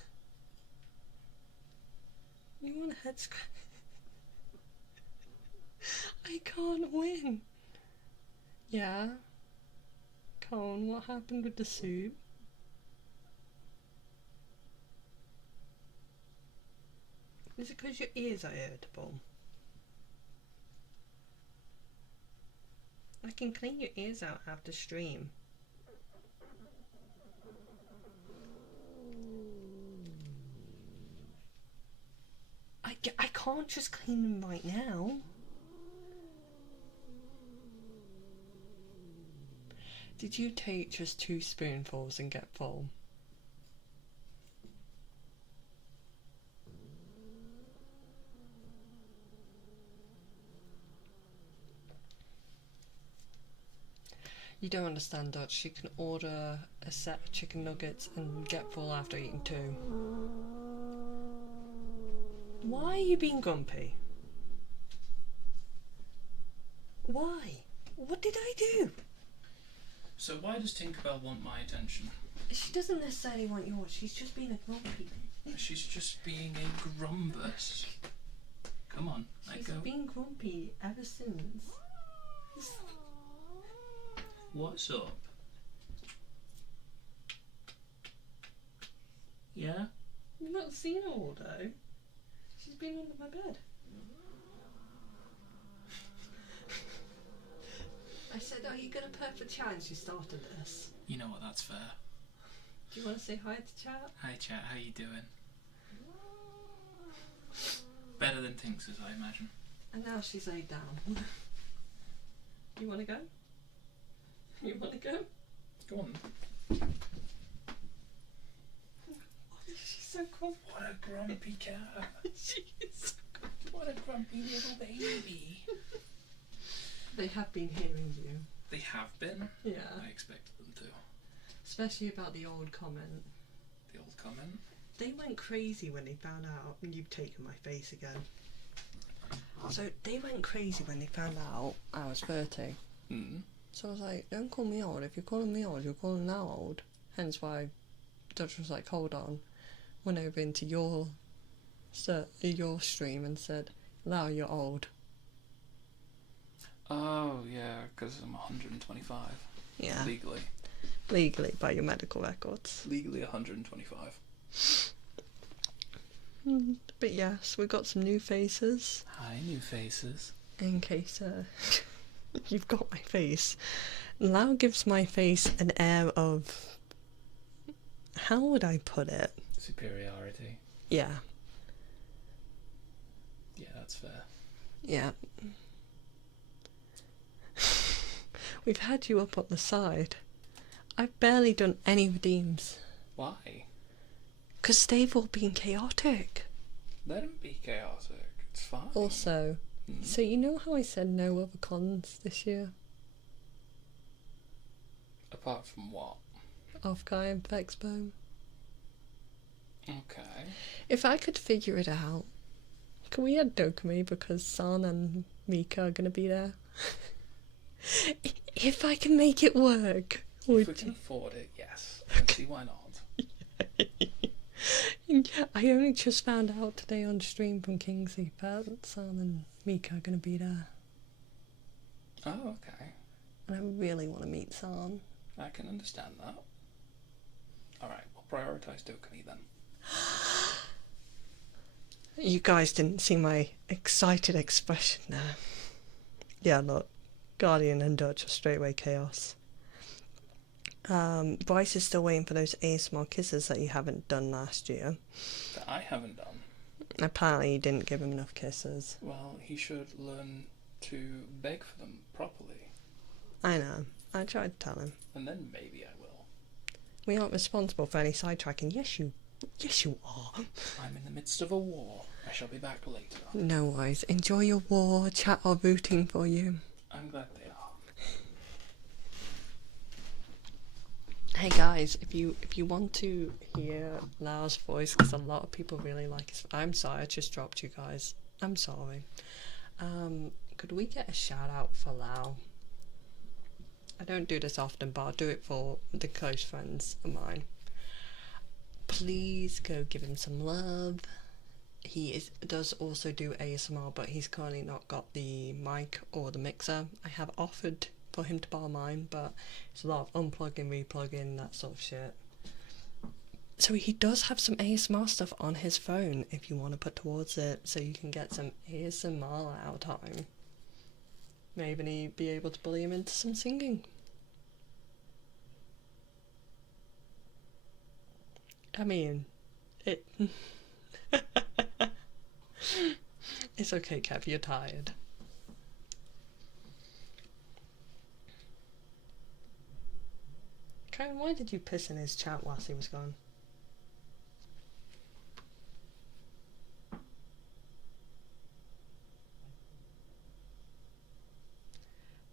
You want a head scratch? I can't win. Yeah? Cone, what happened with the soup? Is it because your ears are irritable? I can clean your ears out after stream. I can't just clean them right now. Did you take just 2 spoonfuls and get full? You don't understand, Dutch. She can order a set of chicken nuggets and get full after eating 2. Why are you being grumpy? Why? What did I do? So why does Tinkerbell want my attention? She doesn't necessarily want yours. She's just being a grumpy. She's just being a grumbus. Come on, let She's go. been grumpy ever since. What's up? Yeah? You've not seen her all day. She's been under my bed. I said, are you going to purr for chat? And she started this. You know what, that's fair. Do you want to say hi to chat? Hi chat, how you doing? Better than Tinks's, I imagine. And now she's laid down. You want to go? You want to go? Go on. She's so grumpy. What a grumpy cat. She is. What a grumpy little baby. They have been hearing you. They have been? Yeah. I expected them to. Especially about the old comment. The old comment? They went crazy when they found out you've taken my face again. So they went crazy when they found out I was 30. Mm. So I was like, don't call me old. If you're calling me old, you're calling now old. Hence why Dutch was like, hold on. Went over into your stream and said, now you're old. Oh, yeah, because I'm 125. Yeah. Legally. Legally, by your medical records. Legally 125. But yes, we've got some new faces. Hi, new faces. In case you've got my face. Lau gives my face an air of... How would I put it? Superiority. Yeah. Yeah, that's fair. Yeah. We've had you up on the side. I've barely done any redeems. Why? Because they've all been chaotic. Let them be chaotic. It's fine. Also, so you know how I said no other cons this year? Apart from what? Off Guy and Fexpo. Okay. If I could figure it out, can we add Dokumi because San and Mika are gonna be there? If I can make it work, If we would can afford it, yes. I don't see why not. I only just found out today on stream from Kingsley that San and Mika are gonna be there, Oh, okay. and I really want to meet San. I can understand that. Alright, we'll prioritise Dokumi then. You guys didn't see my excited expression there. Yeah, look, Guardian and Dutch are straight away chaos. Bryce is still waiting for those ASMR kisses that you haven't done last year. That I haven't done. Apparently you didn't give him enough kisses. Well, he should learn to beg for them properly. I know. I tried to tell him. And then maybe I will. We aren't responsible for any sidetracking. Yes, you are. I'm in the midst of a war. I shall be back later. No worries. Enjoy your war. Chat are rooting for you. I'm glad they are. Hey guys, if you want to hear Lau's voice, because a lot of people really like his. I'm sorry, I just dropped you guys. I'm sorry. Could we get a shout out for Lau? I don't do this often, but I'll do it for the close friends of mine. Please go give him some love. He does also do ASMR, but he's currently not got the mic or the mixer. I have offered for him to borrow mine, but it's a lot of unplugging, replugging, that sort of shit. So he does have some ASMR stuff on his phone if you want to put towards it, so you can get some ASMR out time. Maybe be able to bully him into some singing. I mean, it... It's okay, Kev, you're tired. Karen, why did you piss in his chat whilst he was gone?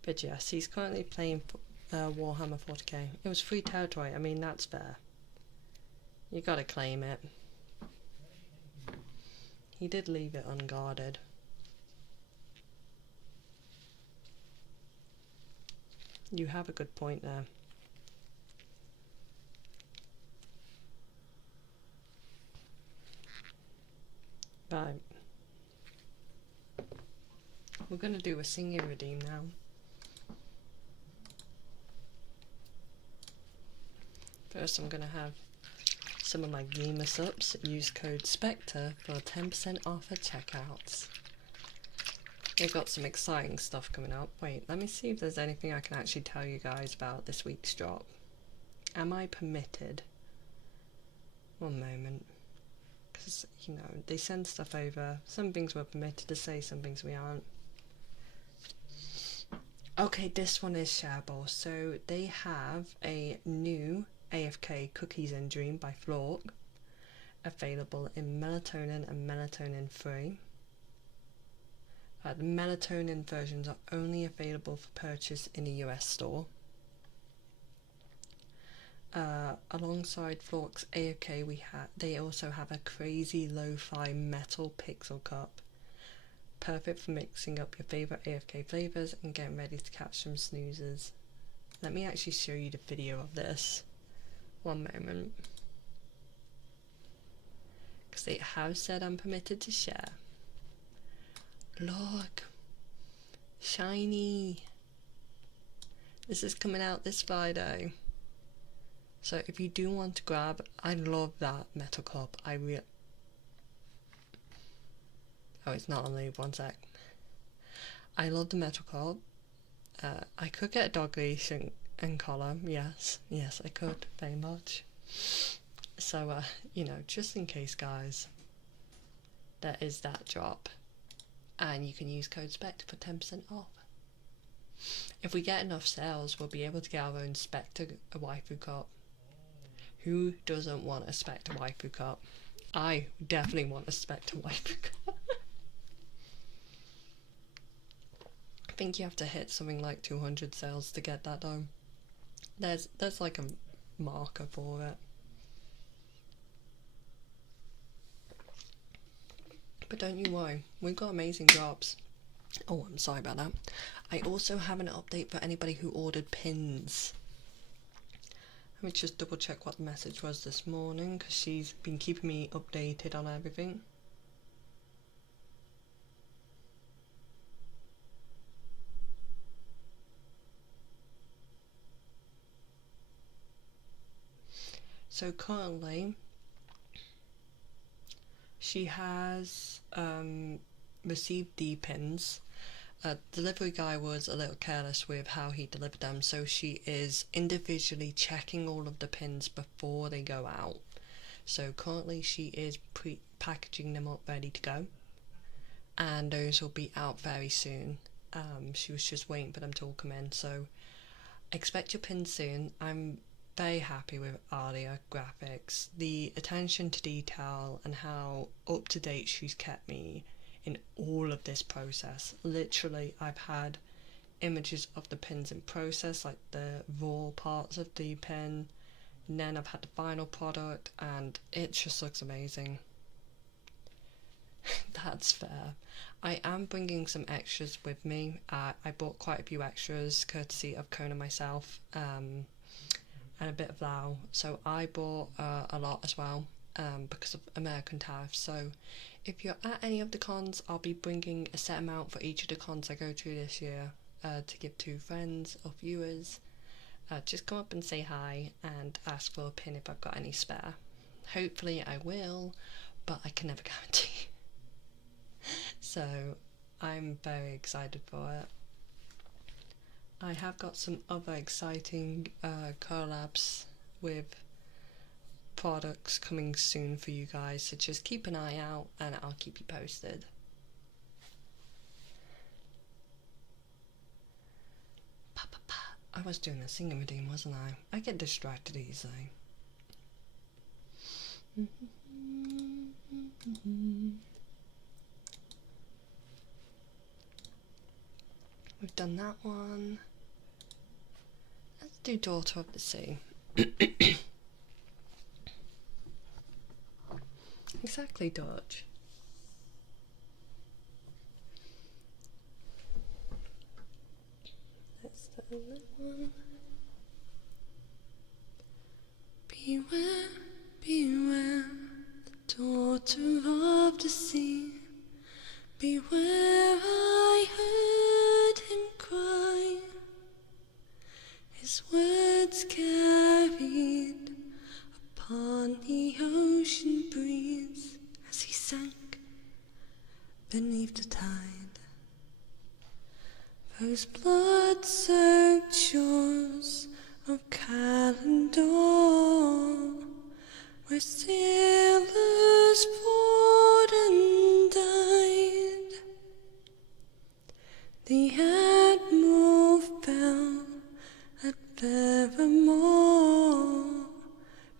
But yes, he's currently playing Warhammer 40k. It was free territory, I mean, that's fair. You gotta claim it. He did leave it unguarded. You have a good point there. Right. We're gonna do a singing redeem now. First I'm gonna have some of my gamer subs. Use code SPECTRE for 10% off at checkouts. They've got some exciting stuff coming up. Wait, let me see if there's anything I can actually tell you guys about this week's drop. Am I permitted? One moment. Because, you know, they send stuff over. Some things we're permitted to say, some things we aren't. Okay, this one is shareable. So they have a new AFK Cookies and Dream by Flork, available in melatonin and melatonin free. The melatonin versions are only available for purchase in the US store. Alongside Flork's AFK, they also have a crazy lo-fi metal pixel cup, perfect for mixing up your favourite AFK flavours and getting ready to catch some snoozers. Let me actually show you the video of this. One moment. Because they have said I'm permitted to share. Look. Shiny. This is coming out this Friday. So if you do want to grab, I love that metal cup. Oh, it's not on leave, one sec. I love the metal cup. I could get a dog leash and collar, yes, I could, very much. So, you know, just in case, guys, there is that drop. And you can use code SPECTRE for 10% off. If we get enough sales, we'll be able to get our own Spectre waifu cup. Who doesn't want a Spectre waifu cup? I definitely want a Spectre waifu cup. I think you have to hit something like 200 sales to get that though. There's like a marker for it. But don't you worry, we've got amazing jobs. Oh, I'm sorry about that. I also have an update for anybody who ordered pins. Let me just double check what the message was this morning, because she's been keeping me updated on everything. So currently, she has received the pins. Delivery guy was a little careless with how he delivered them, so she is individually checking all of the pins before they go out. So currently she is packaging them up ready to go, and those will be out very soon. She was just waiting for them to all come in, so expect your pins soon. I'm very happy with Alia graphics, the attention to detail and how up to date she's kept me in all of this process. Literally, I've had images of the pins in process, like the raw parts of the pin, and then I've had the final product, and it just looks amazing. That's fair. I am bringing some extras with me. I bought quite a few extras courtesy of Kona myself, and a bit of Lau, so I bought a lot as well, because of American tariffs. So if you're at any of the cons, I'll be bringing a set amount for each of the cons I go to this year, to give to friends or viewers. Just come up and say hi and ask for a pin if I've got any spare. Hopefully I will, but I can never guarantee. So I'm very excited for it. I have got some other exciting collabs with products coming soon for you guys, so just keep an eye out and I'll keep you posted. I was doing a sing-a-ma-ding, wasn't I? I get distracted easily. We've done that one. Let's do Daughter of the Sea. Exactly, Dodge. Let's do that one. Beware, beware, the daughter of the sea. Beware, I heard him cry. His words carried upon the ocean breeze as he sank beneath the tide. Those blood-soaked shores of Calendar, where sailors fought and died. The Admiral fell at Paramore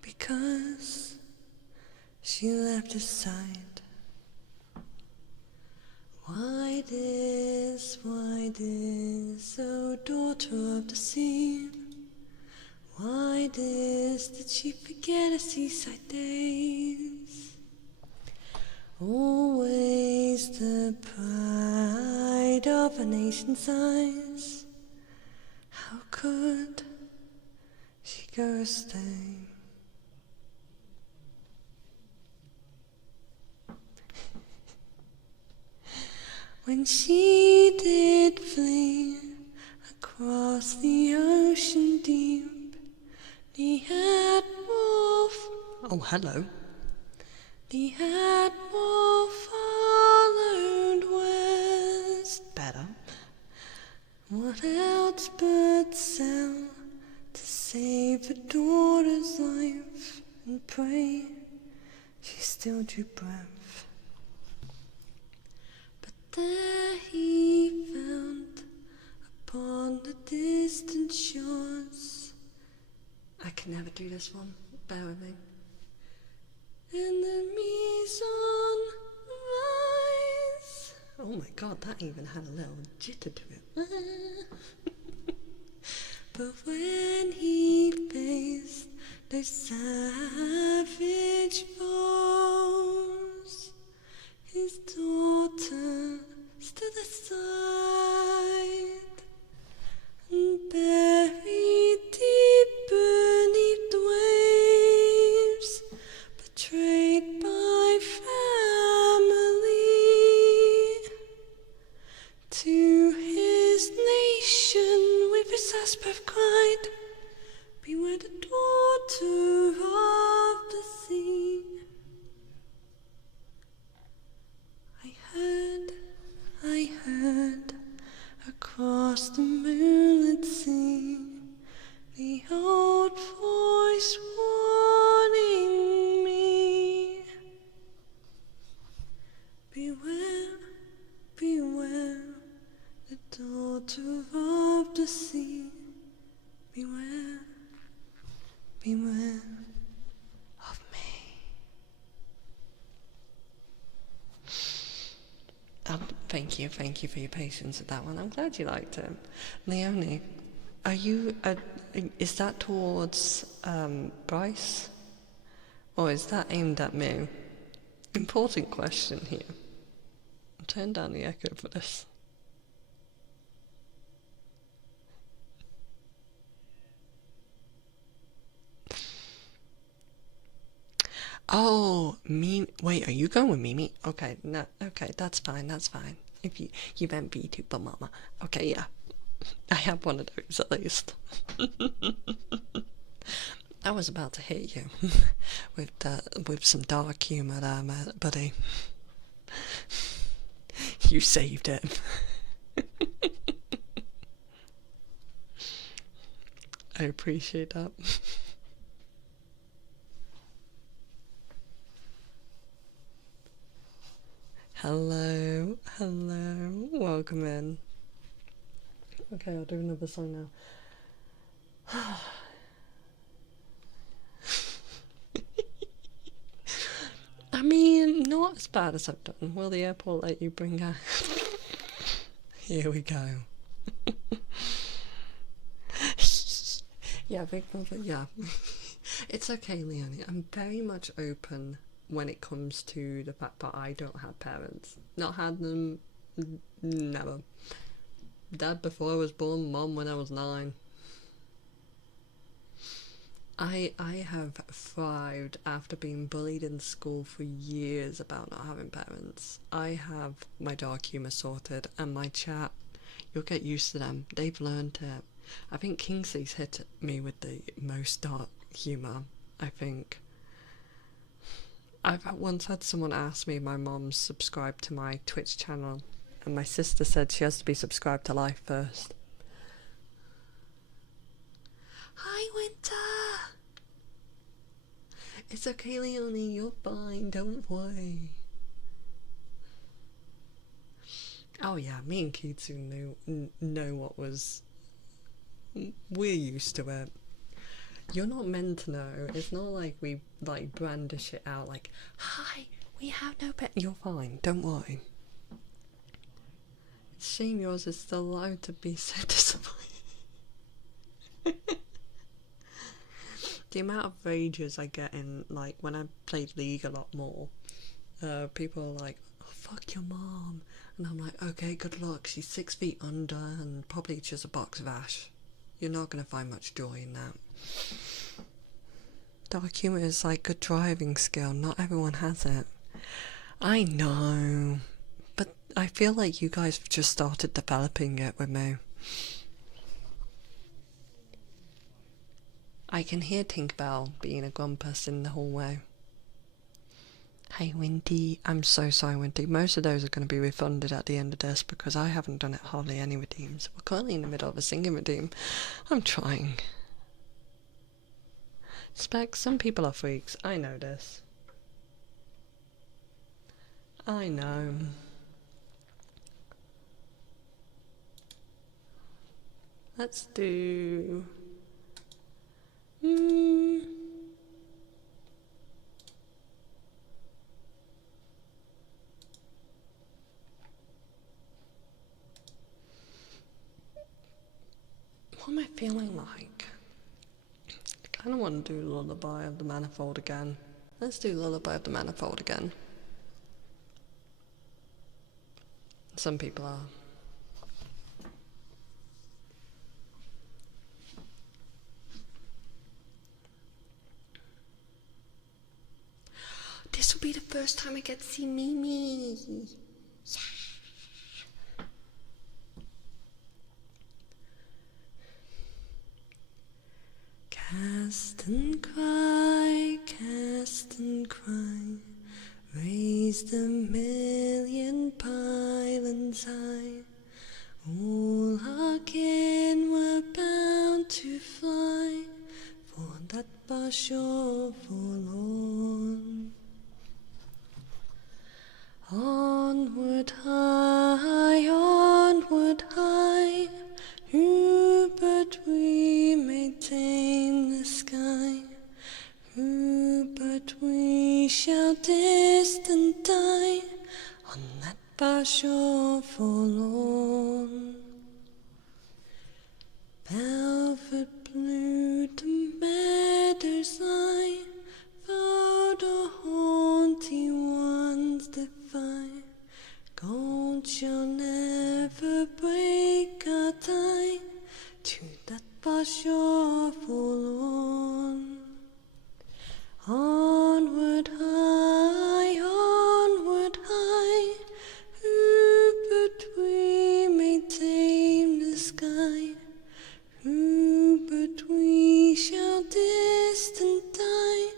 because she left his side. Why this, oh daughter of the sea? Why this, did she forget her seaside days? Always the pride of a nation's eyes. How could she go astray? When she did flee across the ocean deep, the Admiral... Oh, hello. The Admiral followed west. Better. What else but sail to save her daughter's life and pray she still drew breath. There he found upon the distant shores. I can never do this one, bear with me. Enemies on rise. Oh my god, that even had a little jitter to it. But when he savage foes, his daughter stood aside, and buried deep beneath the waves, betrayed by family, to his nation with his aspect cried, beware the daughter of the sea. I heard, across the moonlit sea, the old voice warning me. Beware, beware, the daughter of the sea. Beware, beware of me. Thank you for your patience with that one. I'm glad you liked it. Leonie, are you, is that towards Bryce? Or is that aimed at me? Important question here. I'll turn down the echo for this. Oh, wait, are you going with Mimi? Okay, no, okay, that's fine. If you meant VTuber Mama. Okay, yeah. I have one of those at least. I was about to hit you with some dark humor there, buddy. You saved it. I appreciate that. Hello, welcome in. Okay, I'll do another song now. I mean, not as bad as I've done. Will the airport let you bring her? Here we go. Yeah, Big Brother, yeah. It's okay, Leonie. I'm very much open when it comes to the fact that I don't have parents. Not had them, never. Dad before I was born, mom when I was 9. I have thrived after being bullied in school for years about not having parents. I have my dark humour sorted, and my chat, you'll get used to them. They've learned it. I think Kingsley's hit me with the most dark humour, I think. I've once had someone ask me if my mom's subscribed to my Twitch channel, and my sister said she has to be subscribed to Life first. Hi, Winter! It's okay, Leonie, you're fine, don't worry. Oh yeah, me and Kitsu know what was... We're used to it. You're not meant to know. It's not like we brandish it out like, hi, we have no pet. You're fine, don't worry. It's a shame yours is still allowed to be so disappointed. The amount of rages I get in, like, when I played League a lot more, people are like, oh, fuck your mom. And I'm like, okay, good luck. She's 6 feet under and probably just a box of ash. You're not going to find much joy in that. Dark humour is like good driving skill. Not everyone has it. I know. But I feel like you guys have just started developing it with me. I can hear Tinkerbell being a grumpus in the hallway. Hey Windy, I'm so sorry Windy, most of those are going to be refunded at the end of this because I haven't done it hardly any redeems. We're currently in the middle of a singing redeem. I'm trying. Specs, some people are freaks, I know this. I know. Let's do... What am I feeling like? kind of want to do Lullaby of the Manifold again. Let's do Lullaby of the Manifold again. Some people are. This will be the first time I get to see Mimi. Yeah. Cast and cry, raised a million pylons high. All our kin were bound to fly for that Bashaw forlorn. Onward high, who but we may tame the sky? Who but we shall distant die on that Bashaw forlorn? Velvet blue the meadows lie, for the haunty ones defy. Gold shall never break our tie to that Bashaw forlorn. Onward high, who but we may tame the sky? Who but we shall distant die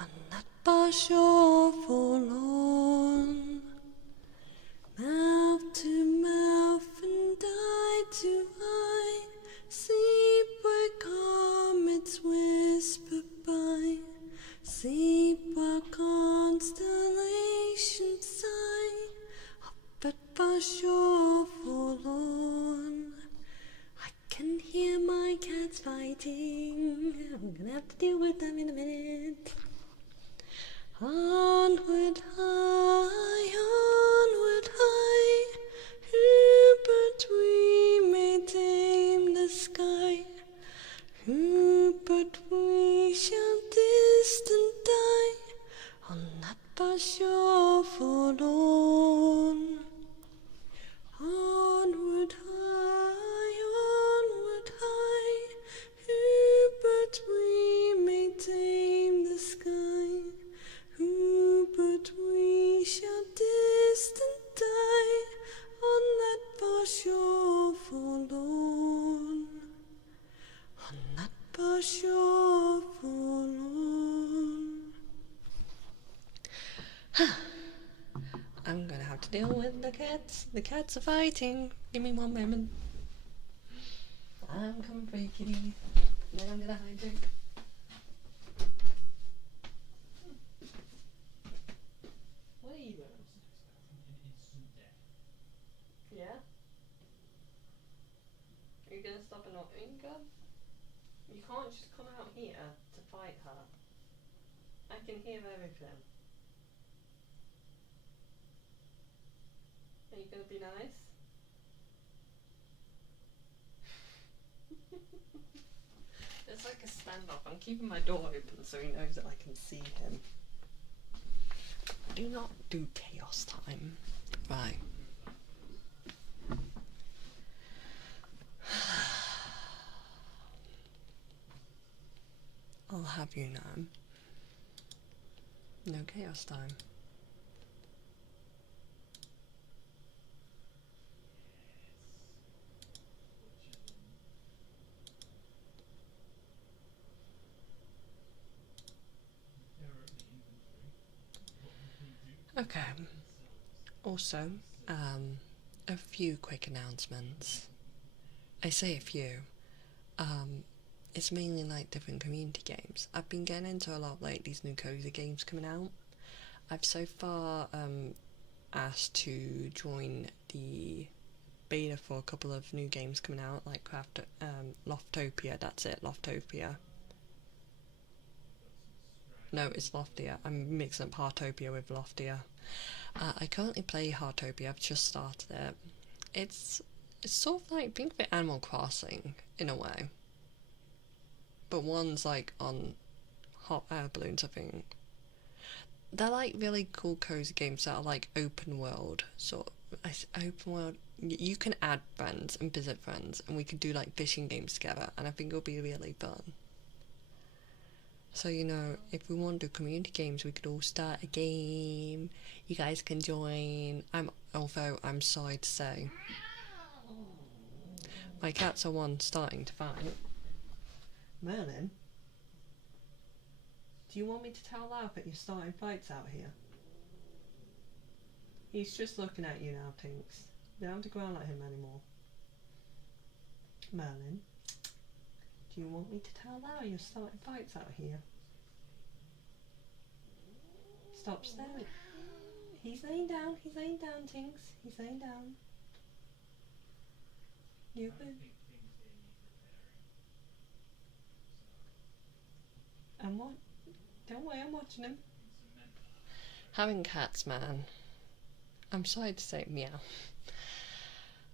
on that Bashaw forlorn? Mouth to mouth and eye to eye, sleep where comets whisper by. Sleep while constellations sigh, up at Bashaw forlorn. I can hear my cats fighting, I'm gonna have to deal with them in a minute. Onward high, who but we may tame the sky? Who but we shall distant die on that Bashaw forlorn? Onward high, who but we may tame the sky? Who but we shall distant die on that Bashaw forlorn? On that Bashaw forlorn. I'm gonna have to deal with the cats. The cats are fighting. Give me 1 moment. I'm coming for you, kitty. Then I'm gonna hide you. What are you doing? Instant death. Yeah? Are you gonna stop annoying her? You can't just come out here to fight her. I can hear everything. Are you gonna be nice? It's like a standoff. I'm keeping my door open so he knows that I can see him. Do not do chaos time. Right. I'll have you know. No chaos time. Okay. Also, a few quick announcements. I say a few. It's mainly like different community games. I've been getting into a lot of like these new cozy games coming out. I've so far asked to join the beta for a couple of new games coming out, like Loftopia. That's it, Loftopia. No, it's Loftia. I'm mixing up Heartopia with Loftia. I currently play Heartopia. I've just started it. It's sort of like, think of it Animal Crossing in a way. but one's like on hot air balloons, I think. They're like really cool cozy games that are like open world, sort of. Open world. You can add friends and visit friends, and we could do like fishing games together, and I think it'll be really fun. So, you know, if we want to do community games, we could all start a game. You guys can join. Although I'm sorry to say, my cats are one starting to fight. Merlin, do you want me to tell Laugh that you're starting fights out here? He's just looking at you now, Tinks. You don't have to go out at him anymore. Merlin, do you want me to tell Lau you're starting fights out here? Stop staring. He's laying down, Tinks. He's laying down. You can. And what? Don't worry, I'm watching him. Having cats, man. I'm sorry to say, meow.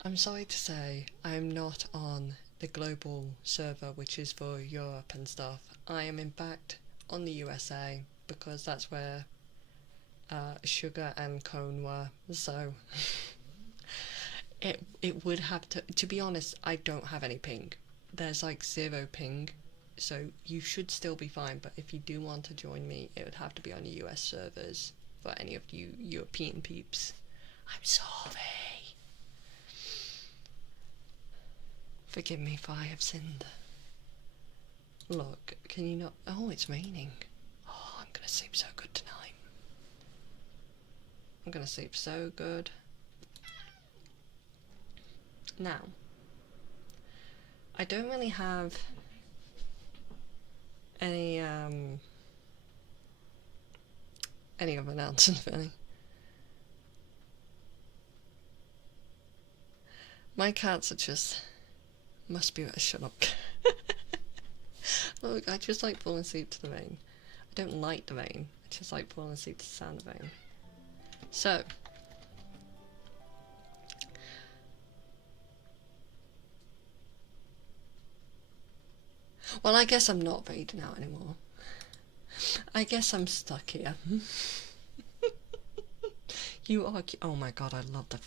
I'm sorry to say I'm not on the global server, which is for Europe and stuff. I am in fact on the USA because that's where Sugar and Cone were. So it would have to be honest, I don't have any ping. There's like 0 ping, so you should still be fine. But if you do want to join me, it would have to be on the US servers for any of you European peeps. I'm sorry. Forgive me if I have sinned. Look, can you not? Oh, it's raining. Oh, I'm gonna sleep so good tonight. I'm gonna sleep so good. Now, I don't really have any of announcements really. My cats are just must be shut up. Look, I just like falling asleep to the rain. I don't like the rain. I just like falling asleep to the sound of rain. So, well, I guess I'm not reading out anymore. I guess I'm stuck here. You are. Oh my god, I love the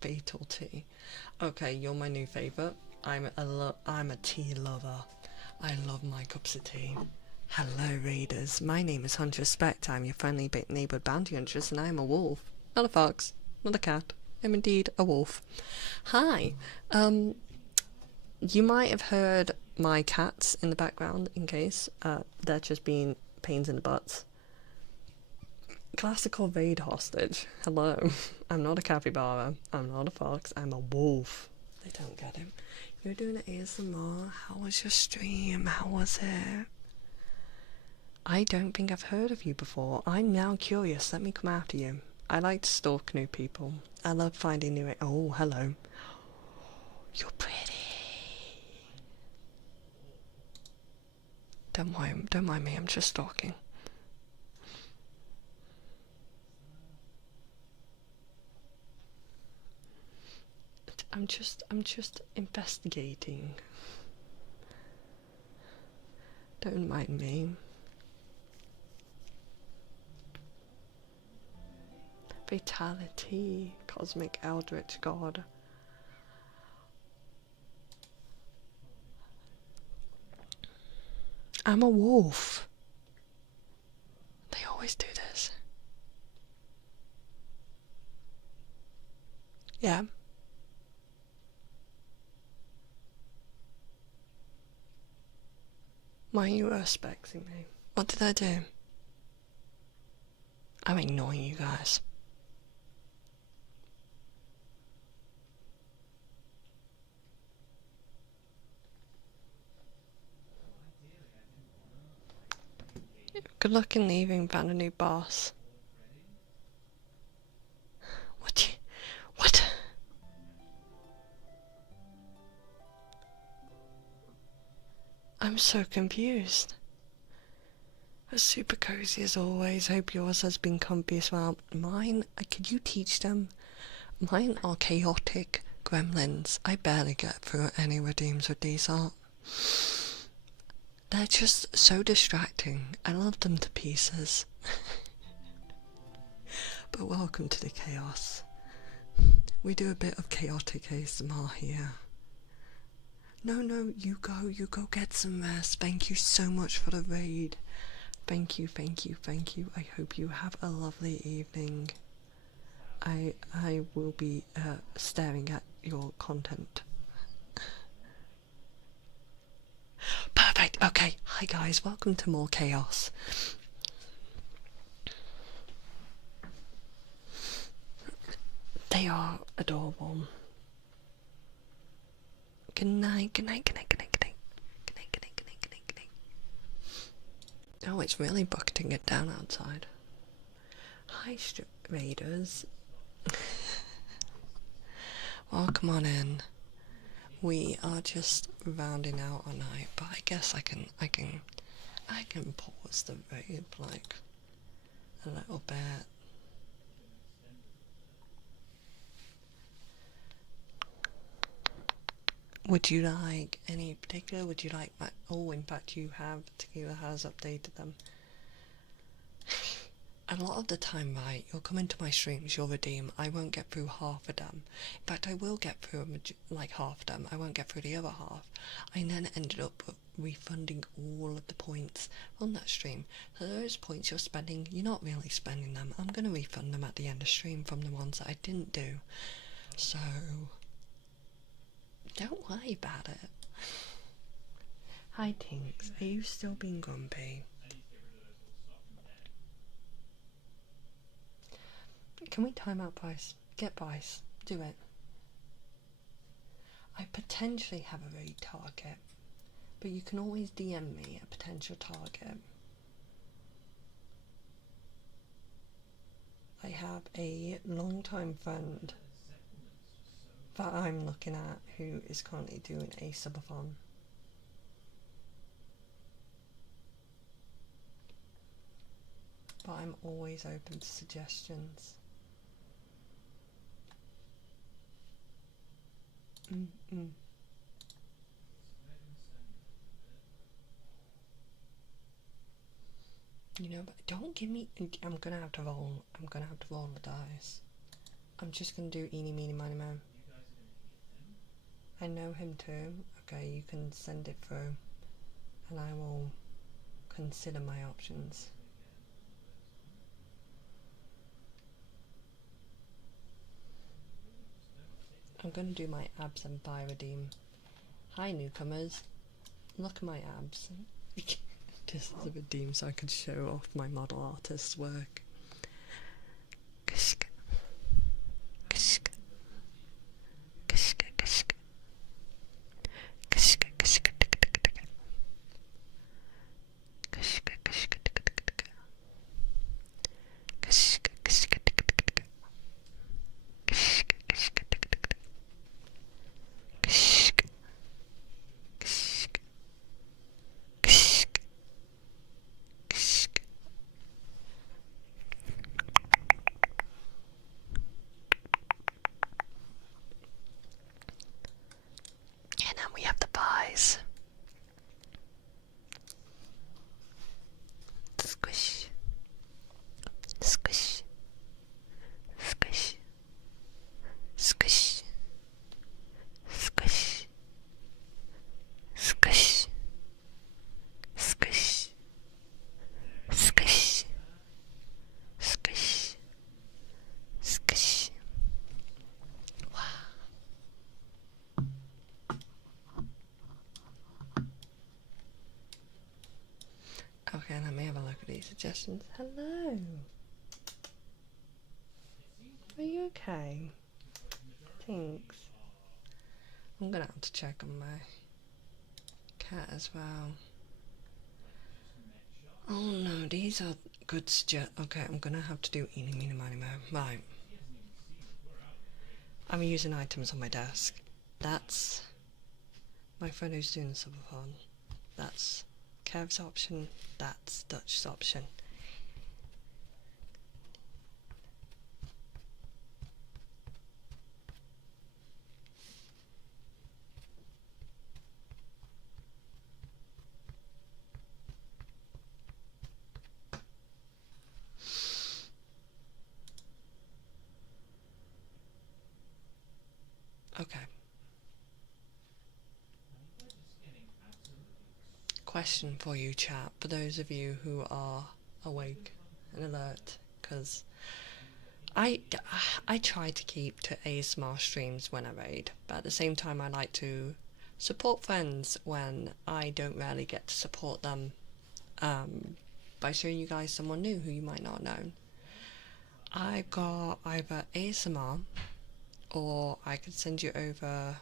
fatal tea. Okay, you're my new favourite. I'm a tea lover. I love my cups of tea. Hello, readers. My name is Hunter Spectre. I'm your friendly neighbourhood bounty huntress, and I am a wolf, not a fox, not a cat. I'm indeed a wolf. Hi. You might have heard my cats in the background. In case they're just being pains in the butts. Classical raid hostage. Hello. I'm not a capybara. I'm not a fox. I'm a wolf. They don't get him. You're doing an ASMR. How was your stream? How was it? I don't think I've heard of you before. I'm now curious. Let me come after you. I like to stalk new people. I love finding new... Oh, hello. You're pretty. Don't mind me. I'm just stalking. I'm just investigating. Don't mind me. Fatality, cosmic eldritch god. I'm a wolf. They always do this. Yeah. Why are you respecting me? What did I do? I'm ignoring you guys. Good luck in leaving, found a new boss. What? I'm so confused. It's super cozy as always. Hope yours has been comfy as well. Mine, could you teach them? Mine are chaotic gremlins. I barely get through any redeems with these art. They're just so distracting. I love them to pieces. But welcome to the chaos. We do a bit of chaotic ASMR here. No, you go get some rest. Thank you so much for the raid. Thank you. I hope you have a lovely evening. I will be staring at your content. Perfect. Okay. Hi guys. Welcome to more chaos. They are adorable. Good night. Oh, it's really bucketing it down outside. Hi, strip raiders. Welcome on in. We are just rounding out our night, but I guess I can pause the raid like a little bit. Would you like any particular? Would you like my? Oh, in fact, you have. Tequila has updated them. A lot of the time, right, you'll come into my streams, you'll redeem, I won't get through half of them. In fact, I will get through like half of them, I won't get through the other half. I then ended up refunding all of the points on that stream. So those points you're spending, you're not really spending them. I'm going to refund them at the end of stream from the ones that I didn't do. So, don't worry about it. Hi Tinks, are you still being grumpy? Can we time out Bryce? Get Bryce. Do it. I potentially have a raid target, but you can always DM me a potential target. I have a long-time friend that I'm looking at who is currently doing a subathon. But I'm always open to suggestions. You know, but don't give me. I'm gonna have to roll the dice. I'm just gonna do eeny meeny miny mo. I know him too. Okay, you can send it through, and I will consider my options. I'm gonna do my abs and buy redeem. Hi newcomers, look at my abs. Just as a redeem so I could show off my model artist's work. And then we have the pies. Squish. Squish. Squish. Squish. Squish. Squish. Squish. Squish. Squish. Squish. Wow. Okay, let me have a look at these suggestions. Hello. Are you okay? Thanks. I'm gonna have to check on my cat as well. Oh no, these are good okay, I'm gonna have to do eeny meeny miny mo. Right. I'm using items on my desk. That's my friend who's doing the subathon. That's Kev's option. That's Dutch's option. question for you, chat, for those of you who are awake and alert, because I try to keep to ASMR streams when I raid, but at the same time I like to support friends when I don't really get to support them by showing you guys someone new who you might not know. I've got either ASMR, or I could send you over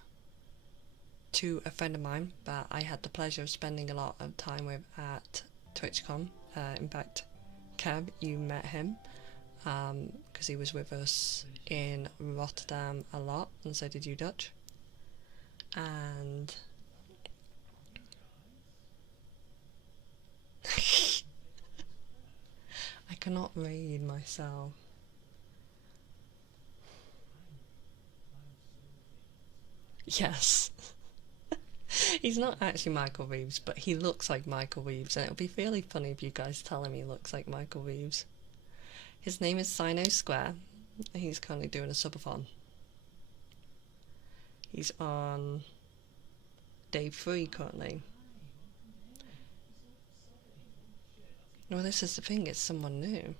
to a friend of mine that I had the pleasure of spending a lot of time with at TwitchCon. In fact, Kev, you met him because he was with us in Rotterdam a lot, and so did you, Dutch. And I cannot raid myself. Yes. He's not actually Michael Reeves, but he looks like Michael Reeves, and it'll be really funny if you guys tell him he looks like Michael Reeves. His name is Sino Square. He's currently doing a subathon. He's on day 3 currently. No, this is the thing, it's someone new.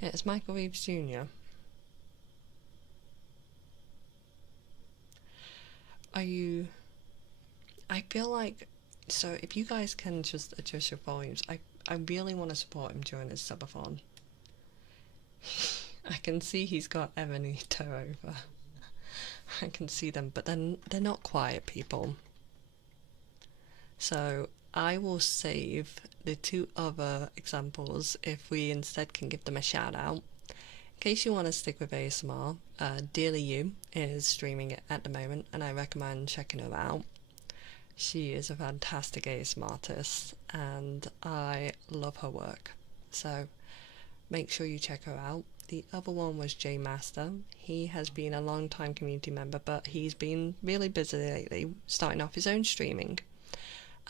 Yeah, it's Michael Reeves Jr. I feel like, so if you guys can just adjust your volumes, I really want to support him during his subathon. I can see he's got Evanito over. I can see them, but then they're not quiet people. So I will save the 2 other examples if we instead can give them a shout out. In case you want to stick with ASMR, Dearly You is streaming it at the moment, and I recommend checking her out. She is a fantastic ASMR artist, and I love her work. So make sure you check her out. The other one was J Master. He has been a long time community member, but he's been really busy lately, starting off his own streaming.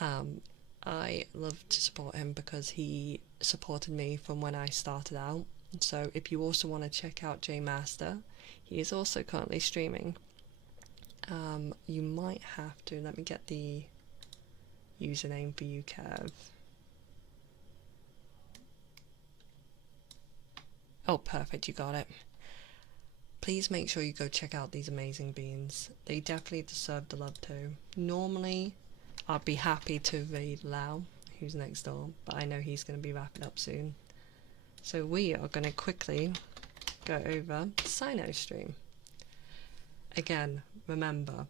I love to support him because he supported me from when I started out. So if you also want to check out J Master, he is also currently streaming. You might have to, let me get the username for you, Kev. Oh, perfect, you got it. Please make sure you go check out these amazing beans. They definitely deserve the love too. Normally, I'd be happy to raid Lau, who's next door, but I know he's going to be wrapping up soon. So we are going to quickly go over Sino stream. Again, remember,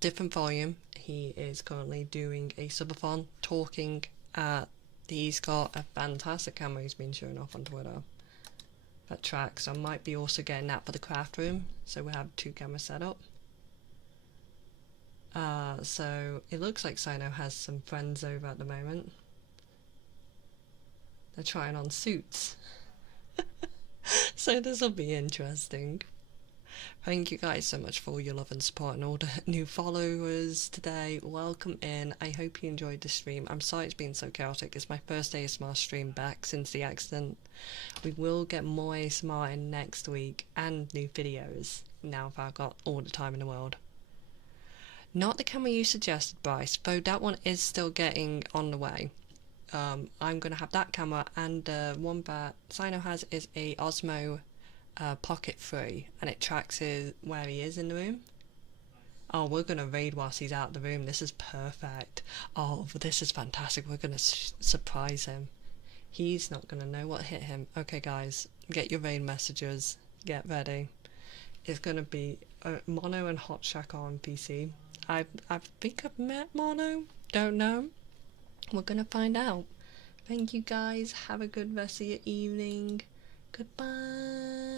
different volume. He is currently doing a subathon, talking. He's got a fantastic camera he's been showing off on Twitter that tracks. I might be also getting that for the craft room, so we have 2 cameras set up. So it looks like Sino has some friends over at the moment. They're trying on suits. So this will be interesting. Thank you guys so much for all your love and support, and all the new followers today. Welcome in. I hope you enjoyed the stream. I'm sorry it's been so chaotic. It's my first ASMR stream back since the accident. We will get more ASMR in next week and new videos now that I've got all the time in the world. Not the camera you suggested, Bryce, though that one is still getting on the way. I'm going to have that camera, and one that Sino has is a Osmo Pocket 3, and it tracks where he is in the room. Oh, we're going to raid whilst he's out of the room. This is perfect. Oh, this is fantastic. We're going to surprise him. He's not going to know what hit him. Okay, guys, get your raid messages. Get ready. It's going to be Mono and Hot Shack on PC. I think I've met Mono. Don't know. We're going to find out. Thank you, guys. Have a good rest of your evening. Goodbye.